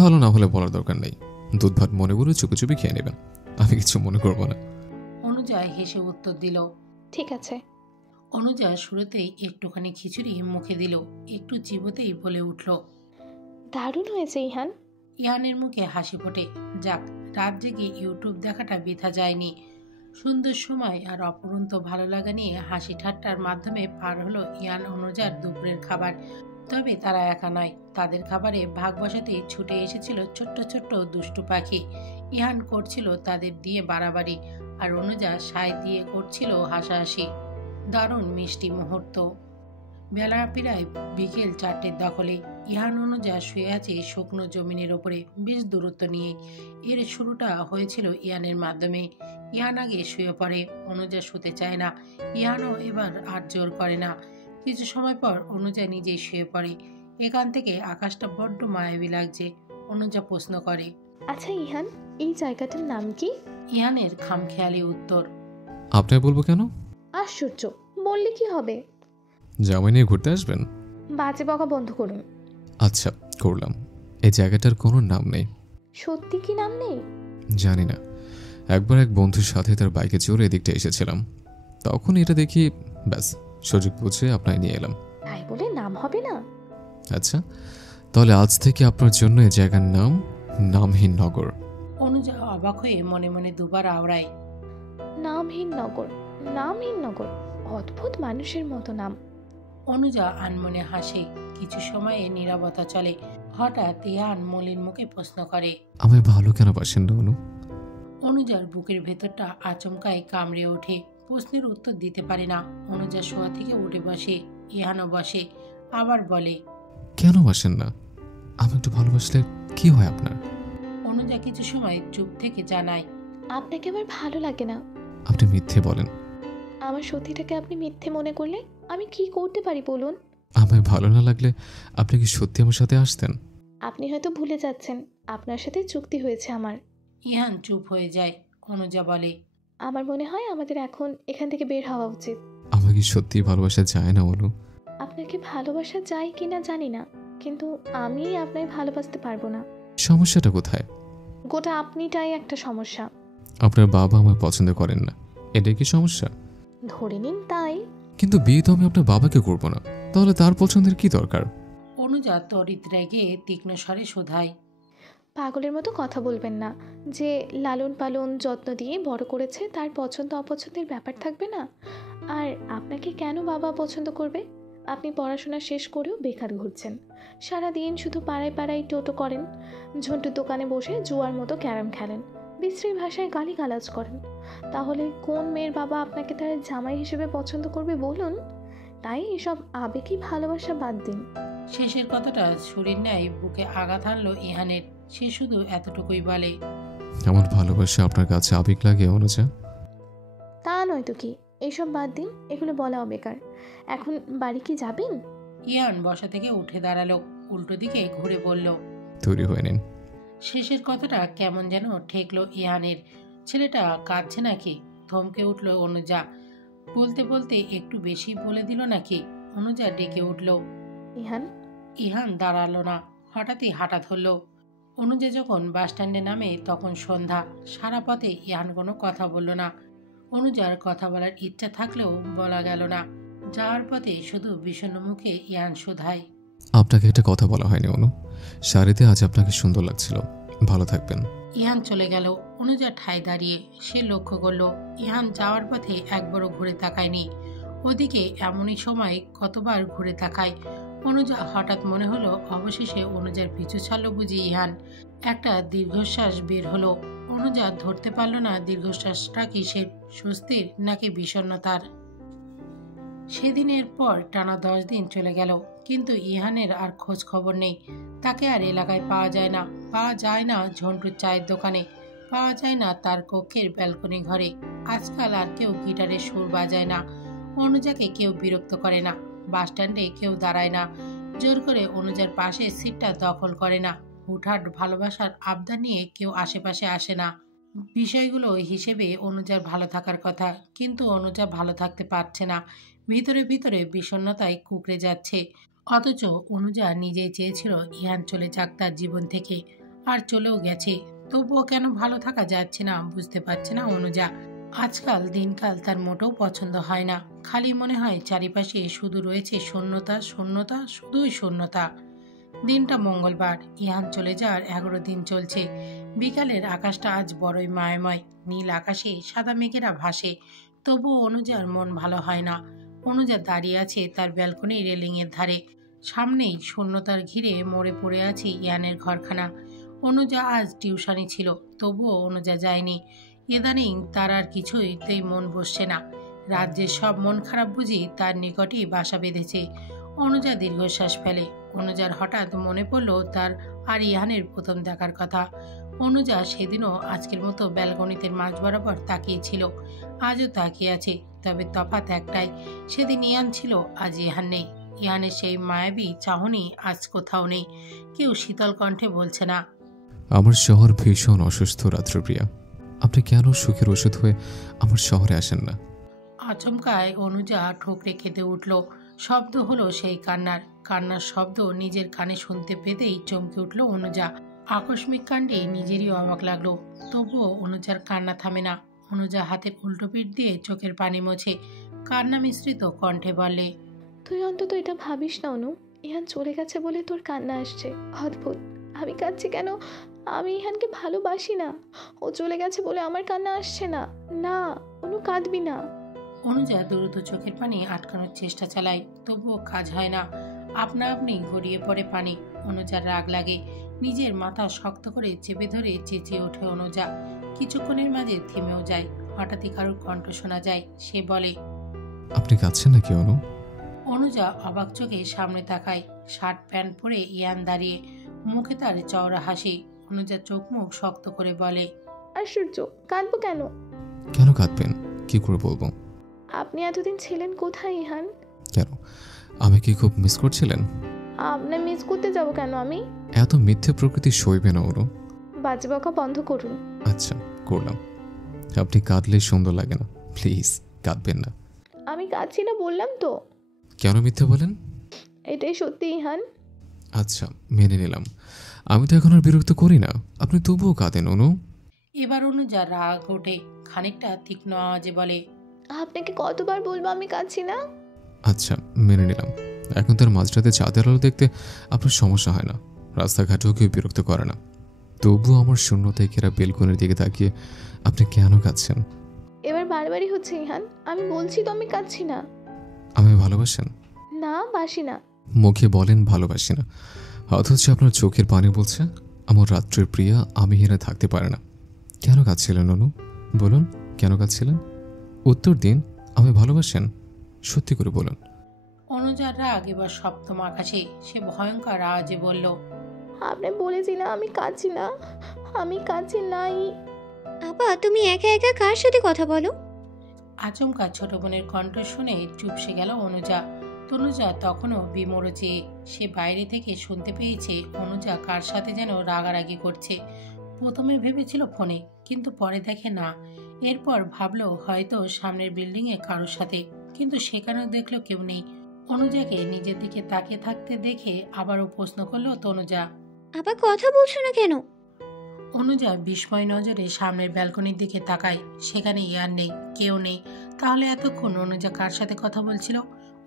ভালো না হলে বলার দরকার নেই। দুধ ভাত মনে করে চুপি চুপি খেয়ে নেবেন, আমি কিছু মনে করবো না। অনুজা হেসে উত্তর দিল, ঠিক আছে। অনুজা শুরুতেই একটুখানি খিচুড়ি মুখে দিল, একটু চিবোতেই বলে উঠল, দারুণ হয়েছে ইহান। ইহানের মুখে হাসি ফোটে। যাক, রাত জেগে ইউটিউব দেখাটা বৃথা যায়নি। সুন্দর সময় আর অপরন্ত ভালো লাগা নিয়ে হাসি ঠাট্টার মাধ্যমে পার হলো ইহান অনুজার দুপুরের খাবার। তবে তারা একা নয়, তাদের খাবারে ভাগ বসাতেই ছুটে এসেছিল ছোট্ট ছোট্ট দুষ্টু পাখি। ইহান করছিল তাদের দিয়ে বাড়াবাড়ি আর অনুজা সায় দিয়ে করছিল হাসাহাসি। দারুণ মিষ্টি মুহূর্ত। বেলা প্রায় বিকেল 4টের দখলে। ইহান অনুজা শুয়ে আছে শুকনো জমিনের ওপরে বেশ দূরত্ব নিয়ে। এর শুরুটা হয়েছিল ইহানের মাধ্যমে। ইহান আগে শুয়ে পড়ে, অনুজা শুতে চায় না। ইহানও এবার আর জোর করে না। কিছু সময় পর অনুজা নিজেই শুয়ে পড়ে। এখান থেকে আকাশটা বড্ড মায়াবী লাগছে। অনুজা প্রশ্ন করে, আচ্ছা ইহান, এই জায়গাটার নাম কি? ইহানের খামখেয়ালি উত্তর, আপনার বলবো কেন? আশ্চর্য, বললে কি হবে? জামাই নিয়ে ঘুরতে আসবেন? বাজে বকা বন্ধ করুন। আচ্ছা, করলাম। এই জায়গাটার কোনো নাম নেই। সত্যি কি নাম নেই? জানি না। একবার এক বন্ধুর সাথে তার বাইকে চড়ে এদিকটা এসেছিলাম, তখন এটা দেখি, ব্যাস সুযোগ বুঝে আপনায় নিয়ে এলাম। তাই বলে নাম হবে না? আচ্ছা, তাহলে আজ থেকে আপনার জন্য এই জায়গার নাম নামহীন নগর। অনুজা অবাক হয়ে মনে মনে দুবার আওড়ায়, নামহীন নগর, নামহীন নগর, অদ্ভুত মানুষের মতো নাম। অনুজা আনমনে হাসে। কিছু সময়ে নীরবতা চলে। হঠাৎ ইহান মলিন মুখে প্রশ্ন করে, আমায় ভালো কেন বাসেন না অনু? অনুজার বুকের ভেতরটা আচমকায় কামড়ে ওঠে। প্রশ্নের উত্তর দিতে পারে না। অনুজা শোয়া থেকে উঠে বসে, ইহানও বসে, আবার বলে, কেন বাসেন না? আমি একটু ভালোবাসলে কি হয় আপনার? অনুজা কিছু সময় চুপ থেকে জানায়, আপনাকে আমার ভালো লাগে না। আপনি মিথ্যে বলেন। আমার সত্যিটাকে আপনি মিথ্যে মনে করলে আমি কি করতে পারি বলুন? আমায় ভালো না লাগলে আপনি কি সত্যি আমার সাথে আসতেন? আপনি হয়তো ভুলে যাচ্ছেন, আপনার সাথে চুক্তি হয়েছে আমার। ইহান চুপ হয়ে যায়। অনুজা বলে, আমার মনে হয় আমাদের এখন এখান থেকে বের হওয়া উচিত। আমাকে কি সত্যি ভালোবাসা যায় না অনু? আপনাকে ভালোবাসা যায় কিনা জানি না, কিন্তু আমি আপনাকে ভালোবাসতে পারবো না। সমস্যাটা কোথায়? গোটা আপনিটাই একটা সমস্যা। আপনার বাবা আমায় পছন্দ করেন না, এটাই কি সমস্যা? ধরে নিন তাই। কিন্তু বিয়ে তো আমি আপনার বাবাকে করবো না, তাহলে তার পছন্দের কি দরকার? অনুজা তড়িৎ রেগে তীক্ষ্ণ স্বরে শোধায়, পাগলের মতো কথা বলবেন না। যে লালন পালন যত্ন দিয়ে বড় করেছে তার পছন্দ অপছন্দের ব্যাপার থাকবে না? আর আপনাকে কেন বাবা পছন্দ করবে? আপনি পড়াশোনা শেষ করেও বেকার ঘুরছেন, সারাদিন শুধু পাড়ায় পাড়ায় টোটো করেন, ঝন্টুর দোকানে বসে জুয়ার মতো ক্যারাম খেলেন, বিশ্রী ভাষায় গালিগালাজ করেন। তাহলে কোন মেয়ের বাবা আপনাকে তার জামাই হিসেবে পছন্দ করবে বলুন? তাই এসব আবেগী ভালোবাসা বাদ দিন। শেষের কথাটা ছুরির ন্যায় বুকে আঘাত হানলো ইহানের। সে শুধু এতটুকুই বলে, আমার ভালোবাসা আপনার কাছে আবেগ লাগে অনুজা? তা নয় তো কি, এইসব বাদ দিন, এগুলো বলাও বেকার। এখন বাড়ি কি যাবেন? ইহান বসা থেকে উঠে দাঁড়ালো, উল্টো দিকে ঘুরে বলল, তৈরি হয়ে নিন। শেষের কথাটা কেমন যেন ঠেকলো ইহানের। ছেলেটা কাঁদছে নাকি? থমকে উঠল অনুজা। বলতে বলতে একটু বেশি বলে দিল নাকি? অনুজা ডেকে উঠল, ইহান। ইহান দাঁড়ালো না, হঠাৎই হাঁটা ধরল। অনুজা যখন বাসস্ট্যান্ডে নামে তখন সন্ধ্যা। সারা পথে ইহান কোনো কথা বলল না। অনুজার কথা বলার ইচ্ছা থাকলেও বলা গেল না। যাওয়ার পথে শুধু বিষণ্ণ মুখে ইহান শোধায়, আপনাকে একটা কথা বলা হয়নি অনু। শাড়িতে আজ আপনাকে সুন্দর লাগছিল, ভালো থাকবেন। ইহান চলে গেল। অনুজা ঠায় দাঁড়িয়ে। সে লক্ষ্য করলো ইহান যাওয়ার পথে একবারও ঘুরে তাকায়নি। ওদিকে এমনই সময় কতবার ঘুরে তাকায়। অনুজা হঠাৎ মনে হলো অবশেষে অনুজার পিছু ছাড়লো বুঝি ইহান। একটা দীর্ঘশ্বাস বের হলো। অনুজা ধরতে পারল না দীর্ঘশ্বাসটা কিসের, স্বস্তির নাকি বিষণ্ণতার। সেদিনের পর টানা 10 দিন চলে গেল, কিন্তু ইহানের আর খোঁজ খবর নেই। তাকে আর এলাকায় পাওয়া যায় না। পাওয়া যায় না ঝন্টুর চায়ের দোকানে, পাওয়া যায় না তার কক্ষের ব্যালকনি ঘরে। আজকাল আর কেউ গিটারের সুর বাজায় না। অনুজাকে কেউ বিরক্ত করে না। বাসস্ট্যান্ডে কেউ দাঁড়ায় না। জোর করে অনুজার পাশে সিটটা দখল করে না। হুটহাট ভালোবাসার আবদার নিয়ে কেউ আশেপাশে আসে না। বিষয়গুলো হিসেবে অনুজার ভালো থাকার কথা, কিন্তু অনুজা ভালো থাকতে পারছে না। ভিতরে ভিতরে বিষণ্ণতায় কুঁকড়ে যাচ্ছে। অথচ অনুজা নিজেই চেয়েছিল ইহান চলে যাক তার জীবন থেকে, আর চলেও গেছে। তবুও কেন ভালো থাকা যাচ্ছে না বুঝতে পারছে না অনুজা। আজকাল দিনকাল তার মোটেও পছন্দ হয় না। খালি মনে হয় চারিপাশে শুধু রয়েছে শূন্যতা, শূন্যতা, শুধুই শূন্যতা। দিনটা মঙ্গলবার। ইহান চলে যাওয়ার 11 দিন চলছে। বিকালের আকাশটা আজ বড়ই মায়াময়। নীল আকাশে সাদা মেঘেরা ভাসে। তবুও অনুজার মন ভালো হয় না। অনুজা দাঁড়িয়ে আছে তার ব্যালকনি রেলিংয়ের ধারে। সামনেই শূন্যতার ঘিরে মরে পড়ে আছে ইয়ানের ঘরখানা। অনুজা আজ টিউশনি ছিল, তবুও অনুজা যায়নি। ইদানিং তার আর কিছুতেই মন বসছে না। রাজ্যের সব মন খারাপ বুঝি তার নিকটেই বাসা বেঁধেছে। অনুজা দীর্ঘশ্বাস ফেলে। অনুজার হঠাৎ মনে পড়লো তার আর ইহানের প্রথম দেখার কথা। অনুজা সেদিনও আজকের মতো ব্যালকনিতের মাঝ বরাবর তাকিয়েছিল, আজও তাকিয়ে আছে। তবে তফাৎ একটাই, সেদিন ইহান ছিল, আজ ইহান নেই। ইহানের সেই মায়াবী চাহনি আজ কোথাও নেই। কেউ শীতল কণ্ঠে বলছে না, আমার শহর ভীষণ অসুস্থ রাত্রিপ্রিয়া, আপনি কেন সুখের ওষুধ হয়ে আমার শহরে আসেন না? আচমকায় অনুজা ঠোকরে কেঁদে উঠল। শব্দ হলো সেই কান্নার শব্দ নিজের কানে শুনতে পেতেই চমকে উঠল অনুজা। আকস্মিক কাণ্ডে নিজেরই অবাক লাগলো, তবুও অনুজার কান্না থামে না। অনুজা হাতের উল্টো পিঠ দিয়ে চোখের পানি মোছে, কান্না মিশ্রিত কণ্ঠে বলে, তুই অন্তত এটা ভাবিস না অনু, ইহান চলে গেছে বলে তোর কান্না আসছে। অদ্ভুত, আমি কাঁদছি কেন? আমি ইহানকে ভালোবাসি না, ও চলে গেছে বলে আমার কান্না আসছে না। না অনু, কাঁদবি না। অনুজা দ্রুত চোখের পানি আটকানোর চেষ্টা চালায়, তবুও কাজ হয় না। আপনা আপনি গড়িয়ে পড়ে পানি। অনুজার রাগ লাগে, নিজের মাথা শক্ত করে চেপে ধরে চেঁচিয়ে ওঠে অনুজা। কিছুক্ষণের মাঝে থেমেও যায়। হঠাৎই কারোর কণ্ঠ শোনা যায়, সে বলে, আপনি কাঁদছেন নাকি অনু? অনুজা অবাক চোখে সামনে তাকায়। শার্ট প্যান্ট পরে ইয়ান দাঁড়িয়ে, মুখে তার চওড়া হাসি। অনুজা চোখ মুখ শক্ত করে বলে, আশ্চর্য, কাঁদবো কেন? কেন কাঁদবেন? কি করে বলবো? আপনি এতদিন ছিলেন কোথায় ইহান? কেন, আমি কি খুব মিস করছিলেন? আপনার মিস করতে যাব কেন আমি? এত মিথ্যে প্রকৃতি সইবে না অনু। বাজে বকা বন্ধ করুন। আচ্ছা, করলাম। আপনি কাঁদলে সুন্দর লাগে না, প্লিজ কাঁদবেন না। আমি কাঁদছি না বললাম তো। কেন মিথ্যে বলেন? এটাই সত্যি ইহান। আচ্ছা, মেনে নিলাম। আমি তো এখন আর বিরক্ত করি না, আপনি তবুও কাঁদেন অনু। এবার অনুজা রাগ ওঠে, খানিকটা তীক্ষ্ণ আওয়াজে বলে, আপনাকে কতবার বলবো আমি কাঁদছি না? আচ্ছা, মেনে নিলাম। এখন তার মাঝরাতে চাঁদের আলো দেখতে আপনার সমস্যা হয় না, রাস্তাঘাটেও কেউ বিরক্ত করে না। তবুও আমার শূন্যতায় ঘেরা বেলকনির দিকে তাকিয়ে আপনি কেন কাঁদছেন? এবার বারবারই হচ্ছে ইহান, আমি বলছি তো আমি কাঁদছি না। আমায় ভালোবাসেন? না, বাসি না। মুখে বলেন ভালোবাসি না, অথচ আপনার চোখের পানি বলছে আমার রাত্রের প্রিয়া আমি হেরে থাকতে পারে না। কেন কাঁদছিলেন অনু? বলুন, কেন কাঁদছিলেন? উত্তর দিন। আমি ভালোবাসেন? সত্যি করে বলুন। অনুজার রাগ এবার সপ্তম আকাশে। সে ভয়ঙ্কর আওয়াজে বলল, আপনি বলেছি না আমি কাঁদছি না, আমি কাঁদছি নাই। আপা, তুমি একা একা কার সাথে কথা বলো? আচমকা ছোট বোনের কণ্ঠ শুনে চুপসে গেল অনুজা। তনুজা তখনও বিমোরচে। সে বাইরে থেকে শুনতে পেয়েছে অনুজা কার সাথে যেন রাগারাগি করছে। প্রথমে ভেবেছিল ফোনে, কিন্তু পরে দেখে না। এরপর ভাবলো হয়তো সামনের বিল্ডিংয়ে কারোর সাথে, কিন্তু সেখানেও দেখলো কেউ নেই। অনুজাকে নিজের দিকে তাকিয়ে থাকতে দেখে আবারও প্রশ্ন করলো তনুজা, আপা কথা বলছো না কেন? অনুজা বিস্ময় নজরে সামনের ব্যালকনির দিকে তাকায়। সেখানে ইয়ার নেই, কেউ নেই। তাহলে এতক্ষণ অনুজা কার সাথে কথা বলছিল?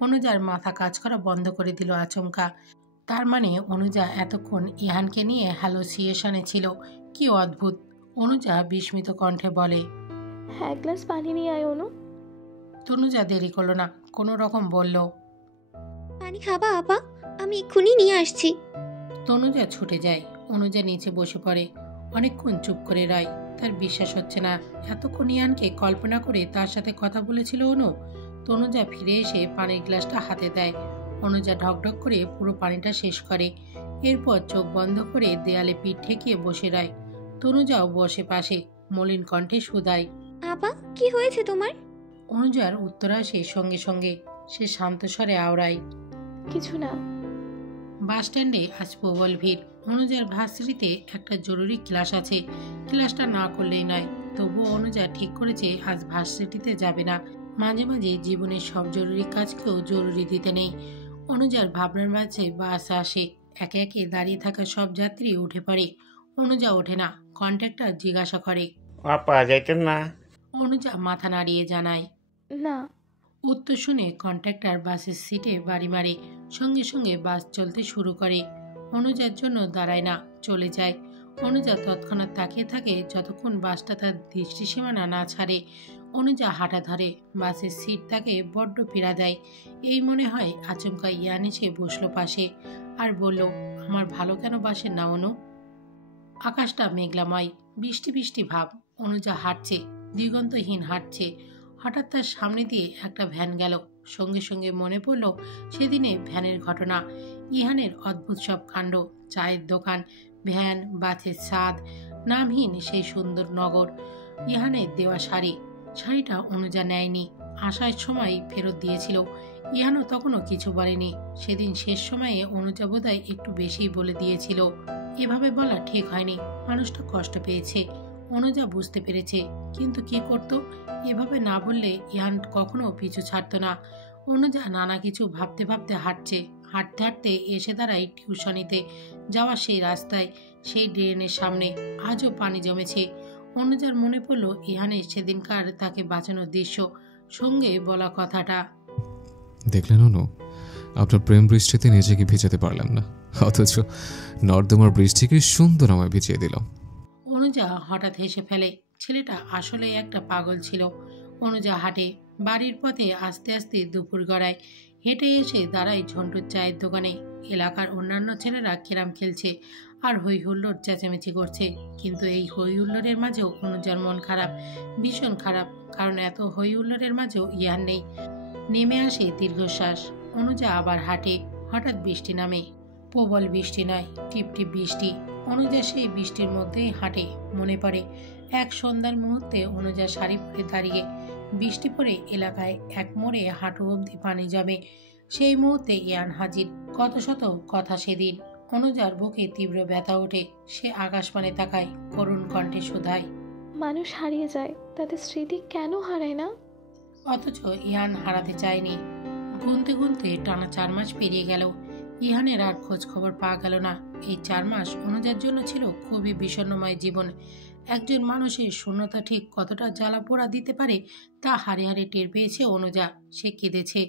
অনুজার মাথা কাজ করা বন্ধ করে দিল আচমকা। তার মানে অনুজা এতক্ষণ ইহানকে নিয়ে হ্যালোসিয়েশনে ছিল। কি অদ্ভুত! অনুজা বিস্মিত কণ্ঠে বলে, এক গ্লাস পানি নিয়ে আয় অনু। তনুজা দেরি করলো না, কোনো রকম বলল, পানি খাবা আপা? আমি এক্ষুনি নিয়ে আসছি। তনুজা ছুটে যায়। অনুজা নিচে বসে পড়ে, অনেকক্ষণ চুপ করে রয়। তার বিশ্বাস হচ্ছে না এতক্ষণ ইয়ানকে কল্পনা করে তার সাথে কথা বলেছিল অনু। তনুজা ফিরে এসে পানির গ্লাসটা হাতে দেয়। অনুজা ঢকঢক করে পুরো পানিটা শেষ করে। এরপর চোখ বন্ধ করে দেয়ালে পিঠ ঠেকিয়ে বসে রয়। তনুজাও বসে পাশে, মলিন কণ্ঠে শুধায়, আপা কি হয়েছে তোমার? অনুজার উত্তর আসে সঙ্গে সঙ্গে। সে শান্ত স্বরে আওড়ায়, কিছু না। বাসস্ট্যান্ডে আজ প্রবল ভিড়। অনুজার ভার্সিটিতে একটা জরুরি ক্লাস আছে। ক্লাসটা না করলেই নয়। তবুও অনুজা ঠিক করেছে আজ ভার্সিটিতে যাবে না। মাঝে মাঝে জীবনের সব জরুরি কাজকেও জরুরি দিতে নেই। অনুজার ভাবনার মাঝে বাস আসে। একে একে দাঁড়িয়ে থাকা সব যাত্রী উঠে পড়ে। অনুজা ওঠে না। কন্ট্রাক্টর জিজ্ঞাসা করে, আপা যাইতেন না? অনুজা মাথা নাড়িয়ে জানায়, না। উত্তর শুনে কন্ট্রাক্টর বাসের সিটে বাড়ি মারে। সঙ্গে সঙ্গে বাস চলতে শুরু করে। অনুজার জন্য দাঁড়ায় না, চলে যায়। অনুজা তৎক্ষণাৎ তাকিয়ে থাকে যতক্ষণ বাসটা তার দৃষ্টিসীমানা না ছাড়ে। অনুজা হাঁটা ধরে। বাসের সিট তাকে বড্ড পীড়া দেয়। এই মনে হয় আচমকা ইয়ান এসে বসলো পাশে আর বলল, আমার ভালো কেন বাসের না অনু? আকাশটা মেঘলাময়, বৃষ্টি বৃষ্টি ভাব। অনুজা হাঁটছে, দিগন্তহীন হাঁটছে। হঠাৎ তার সামনে দিয়ে একটা ভ্যান গেল। সঙ্গে সঙ্গে মনে পড়ল সেদিনে ভ্যানের ঘটনা, ইহানের অদ্ভুত সব কাণ্ড, চায়ের দোকান, ভ্যান, বাসের স্বাদ, নামহীন সেই সুন্দর নগর, ইহানের দেওয়া শাড়িটা অনুজা নেয়নি, আসার সময় ফেরত দিয়েছিল। ইহানও তখনও কিছু বলেনি। সেদিন শেষ সময়ে অনুজা বোধহয় একটু বেশিই বলে দিয়েছিল। এভাবে বলা ঠিক হয়নি, মানুষটা কষ্ট পেয়েছে, অনুজা বুঝতে পেরেছে, কিন্তু কি করত? এভাবে না বললে ইহান কখনো পিছু ছাড়ত না। অনুজা নানা কিছু ভাবতে ভাবতে হাঁটতে হাঁটতে এসে দাঁড়ায় টিউশনিতে যাওয়া সেই রাস্তায়, সেই ড্রেনের সামনে। আজও পানি জমেছে। অনুজার মনে পড়ল ইহানের সেদিনকার তাকে বাঁচানোর দৃশ্য, সঙ্গে বলা কথাটা। দেখলেন অনু, আপনার প্রেম বৃষ্টিতে নিজেকে ভিজাতে পারলাম না, অথচ নর্দমার বৃষ্টিকে সুন্দর আমায় ভিজিয়ে দিল। অনুজা হঠাৎ হেসে ফেলে। ছেলেটা আসলে একটা পাগল ছিল। অনুজা হাঁটে বাড়ির পথে, আস্তে আস্তে দুপুর গড়ায়। হেঁটে এসে দাঁড়ায় ঝন্টুর চায়ের দোকানে। এলাকার অন্যান্য ছেলেরা ক্যারাম খেলছে আর হই হুল্লোড় চেঁচামেচি করছে, কিন্তু এই হই হুল্লোড়ের মাঝেও অনুজার মন খারাপ, ভীষণ খারাপ। কারণ এত হই হুল্লোড়ের মাঝেও ইহান নেই। নেমে আসে দীর্ঘশ্বাস। অনুজা আবার হাঁটে। হঠাৎ বৃষ্টি নামে। প্রবল বৃষ্টি নয়, টিপটিপ বৃষ্টি। অনুজা সেই বৃষ্টির মধ্যেই হাঁটে। মনে পড়ে এক সন্ধ্যার মুহূর্তে অনুজা শাড়ি পরে দাঁড়িয়ে, বৃষ্টি পড়ে এলাকায় এক মোড়ে হাঁটু অবধি পানি জমে। সেই মুহূর্তে ইহান হাজির। কত শত কথা সেদিন। অনুজার বুকে তীব্র ব্যথা ওঠে। সে আকাশপানে তাকায়, করুণ কণ্ঠে শোধায়, মানুষ হারিয়ে যায়, তাদের স্মৃতি কেন হারায় না? অথচ ইহান হারাতে চায়নি। গুনতে গুনতে টানা 4 মাস পেরিয়ে গেল। ইহানের আর খোঁজ খবর পাওয়া গেল না। এই 4 মাস অনুজার জন্য ছিল খুবই বিষণ্ণময় জীবন। একজন মানুষের শূন্যতা ঠিক কতটা জ্বালা পোড়া দিতে পারে তা হারে হারে টের পেয়েছে অনুজা। সে কেঁদেছে,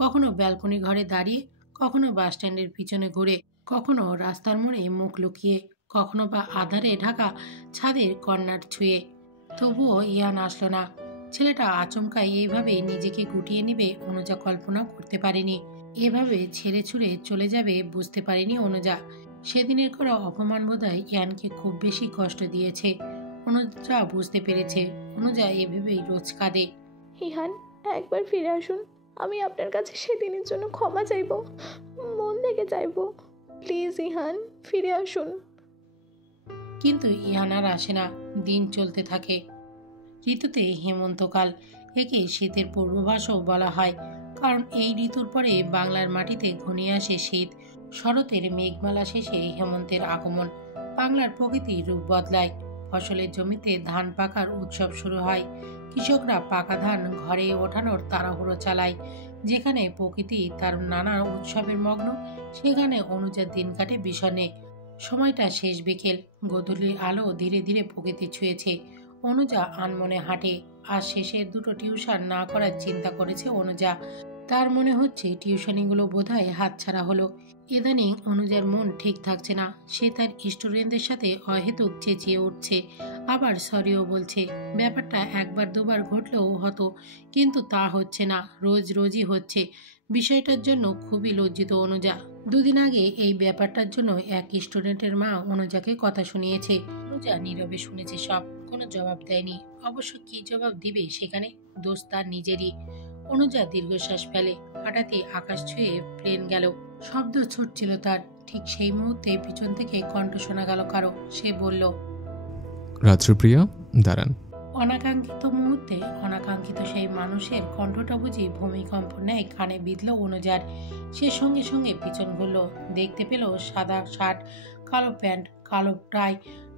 কখনো ব্যালকনি ঘরে দাঁড়িয়ে, কখনো বাস স্ট্যান্ডের পিছনে ঘুরে, কখনো রাস্তার মোড়ে মুখ লুকিয়ে, কখনো বা আধারে ঢাকা ছাদের কর্নার ছুঁয়ে। তবুও ইহান আসলো না। ছেলেটা আচমকাই এইভাবে নিজেকে গুটিয়ে নিবে অনুজা কল্পনা করতে পারেনি। এভাবে ছেড়ে ছুড়ে চলে যাবে বুঝতে পারেনি অনুজা। সেদিনের করা অপমান বোধহয় ইয়ানকে খুব বেশি কষ্ট দিয়েছে। অনুজা বুঝতে পেরেছে। অনুজা এভাবেই রোজ কাঁদে। ইহান, একবার ফিরে আসুন, আমি আপনার কাছে সেদিনের জন্য ক্ষমা চাইব, মন থেকে চাইব, প্লিজ ইহান ফিরে আসুন। কিন্তু ইহান আর আসে না। দিন চলতে থাকে। ঋতুতে হেমন্তকাল, একে শীতের পূর্বাভাসও বলা হয়, কারণ এই ঋতুর পরে বাংলার মাটিতে ঘনিয়ে আসে শীত। শরতের মেঘমালা শেষে হেমন্তের আগমন। বাংলার প্রকৃতির রূপ বদলায়। ফসলের জমিতে ধান পাকার উৎসব শুরু হয়। কৃষকরা পাকা ধান ঘরে ওঠানোর তাড়াহুড়ো চালায়। যেখানে প্রকৃতি তার নানা উৎসবের মগ্ন, সেখানে অনুজার দিন কাটে বিষণ্ণে। সময়টা শেষ বিকেল। গোধূলির আলো ধীরে ধীরে প্রকৃতি ছুঁয়েছে। অনুজা আনমনে হাঁটে। আর শেষের 2টো টিউশন না করার চিন্তা করেছে অনুজা। তার মনে হচ্ছে টিউশনিগুলো বোধহয় হাতছাড়া হলো। ইদানিং অনুজার মন ঠিক থাকছে না। সে তার স্টুডেন্টদের সাথে অহেতুক চেঁচিয়ে উঠছে, আবার সরিও বলছে। ব্যাপারটা একবার দুবার ঘটলেও হতো, কিন্তু তা হচ্ছে না, রোজ রোজই হচ্ছে। বিষয়টার জন্য খুবই লজ্জিত অনুজা। 2 দিন আগে এই ব্যাপারটার জন্য এক স্টুডেন্টের মা অনুজাকে কথা শুনিয়েছে। অনুজা নীরবে শুনেছে সব, কোনো জবাব দেয়নি। অবশ্য কি জবাব দিবে সেখানে? দোষ তার নিজেরই। অনুজা দীর্ঘশ্বাস ফেলে। হঠাৎই আকাশ ছুঁয়ে প্লেন গেল। শব্দ ছুটছিল তার। ঠিক সেই মুহূর্তে পিছন থেকে কণ্ঠ শোনা গেল কারো। সে বলল, রাত্রিপ্রিয়া, দাঁড়ান। অনাকাঙ্ক্ষিত মুহূর্তে অনাকাঙ্ক্ষিত সেই মানুষের কণ্ঠটা বুঝি ভূমিকম্প নেয় কানে বিঁধল অনুজার। সে সঙ্গে সঙ্গে পিছন ঘুরল। দেখতে পেল সাদা শার্ট, কালো প্যান্ট, কালো টাই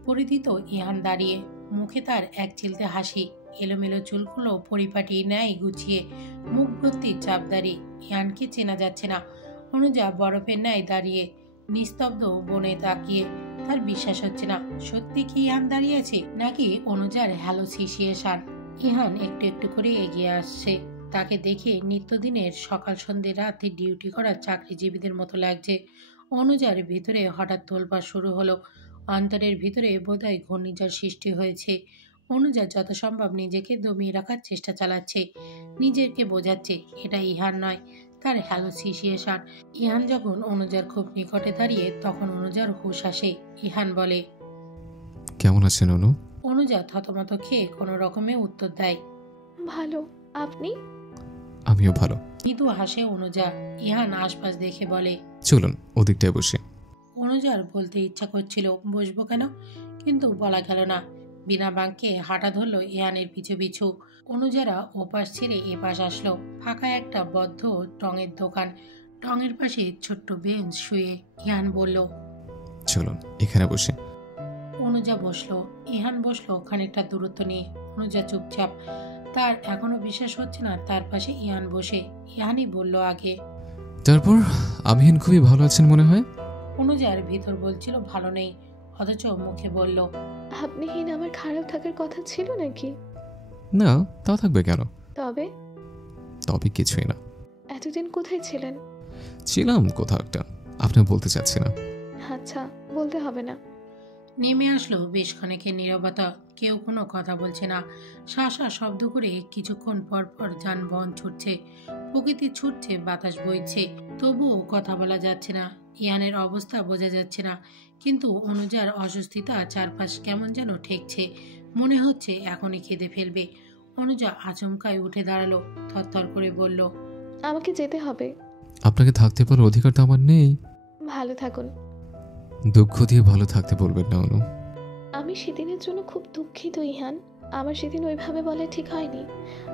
পরিধিত ইহান দাঁড়িয়ে। মুখে তার এক চিলতে হাসি। এলোমেলো চুলগুলো পরিপাটি ন্যায় গুছিয়ে, মুখ ভর্তি চাপদারি। ইহানকে চেনা যাচ্ছে না। অনুজা বরফের ন্যায় দাঁড়িয়ে, নিস্তব্ধ বনে তাকিয়ে। তার বিশ্বাস হচ্ছে না, সত্যি কি ইহান দাঁড়িয়ে আছে, নাকি অনুজার হ্যালোসিয়েশন। ইহান একটু একটু করে এগিয়ে আসছে। তাকে দেখে নিত্যদিনের সকাল সন্ধ্যে রাতে ডিউটি করা চাকরিজীবীদের মতো লাগছে। অনুজার ভিতরে হঠাৎ তোলপাড় শুরু হলো। অন্তরের ভিতরে বোধহয় ঘূর্ণিঝড় সৃষ্টি হয়েছে। অনুজা যত সম্ভব নিজেকে দমিয়ে রাখার চেষ্টা চালাচ্ছে। নিজেকে বোঝাচ্ছে এটা ইহান নয়, তার হ্যালোসিয়েশন। ইহান যখন অনুজার খুব নিকটে দাঁড়িয়ে, তখন অনুজার হুঁশ আসে। ইহান বলে, কেমন আছেন অনু? অনুজা থতমত খেয়ে কোনো রকমে উত্তর দেয়, ভালো। আপনি? আমিও ভালো। মৃদু হাসে অনুজা। ইহান আশপাশ দেখে বলে, চলুন ওদিকটায় বসে। অনুজার বলতে ইচ্ছা করছিল বসবো কেন, কিন্তু বলা গেল না। বিনা বাক্যে হাঁটা ধরল ইহানের পিছু পিছু। অনুজারা ওপাশ ছেড়ে এপাশ আসলো। ফাঁকা একটা বদ্ধ টঙের দোকান, টঙের পাশে ছোট্ট বেঞ্চ শুয়ে। ইহান বলল, চলুন এখানে বসে। অনুজা বসলো। ইহান বসলো খানিকটা দূরত্ব নিয়ে। অনুজা চুপচাপ। তার এখনো বিশ্বাস হচ্ছে না তার পাশে ইহান বসে। ইহানই বলল আগে। তারপর আমিন খুবই ভালো আছেন মনে হয়। অনুজার ভিতর বলছিল ভালো নেই, অথচ মুখে বলল, আপনি হীন আমার খারাপ থাকার কথা ছিল নাকি? না, তা থাকবে কেন? তবে? তবে কিছুই না। এতদিন কোথায় ছিলেন? ছিলাম কোথাও একটা, আপনি বলতে চাচ্ছি না। আচ্ছা, বলতে হবে না। নেমে আসলো বেশ খানিকের নীরবতা। কেউ কোনো কথা বলছে না। শাঁসা শব্দ করে কিছুক্ষণ পর পর যানবাহন ছুটছে, প্রকৃতি ছুটছে, বাতাস বইছে, তবুও কথা বলা যাচ্ছে না। ইয়ানের অবস্থা বোঝা যাচ্ছে না, কিন্তু অনুজার অস্বস্তিতা চারপাশ কেমন যেন ঠেকছে। মনে হচ্ছে এখনই কেঁদে ফেলবে। অনুজা আচমকায় উঠে দাঁড়ালো, থরথর করে বলল, আমাকে যেতে হবে। আপনাকে থাকতে পারার অধিকার তো আমার নেই। ভালো থাকুন। দুঃখ দিয়ে ভালো থাকতে বলবেন না অনু। আমি সেদিনের জন্য খুব দুঃখিত ইহান। আমার সেদিন ওইভাবে বলা ঠিক হয়নি,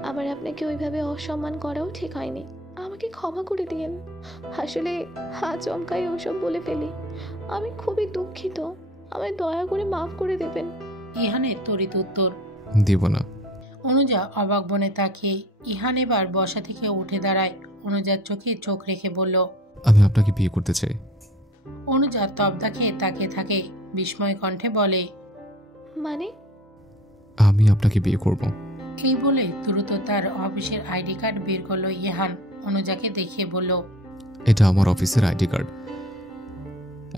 আবার আপনাকে ওইভাবে অসম্মান করাও ঠিক হয়নি। আমাকে ক্ষমা করে দিয়েন। আসলে আচমকাই ওসব বলে ফেলি। আমি খুবই দুঃখিত, আমায় দয়া করে মাফ করে দেবেন। ইহানের তড়িৎ উত্তর, দিব না। অনুজা অবাক বনে তাকিয়ে। ইহান এবার বসা থেকে উঠে দাঁড়ায়। অনুজার চোখে চোখ রেখে বলল, আমি আপনাকে বিয়ে করতে চাই। অনুজা তবদা খেয়ে তাকিয়ে থাকে, বিস্ময় কণ্ঠে বলে, মানে? আমি আপনাকে বিয়ে করব। এই বলে দ্রুত তার অফিসের আইডি কার্ড বের করলো ইহান। অনুজাকে দেখিয়ে বলল, এটা আমার অফিসের আইডি কার্ড।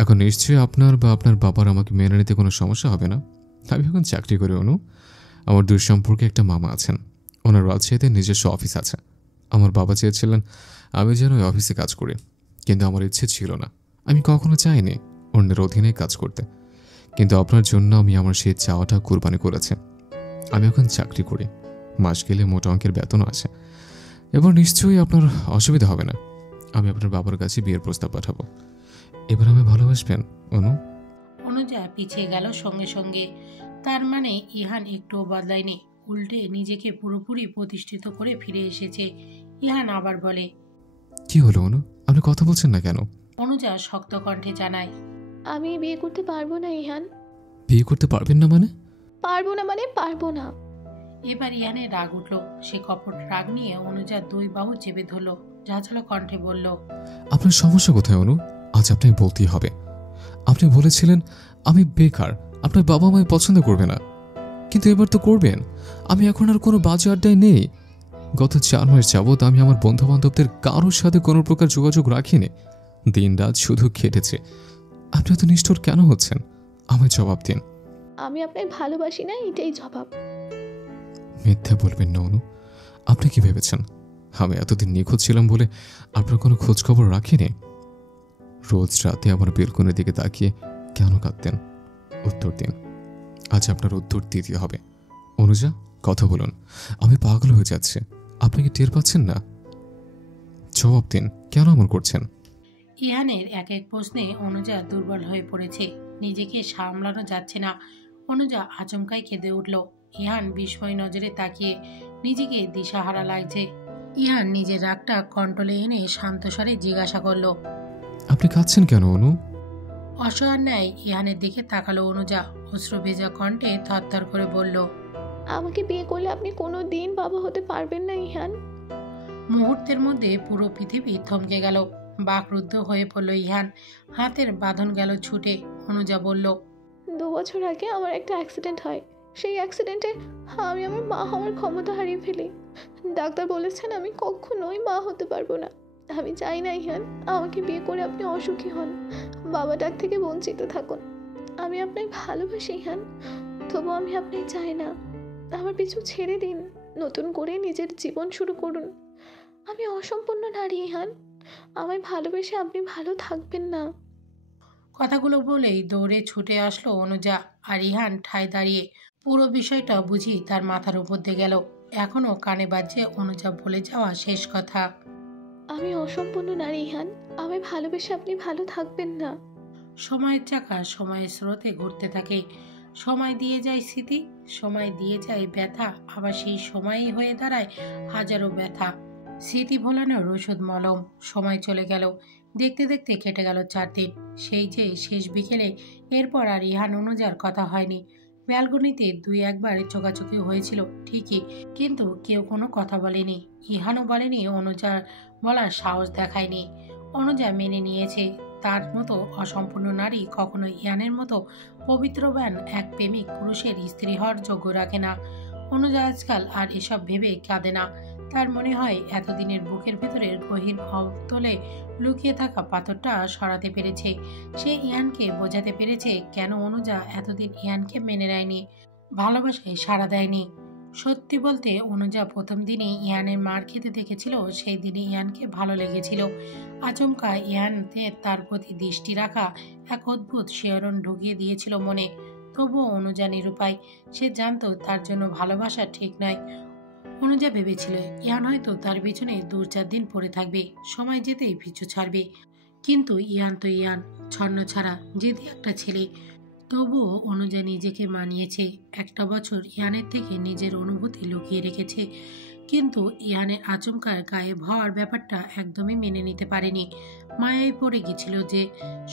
এখন নিশ্চয়ই আপনার বা আপনার বাবার আমাকে মেনে নিতে কোনো সমস্যা হবে না। আমি এখন চাকরি করি অনু। আমার দূর সম্পর্কে একটা মামা আছেন, ওনার রাজশাহীতে নিজস্ব অফিস আছে। আমার বাবা চেয়েছিলেন আমি যেন ওই অফিসে কাজ করি, কিন্তু আমার ইচ্ছে ছিল না। আমি কখনো চাইনি অন্যের অধীনে কাজ করতে, কিন্তু আপনার জন্য আমি আমার সেই চাওয়াটা কুরবানি করেছি। আমি এখন চাকরি করি, মাস গেলে মোটা অঙ্কের বেতনও আছে। এবার নিশ্চয়ই আপনার অসুবিধা হবে না। আমি আপনার বাবার কাছে বিয়ের প্রস্তাব পাঠাবো। এবার আমি ভালোবাসবেন অনু? অনুজা পিছিয়ে গেল সঙ্গে সঙ্গে। তার মানে ইহান একটুও বদলায়নি, উল্টে নিজেকে পুরোপুরি প্রতিষ্ঠিত করে ফিরে এসেছে। ইহান আবার বলে, কি হলো অনু, আপনি কথা বলছেন না কেন? অনুজা শক্ত কণ্ঠে জানায়, আমি বিয়ে করতে পারবো না ইহান। বিয়ে করতে পারবেন না মানে? পারবো না মানে পারবো না। এবার ইহানের রাগ উঠল। সে কপট রাগ নিয়ে অনুজার দুই বাহু চেপে ধরল, ঝাঁঝালো কণ্ঠে বলল, আপনার সমস্যা কোথায় অনু? আজ আপনাকে বলতেই হবে। আপনি বলেছিলেন আমি বেকার, আপনার বাবা আমায় পছন্দ করবে না, কিন্তু এবার তো করবেন। আমি এখন আর কোনো বাজে আড্ডায় নেই। গত 4 মাস যাবৎ আমি আমার বন্ধু বান্ধবদের কারোর সাথে কোনো প্রকার যোগাযোগ রাখিনি। দিন রাত শুধু খেটেছে। আপনি তো নিষ্ঠুর কেন হচ্ছেন? আমায় জবাব দিন। আমি আপনাকে ভালোবাসি না, এটাই জবাব। মিথ্যা বলবেন না অনু। আপনি কি ভেবেছেন আমি এতদিন নিখোঁজ ছিলাম বলে আপনার কোনো খোঁজ খবর রাখিনি? রোজ রাতে আমার বেলকনির দিকে তাকিয়ে কেন কাঁদতেন? উত্তর দিন। আজ আপনার উত্তর দিতে হবে। অনুজা, কথা বলুন। আমি পাগল হয়ে যাচ্ছি। আপনি কি টের পাচ্ছেন না? জবাব দিন, কেন এমন করছেন? ইহানের এক এক প্রশ্নে অনুজা দুর্বল হয়ে পড়েছে, নিজেকে সামলানো যাচ্ছে না। অনুজা আচমকাই কেঁদে উঠল। ইহান বিস্ময় নজরে তাকিয়ে নিজেকে দিশাহারা লাগছে। ইহান নিজের রাগটা কন্ট্রোলে এনে শান্ত স্বরে জিজ্ঞাসা করল, আপনি কাঁদছেন কেন অনু? অসহায় ন্যায় ইহানের দিকে তাকালো অনুজা। অশ্রু ভেজা কণ্ঠে থরথর করে বলল, আমাকে বিয়ে করলে আপনি কোনো দিন বাবা হতে পারবেন না ইহান। মুহূর্তের মধ্যে পুরো পৃথিবী থমকে গেল। বাকরুদ্ধ হয়ে পড়ল ইহান, হাতের বাঁধন গেল ছুটে। অনুজা বলল, 2 বছর আগে আমার একটা অ্যাক্সিডেন্ট হয়। সেই অ্যাক্সিডেন্টে আমি আমার মা হওয়ার ক্ষমতা হারিয়ে ফেলি। ডাক্তার বলেছেন আমি কখনোই মা হতে পারবো না। আমি চাই না ইহান আমাকে বিয়ে করে আপনি অসুখী হন, বাবা ডাক থেকে বঞ্চিত থাকুন। আমি আপনাকে ভালোবাসি ইহান, তবু আমি আপনাকে চাই না। আমার পিছু ছেড়ে দিন, নতুন করে নিজের জীবন শুরু করুন। আমি অসম্পূর্ণ নারী ইহান, আমায় ভালোবেসে আপনি ভালো থাকবেন না। কথাগুলো বলেই দৌড়ে ছুটে আসলো অনুজা। আর ইহান ঠায় দাঁড়িয়ে। পুরো বিষয়টা বুঝি তার মাথার উপর দিয়ে গেল। এখনো কানে বাজছে অনুজা বলে যাওয়া শেষ কথা। আমি অসম্পূর্ণ নারী ইহান, আমায় ভালোবেসে আপনি ভালো থাকবেন না। সময়ের চাকা সময়ের স্রোতে ঘুরতে থাকে। সময় দিয়ে যায় স্মৃতি, সময় দিয়ে যায় ব্যথা, আবার সেই সময়ই হয়ে দাঁড়ায় হাজারো ব্যথা। স্মৃতি ভোলানোর ওষুধ মলম। সময় চলে গেল, দেখতে দেখতে কেটে গেল 4 দিন। সেই যে শেষ বিকেলে, এরপর আর ইহান অনুজার কথা হয়নি। ব্যালকনিতে 2-1বার চোখাচোখি হয়েছিল ঠিকই, কিন্তু কেউ কোনো কথা বলেনি। ইহানও বলেনি, অনুজার বলার সাহস দেখায়নি। অনুজা মেনে নিয়েছে তার মতো অসম্পূর্ণ নারী কখনো ইহানের মতো পবিত্রবান এক প্রেমিক পুরুষের স্ত্রী হওয়ার যোগ্য রাখে না। অনুজা আজকাল আর এসব ভেবে কাঁদে না। তার মনে হয় এতদিনের বুকের ভেতরের গহীন অবতলে লুকিয়ে থাকা পাথরটা সরাতে পেরেছে। সে ইহানকে বোঝাতে পেরেছে কেন অনুজা এতদিন ইহানকে মেনে নেয়নি, ভালোবাসায় সাড়া দেয়নি। সত্যি বলতে অনুজা প্রথম দিনই ইহানের মার খেতে দেখেছিল, সেই দিনই ইহানকে ভালো লেগেছিল। আচমকা ইহানের তার প্রতি দৃষ্টি রাখা এক অদ্ভুত শিহরণ ঢুকিয়ে দিয়েছিল মনে। তবুও অনুজা নিরুপায়। সে জানতো তার জন্য ভালোবাসা ঠিক নয়। অনুজা ভেবেছিল ইহান হয়তো তার পিছনে 2-4 দিন পড়ে থাকবে, সময় যেতেই পিছু ছাড়বে। কিন্তু ইহান তো ইহান, ছন্ন ছাড়া যেদি একটা ছেলে। তবুও অনুজা নিজেকে মানিয়েছে। 1টা বছর ইহানের থেকে নিজের অনুভূতি লুকিয়ে রেখেছে, কিন্তু ইহানের আচমকা গায়েব হওয়ার ব্যাপারটা একদমই মেনে নিতে পারেনি। মায়ায় পড়ে গেছিল যে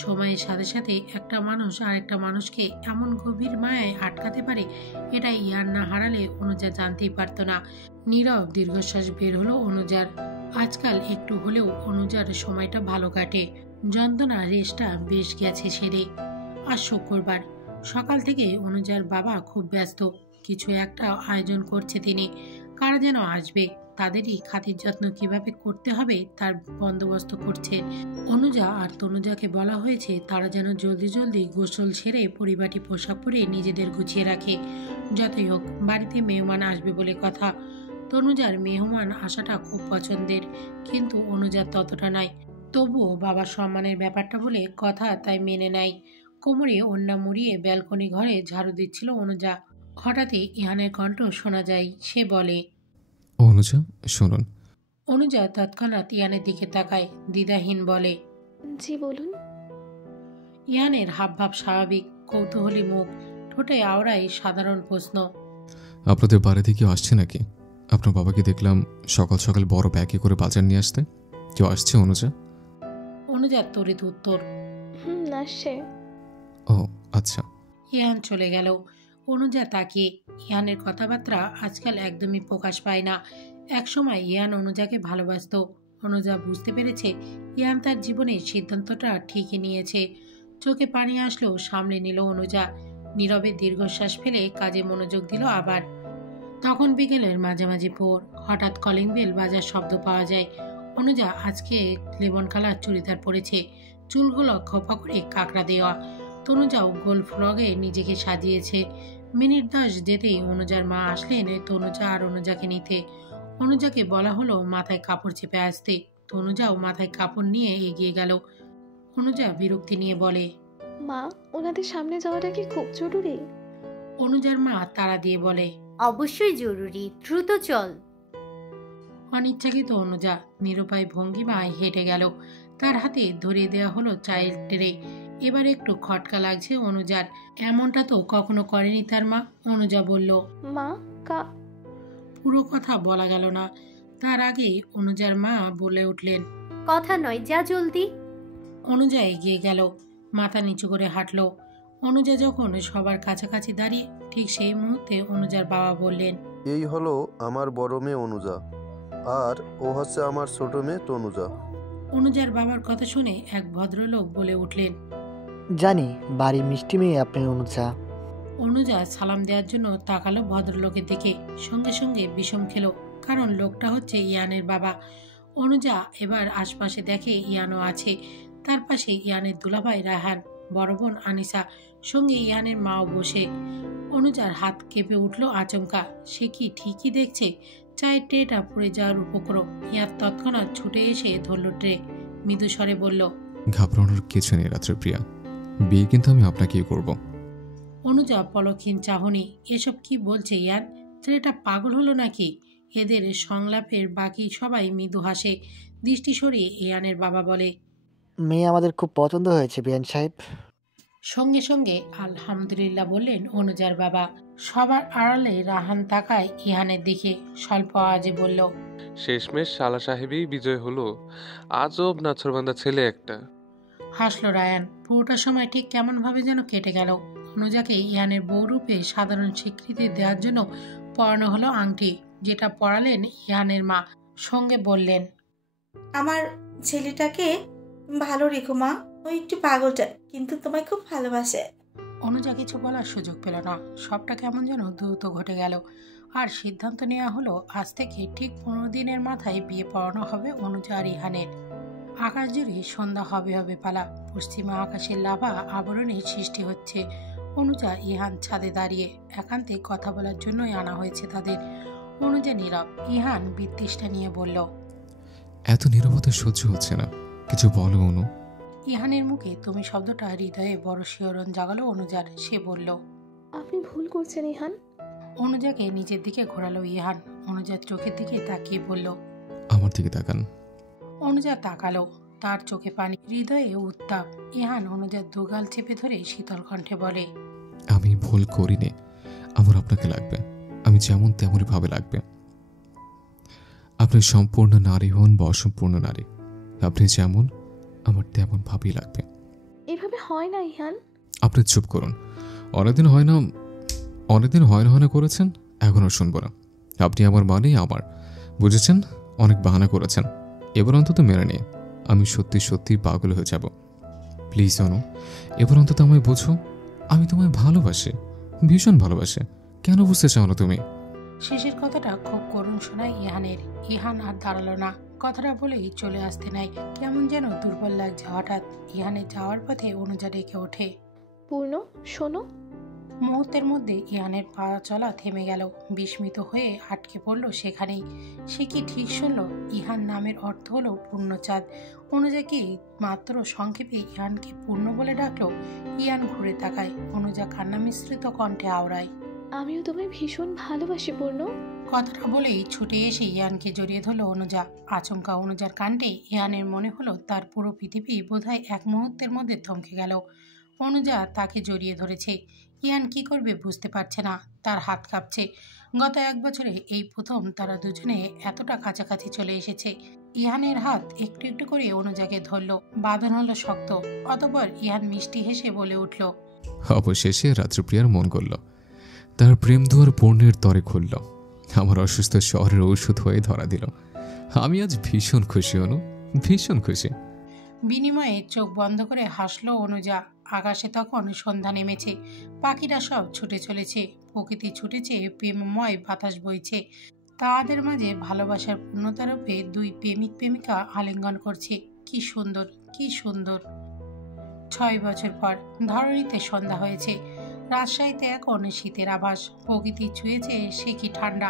সময়ের সাথে সাথে একটা মানুষ আর একটা মানুষকে এমন গভীর মায়ায় আটকাতে পারে, এটা ইহান না হারালে অনুজা জানতেই পারত না। নীরব দীর্ঘশ্বাস বের হলো অনুজার। আজকাল একটু হলেও অনুজার সময়টা ভালো কাটে। যন্ত্রণা রেশটা বেশ গেছে সেরে। আজ শুক্রবার সকাল থেকে অনুজার বাবা খুব ব্যস্ত। কিছু একটা আয়োজন করছে তিনি। কারা যেন আসবে, তাদেরই খাতির যত্ন কিভাবে করতে হবে তার বন্দোবস্ত করছে। অনুজা আর তনুজাকে বলা হয়েছে তারা যেন জলদি জলদি গোসল সেরে পরিপাটি পোশাক পরে নিজেদের গুছিয়ে রাখে। যতই হোক বাড়িতে মেহমান আসবে বলে কথা। তনুজার মেহমান আসাটা খুব পছন্দের, কিন্তু অনুজার ততটা নয়। তবুও বাবার সম্মানের ব্যাপারটা বলে কথা, তাই মেনে নেয়। কোমরে ওড়না মুড়িয়ে ব্যালকনি ঘরে ঝাড়ু দিচ্ছিল অনুজা। হঠাৎই ইহানের কণ্ঠ শোনা যায়। সে বলে, অনুজা শুনুন। অনুজা তৎক্ষণাৎ ইহানের দিকে তাকায়, দ্বিধাহীন বলে, জি বলুন। ইহানের হাবভাব স্বাভাবিক, কৌতূহলী মুখ, ঠোঁটে আওড়ায় সাধারণ প্রশ্ন। আপনাদের বাড়িতে কেউ আসছে নাকি? আপনার বাবাকে দেখলাম সকাল সকাল বড় ব্যাগে করে বাজার নিয়ে আসতে। কেউ আসছে অনুজা? অনুজার তড়িৎ উত্তর, আসছে। ও আচ্ছা। ইহান চলে গেল। অনুজা তাকিয়ে। ইহানের কথাবার্তা আজকাল একদমই প্রকাশ পায় না। একসময় ইহান অনুজাকে ভালোবাসত। অনুজা বুঝতে পেরেছে ইহান তার জীবনের সিদ্ধান্তটা ঠিকই নিয়েছে। চোখে পানি আসলেও সামলে নিল অনুজা। নীরবে দীর্ঘশ্বাস ফেলে কাজে মনোযোগ দিল আবার। তখন বিকেলের মাঝামাঝি পর হঠাৎ কলিং বেল বাজার শব্দ পাওয়া যায়। অনুজা আজকে লেমন কালার চুড়িদার পরেছে, চুলগুলো খোপা করে কাঁকড়া দেওয়া। তনুজাও গোল ফ্রগে নিজেকে সাজিয়েছে। মিনিট 10 যেতেই অনুজার মা আসলেন তনুজা আর অনুজাকে নিতে। অনুজাকে বলা হলো মাথায় কাপড় চেপে আসতে। তনুজাও মাথায় কাপড় নিয়ে এগিয়ে গেল। অনুজা বিরক্তি নিয়ে বলে, মা, ওনাদের সামনে যাওয়াটা কি খুব জরুরি? অনুজার মা তাড়া দিয়ে বলে, অবশ্যই জরুরি, দ্রুত চল। অনিচ্ছাকৃত অনুজা নিরুপায় ভঙ্গিমায় হেঁটে গেল। তার হাতে ধরিয়ে দেওয়া হলো চায়ের ট্রে। এবার একটু খটকা লাগছে অনুজার। এমনটা তো কখনো করেনি তার মা। অনুজা বলল, মা পুরো কথা বলা গেল না, তার আগেই অনুজার মা বলে উঠলেন, কথা নয়, যা জলদি। অনুজা এগিয়ে গেল, মাথা নিচু করে হাঁটল। অনুজা যখন সবার কাছাকাছি দাঁড়িয়ে, ঠিক সেই মুহূর্তে অনুজার বাবা বললেন, এই হলো আমার বড় মেয়ে অনুজা, আর ও হচ্ছে আমার ছোট মেয়ে তনুজা। অনুজার বাবার কথা শুনে এক ভদ্রলোক বলে উঠলেন, জানি বাড়ি মিষ্টি মেয়ে আপনার অনুজা। অনুজা সালাম দেওয়ার জন্য তাকালো ভদ্রলোকের দিকে। সঙ্গে সঙ্গে বিষম খেলো, কারণ লোকটা হচ্ছে ইয়ানের বাবা। অনুজা এবার আশপাশে দেখে ইয়ানও আছে। তার পাশে ইয়ানের দুলাভাই রায়হান, বড় বোন আনিসা, সঙ্গে ইয়ানের মাও বসে। অনুজার হাত কেঁপে উঠল আচমকা। সে কি ঠিকই দেখছে? চায়ের ট্রেটা পড়ে যাওয়ার উপক্রম। ইয়ার তৎক্ষণাৎ ছুটে এসে ধরল ট্রে, মৃদু স্বরে বলল, ঘাবড়ানোর কিছু নেই রাত্রে প্রিয়া, বিয়ে কিন্তু আমি আপনাকেই করব। অনুজা পলকহীন চাহনি। এসব কি বলছে ইয়ান? ছেলেটা পাগল হলো নাকি? এদের সংলাপের বাকি সবাই মৃদু হাসে। দৃষ্টি সরিয়ে ইহানের বাবা বলে, মেয়ে আমাদের খুব পছন্দ হয়েছে বিয়ান সাহেব। সঙ্গে সঙ্গে আলহামদুলিল্লাহ বললেন অনুজার বাবা। সবার আড়ালে রাহান তাকায় ইহানের দিকে, স্বল্প আওয়াজে বলল, শেষমেশ শালা সাহেবই বিজয় হলো। আজব নাছরবান্দা ছেলে একটা। হাসলো রায়ান। পুরোটা সময় ঠিক কেমন ভাবে যেন কেটে গেল। অনুজাকে ইহানের বউরূপে সাধারণ স্বীকৃতি দেওয়ার জন্য পরানো হলো আংটি, যেটা পরালেন ইহানের মা। সঙ্গে বললেন, আমার ছেলেটাকে ভালো রেখো মা, ও একটু পাগলটা, কিন্তু তোমায় খুব ভালোবাসে। অনুজা কিছু বলার সুযোগ পেল না। সবটা কেমন যেন দ্রুত ঘটে গেল। আর সিদ্ধান্ত নেওয়া হলো আজ থেকে ঠিক 15 দিনের মাথায় বিয়ে পড়ানো হবে অনুজা আর ইহানের। আকাশ জুড়ে সন্ধ্যা হবে হবে পালা। পশ্চিমা আকাশের লাভা আবরণের সৃষ্টি হচ্ছে। অনুজা ইহান ছাদে দাঁড়িয়ে, একান্তে কথা বলার জন্যই আনা হয়েছে তাদের। অনুজা নীরব। ইহান বিতৃষ্ণা নিয়ে বলল, এত নীরবতা সহ্য হচ্ছে না, কিছু বলো অনু। ইহানের মুখে তুমি শব্দটা হৃদয়ে বড় শিহরণ জাগালো অনুজার। সে বলল, আপনি ভুল করছেন ইহান। অনুজাকে নিজের দিকে ঘোরালো ইহান। অনুজার চোখের দিকে তাকিয়ে বলল, আমার দিকে তাকান। অনুজা তাকালো। তার চোখে পানি, হৃদয়ে উত্তাপ। ইহান অনুজার দুগাল চেপে ধরে শীতল কণ্ঠে বলে, আমি ভুল করিনি, আমার আপনাকে লাগবে, আমি যেমন তেমনই ভাবে লাগবে। আপনি সম্পূর্ণ নারী হন বা অসম্পূর্ণ নারী, আপনি যেমন আমার তেমন ভাবেই লাগবে। এভাবে হয় না ইহান। আপনি চুপ করুন। অনেকদিন হয় না করেছেন, এখনও শুনবো না। আপনি আমার মানেই আমার, বুঝেছেন? অনেক বাহানা করেছেন, এবার অন্তত মেনে নিয়ে আমি সত্যি সত্যি পাগল হয়ে যাব। প্লিজ অনু, এবার অন্তত আমায় বোঝো, আমি তোমায় ভালোবাসি, ভীষণ ভালোবাসি। কেন বুঝতে চাও না তুমি? শেষের কথাটা খুব করুণ শোনায় ইহানের। ইহান আর দাঁড়ালো না, কথাটা বলেই চলে আসতে নাই। কেমন যেন দুর্বল লাগছে হঠাৎ। ইহানের যাওয়ার পথে অনুজা ডেকে ওঠে, পূর্ণ শোনো। মুহূর্তের মধ্যে ইহানের পা চলা থেমে গেল। বিস্মিত হয়ে আটকে পড়ল সেখানেই। সে কি ঠিক শুনল? ইহান নামের অর্থ হলো পূর্ণচাঁদ। অনুজা কি মাত্র সংক্ষেপে ইহানকে পূর্ণ বলে ডাকলো? ইহান ঘুরে তাকায়। অনুজা কান্না মিশ্রিত কণ্ঠে আওড়ায়, আমিও তোমায় ভীষণ ভালোবাসি পূর্ণ। কথাটা বলেই ছুটে এসে ইহানকে জড়িয়ে ধরল অনুজা। আচমকা অনুজার কাণ্ডে ইহানের মনে হলো তার পুরো পৃথিবী বোধহয় এক মুহূর্তের মধ্যে থমকে গেল। অনুজা তাকে জড়িয়ে ধরেছে। ইহান কি করবে বুঝতে পারছে না, তার হাত কাঁপছে। গত 1 বছরে এই প্রথম তারা দুজনে এতটা কাছাকাছি চলে এসেছে। ইহানের হাত একটু একটু করে অনুজাকে ধরল, বাঁধন হলো শক্ত। অতঃপর ইহান মিষ্টি হেসে বলে উঠল, অবশেষে রাত্রিপ্রিয়ার মন করল, তার প্রেম দুয়ার পূর্ণের তরে খুলল, আমার অসুস্থ শহরের ঔষধ হয়ে ধরা দিল। আমি আজ ভীষণ খুশি অনু, ভীষণ খুশি। বিনিময়ে চোখ বন্ধ করে হাসলো অনুজা। আকাশে তখন সন্ধ্যা নেমেছে। পাখিরা সব ছুটে চলেছে, প্রকৃতি ছুটেছে, প্রেমময় বাতাস বইছে। তাদের মাঝে ভালোবাসার পূর্ণতারূপে 2 প্রেমিক প্রেমিকা আলিঙ্গন করছে। কি সুন্দর, কি সুন্দর। 6 বছর পর ধরণীতে সন্ধ্যা হয়েছে। রাজশাহীতে এখন শীতের আভাস। প্রকৃতি ছুঁয়েছে সে কি ঠান্ডা।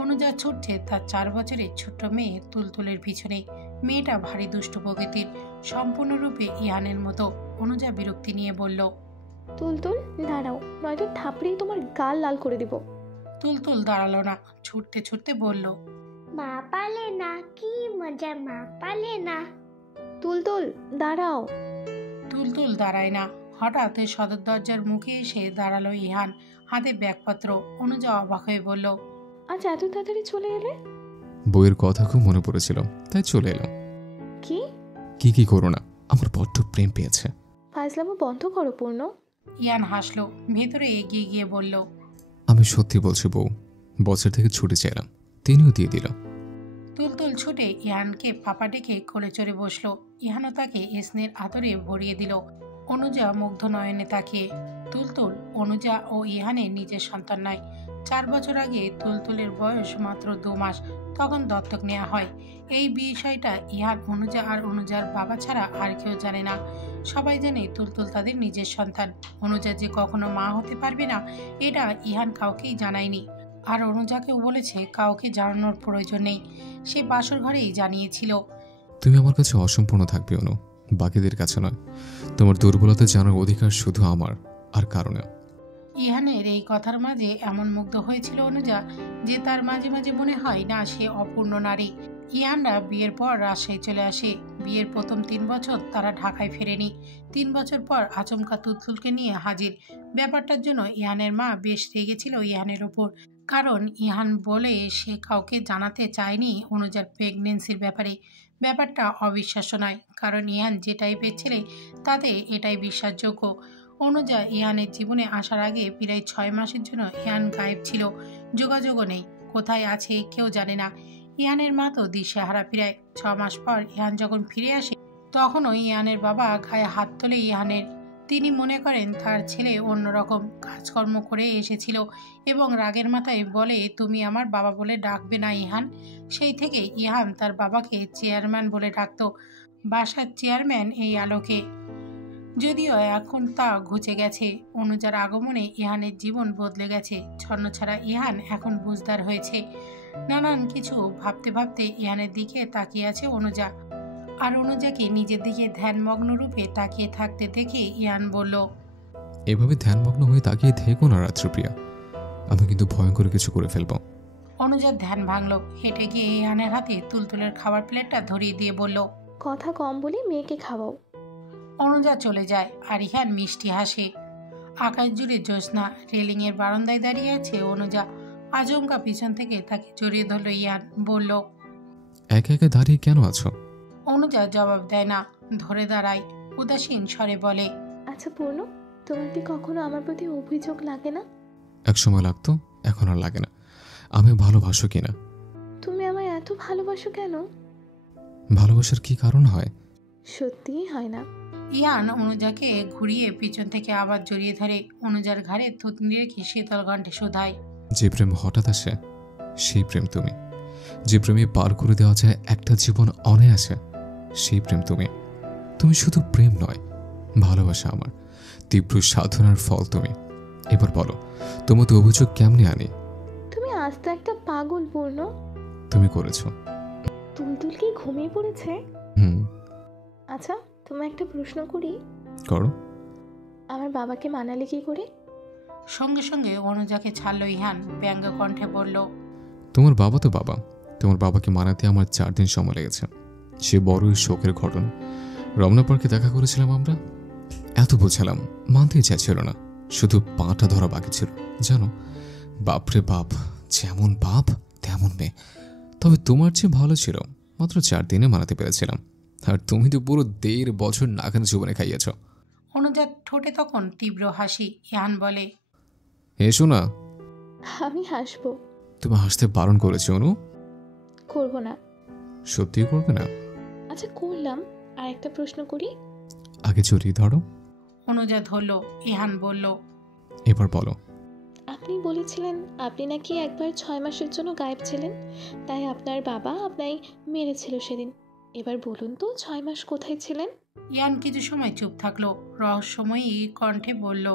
অনুজা ছুটছে তার 4 বছরের ছোট্ট মেয়ে তুলতুলের পিছনে। মেয়েটা ভারী দুষ্ট প্রকৃতির, সম্পূর্ণরূপে ইহানের মতো। অনুজা বিরক্তি নিয়ে বলল, তুলতুল দাঁড়াও, নয়তো থাপড়িয়ে তোমার গাল লাল করে দিব। তুলতুল দাঁড়ালো না, ছুটতে ছুটতে বলল, মা পালে না, কি মজা, মা পালে না। তুলতুল দাঁড়াও। তুলতুল দাঁড়ায় না। হঠাৎ সদর দরজার মুখে এসে দাঁড়ালো ইহান, হাতে ব্যাগপত্র। অনুজা অবাক হয়ে বলল, আজ এত তাড়াতাড়ি চলে এলে? বইয়ের কথা খুব মনে পড়েছিল, তাই চলে এলাম। কি করো না, আমার বড্ড প্রেম পেয়েছে। ফাজলামো বন্ধ করো পূর্ণ। ইয়ান হাসলো, ভেতরে এগিয়ে গিয়ে বলল, আমি সত্যি বলছি বউ, বছর থেকে ছুটি চাইলাম, তিনিও দিয়ে দিল। তুলতুল ছুটে ইহানকে পাপা ডেকে কোলে চড়ে বসলো। ইহানও তাকে স্নেহের আদরে ভরিয়ে দিল। অনুজা মুগ্ধ নয়নে তাকিয়ে। তুলতুল অনুজা ও ইহানের নিজের সন্তান নয়। 4 বছর আগে তুলতুলের বয়স মাত্র 2 মাস, তখন দত্তক নেওয়া হয়। এই বিষয়টা ইহান, অনুজা আর অনুজার বাবা ছাড়া আর কেউ জানে না। সবাই জানে তুলতুল তাদের নিজের সন্তান। অনুজা যে কখনো মা হতে পারবে না, এটা ইহান কাউকেই জানায়নি। আর অনুজাকেও বলেছে কাউকে জানানোর প্রয়োজন নেই, সে বাসর ঘরেই জানিয়েছিল। তুমি আমার কাছে অসম্পূর্ণ থাকবে অনু, বাকিদের কাছে নয়। তোমার দুর্বলতা জানার অধিকার শুধু আমার, আর কারণে। ইহানের এই কথার মাঝে এমন মুগ্ধ হয়েছিল অনুজা যে তার মাঝে মাঝে মনে হয় না সে অপূর্ণ নারী। ইহানরা বিয়ের পর রাজশাহী চলে আসে। বিয়ের প্রথম 3 বছর তারা ঢাকায় ফেরেনি। 3 বছর পর আচমকা তুলতুলকে নিয়ে হাজির। ব্যাপারটার জন্য ইহানের মা বেশ রেগেছিল ইহানের ওপর, কারণ ইহান বলে সে কাউকে জানাতে চায়নি অনুজার প্রেগনেন্সির ব্যাপারে। ব্যাপারটা অবিশ্বাস্য নয়, কারণ ইহান যে টাইপের ছেলে তাতে এটাই বিশ্বাসযোগ্য। অনুজা ইহানের জীবনে আসার আগে প্রায় 6 মাসের জন্য ইহান গায়েব ছিল, যোগাযোগও নেই, কোথায় আছে কেউ জানে না। ইহানের মা তো দিশেহারা প্রায়। 6 মাস পর ইহান যখন ফিরে আসে তখনও ইহানের বাবা গায়ে হাত তোলে ইহানের। তিনি মনে করেন তার ছেলে অন্যরকম কাজকর্ম করে এসেছিল এবং রাগের মাথায় বলে, তুমি আমার বাবা বলে ডাকবে না ইহান। সেই থেকে ইহান তার বাবাকে চেয়ারম্যান বলে ডাকত, বাসার চেয়ারম্যান এই আলোকে। যদিও এখন তা ঘুচে গেছে। অনুজার আগমনে ইহানের জীবন বদলে গেছে। ছন্নছাড়া ইহান এখন বুঝদার হয়েছে। নানান কিছু ভাবতে ভাবতে ইহানের দিকে তাকিয়ে আছে অনুজা। আর অনুজাকে নিজের দিকে ধ্যানমগ্ন রূপে তাকিয়ে থাকতে দেখে ইহান বলল, এভাবে ধ্যানমগ্ন হয়ে তাকিয়ে থেকো না রাত্রিপ্রিয়া, আমি কিন্তু ভয়ঙ্কর কিছু করে ফেলবো। অনুজার ধ্যান ভাঙল। হেঁটে গিয়ে ইহানের হাতে তুলতুলের খাবার প্লেটটা ধরিয়ে দিয়ে বলল, কথা কম বলে মেয়েকে খাওয়াও। অনুজা চলে যায় আর ইহান মিষ্টি হাসে। আকাশ জুড়ে জ্যোৎস্না। রেলিংয়ের বারান্দায় দাঁড়িয়ে আছে অনুজা। আচমকা পিছন থেকে তাকে জড়িয়ে ধরল ইহান, বলল, একা একা দাঁড়িয়ে কেন আছো? অনুজা জবাব দেয় না, ধরে দাঁড়ায়। উদাসীন স্বরে বলে, আচ্ছা পূর্ণ, তোমার কি কখনো আমার প্রতি অভিযোগ লাগে না? এক সময় লাগতো, এখন আর লাগে না। আমি ভালোবাসো কিনা? তুমি আমায় এত ভালোবাসো কেন? ভালোবাসার কি কারণ হয়? সত্যিই হয় না। ইহান অনুজাকে ঘুরিয়ে পিছন থেকে আবার জড়িয়ে ধরে। অনুজার ঘাড়ে থুতনি রেখে শীতল কণ্ঠে শোধায়, যে প্রেম হঠাৎ আসে সেই প্রেম তুমি। যে প্রেমে পার করে দেওয়া যায় একটা জীবন অনায়াসে সেই প্রেম তুমি। তুমি শুধু প্রেম নয়, ভালোবাসা আমার তীব্র সাধনার ফল তুমি। এবার বলো, তোমার তো অভিযোগ কেমনে আনি? তুমি আস্তে একটা পাগল পূর্ণ। তুমি করেছো। তুলতুল কি ঘুমিয়ে পড়েছে? আচ্ছা, তোমায় একটা প্রশ্ন করি। করো। আমার বাবাকে মানালে কি করে? সঙ্গে সঙ্গে অনুজাকে ছাড়ল ইহান। ব্যঙ্গ কণ্ঠে বলল, তোমার বাবা তো বাবা, তোমার বাবাকে মানাতে আমার 4 দিন সময় লেগেছে। সে বড়ই শোকের ঘটনা। রমনা পার্কে দেখা করেছিলাম আমরা। এত বোঝালাম, মানতেই চাইছিল না, শুধু পাটা ধরা বাকি ছিল। জানো, বাপরে বাপ, যেমন বাপ তেমন মেয়ে। তবে তোমার চেয়ে ভালো ছিল, মাত্র 4 দিনে মানাতে পেরেছিলাম। আর তুমি তো পুরো 1.5 বছর নাগান জীবনে খাইয়েছ। অনুজার ঠোঁটে তখন তীব্র হাসি। ইহান বলে, এসো না। আমি হাসবো। তুমি হাসতে বারণ করেছো অনু। করবো না। সত্যি করবে না? আচ্ছা করলাম। আর একটা প্রশ্ন করি। আগে জড়িয়ে ধরো। অনুজা ধরল। ইহান বলল, এবার বলো। আপনি বলেছিলেন আপনি নাকি একবার 6 মাসের জন্য গায়েব ছিলেন, তাই আপনার বাবা আপনাই মেরেছিল সেদিন। এবার বলুন তো 6 মাস কোথায় ছিলেন? ইয়ান কিছু সময় চুপ থাকলো। রহস্যময়ী কণ্ঠে বলল,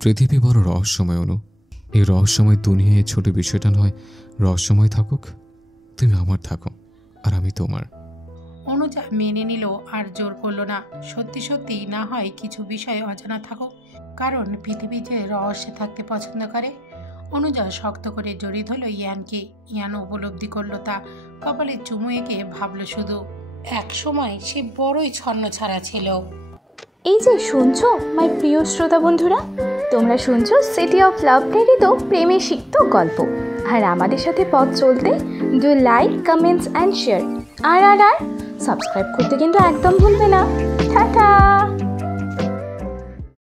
পৃথিবী বড় রহস্যময় অনু। এই রহস্যময় দুনিয়ায় ছোট বিষয়টা নয়, রহস্যময় থাকুক। তুমি আমার থাকো আর আমি তোমার। অনুজা মেনে নিল, আর জোর করলো না। সত্যি সত্যি না হয় কিছু বিষয় অজানা থাকুক, কারণ পৃথিবী যে রহস্যে থাকতে পছন্দ করে। অনুজা শক্ত করে জড়িয়ে ধরল ইয়ানকে। ইয়ান উপলব্ধি করলো তা। কপালে চুমু এঁকে ভাবলো শুধু, এক সময় সে বড়ই ছন্ন ছাড়া ছিল। এই যে শুনছো মাই প্রিয় শ্রোতা বন্ধুরা, তোমরা শুনছো সিটি অফ লাভ প্রেরিত প্রেমে সিক্ত গল্প। আর আমাদের সাথে পথ চলতে do like, comments and share. আর সাবস্ক্রাইব করতে কিন্তু একদম ভুলবে না। টাটা।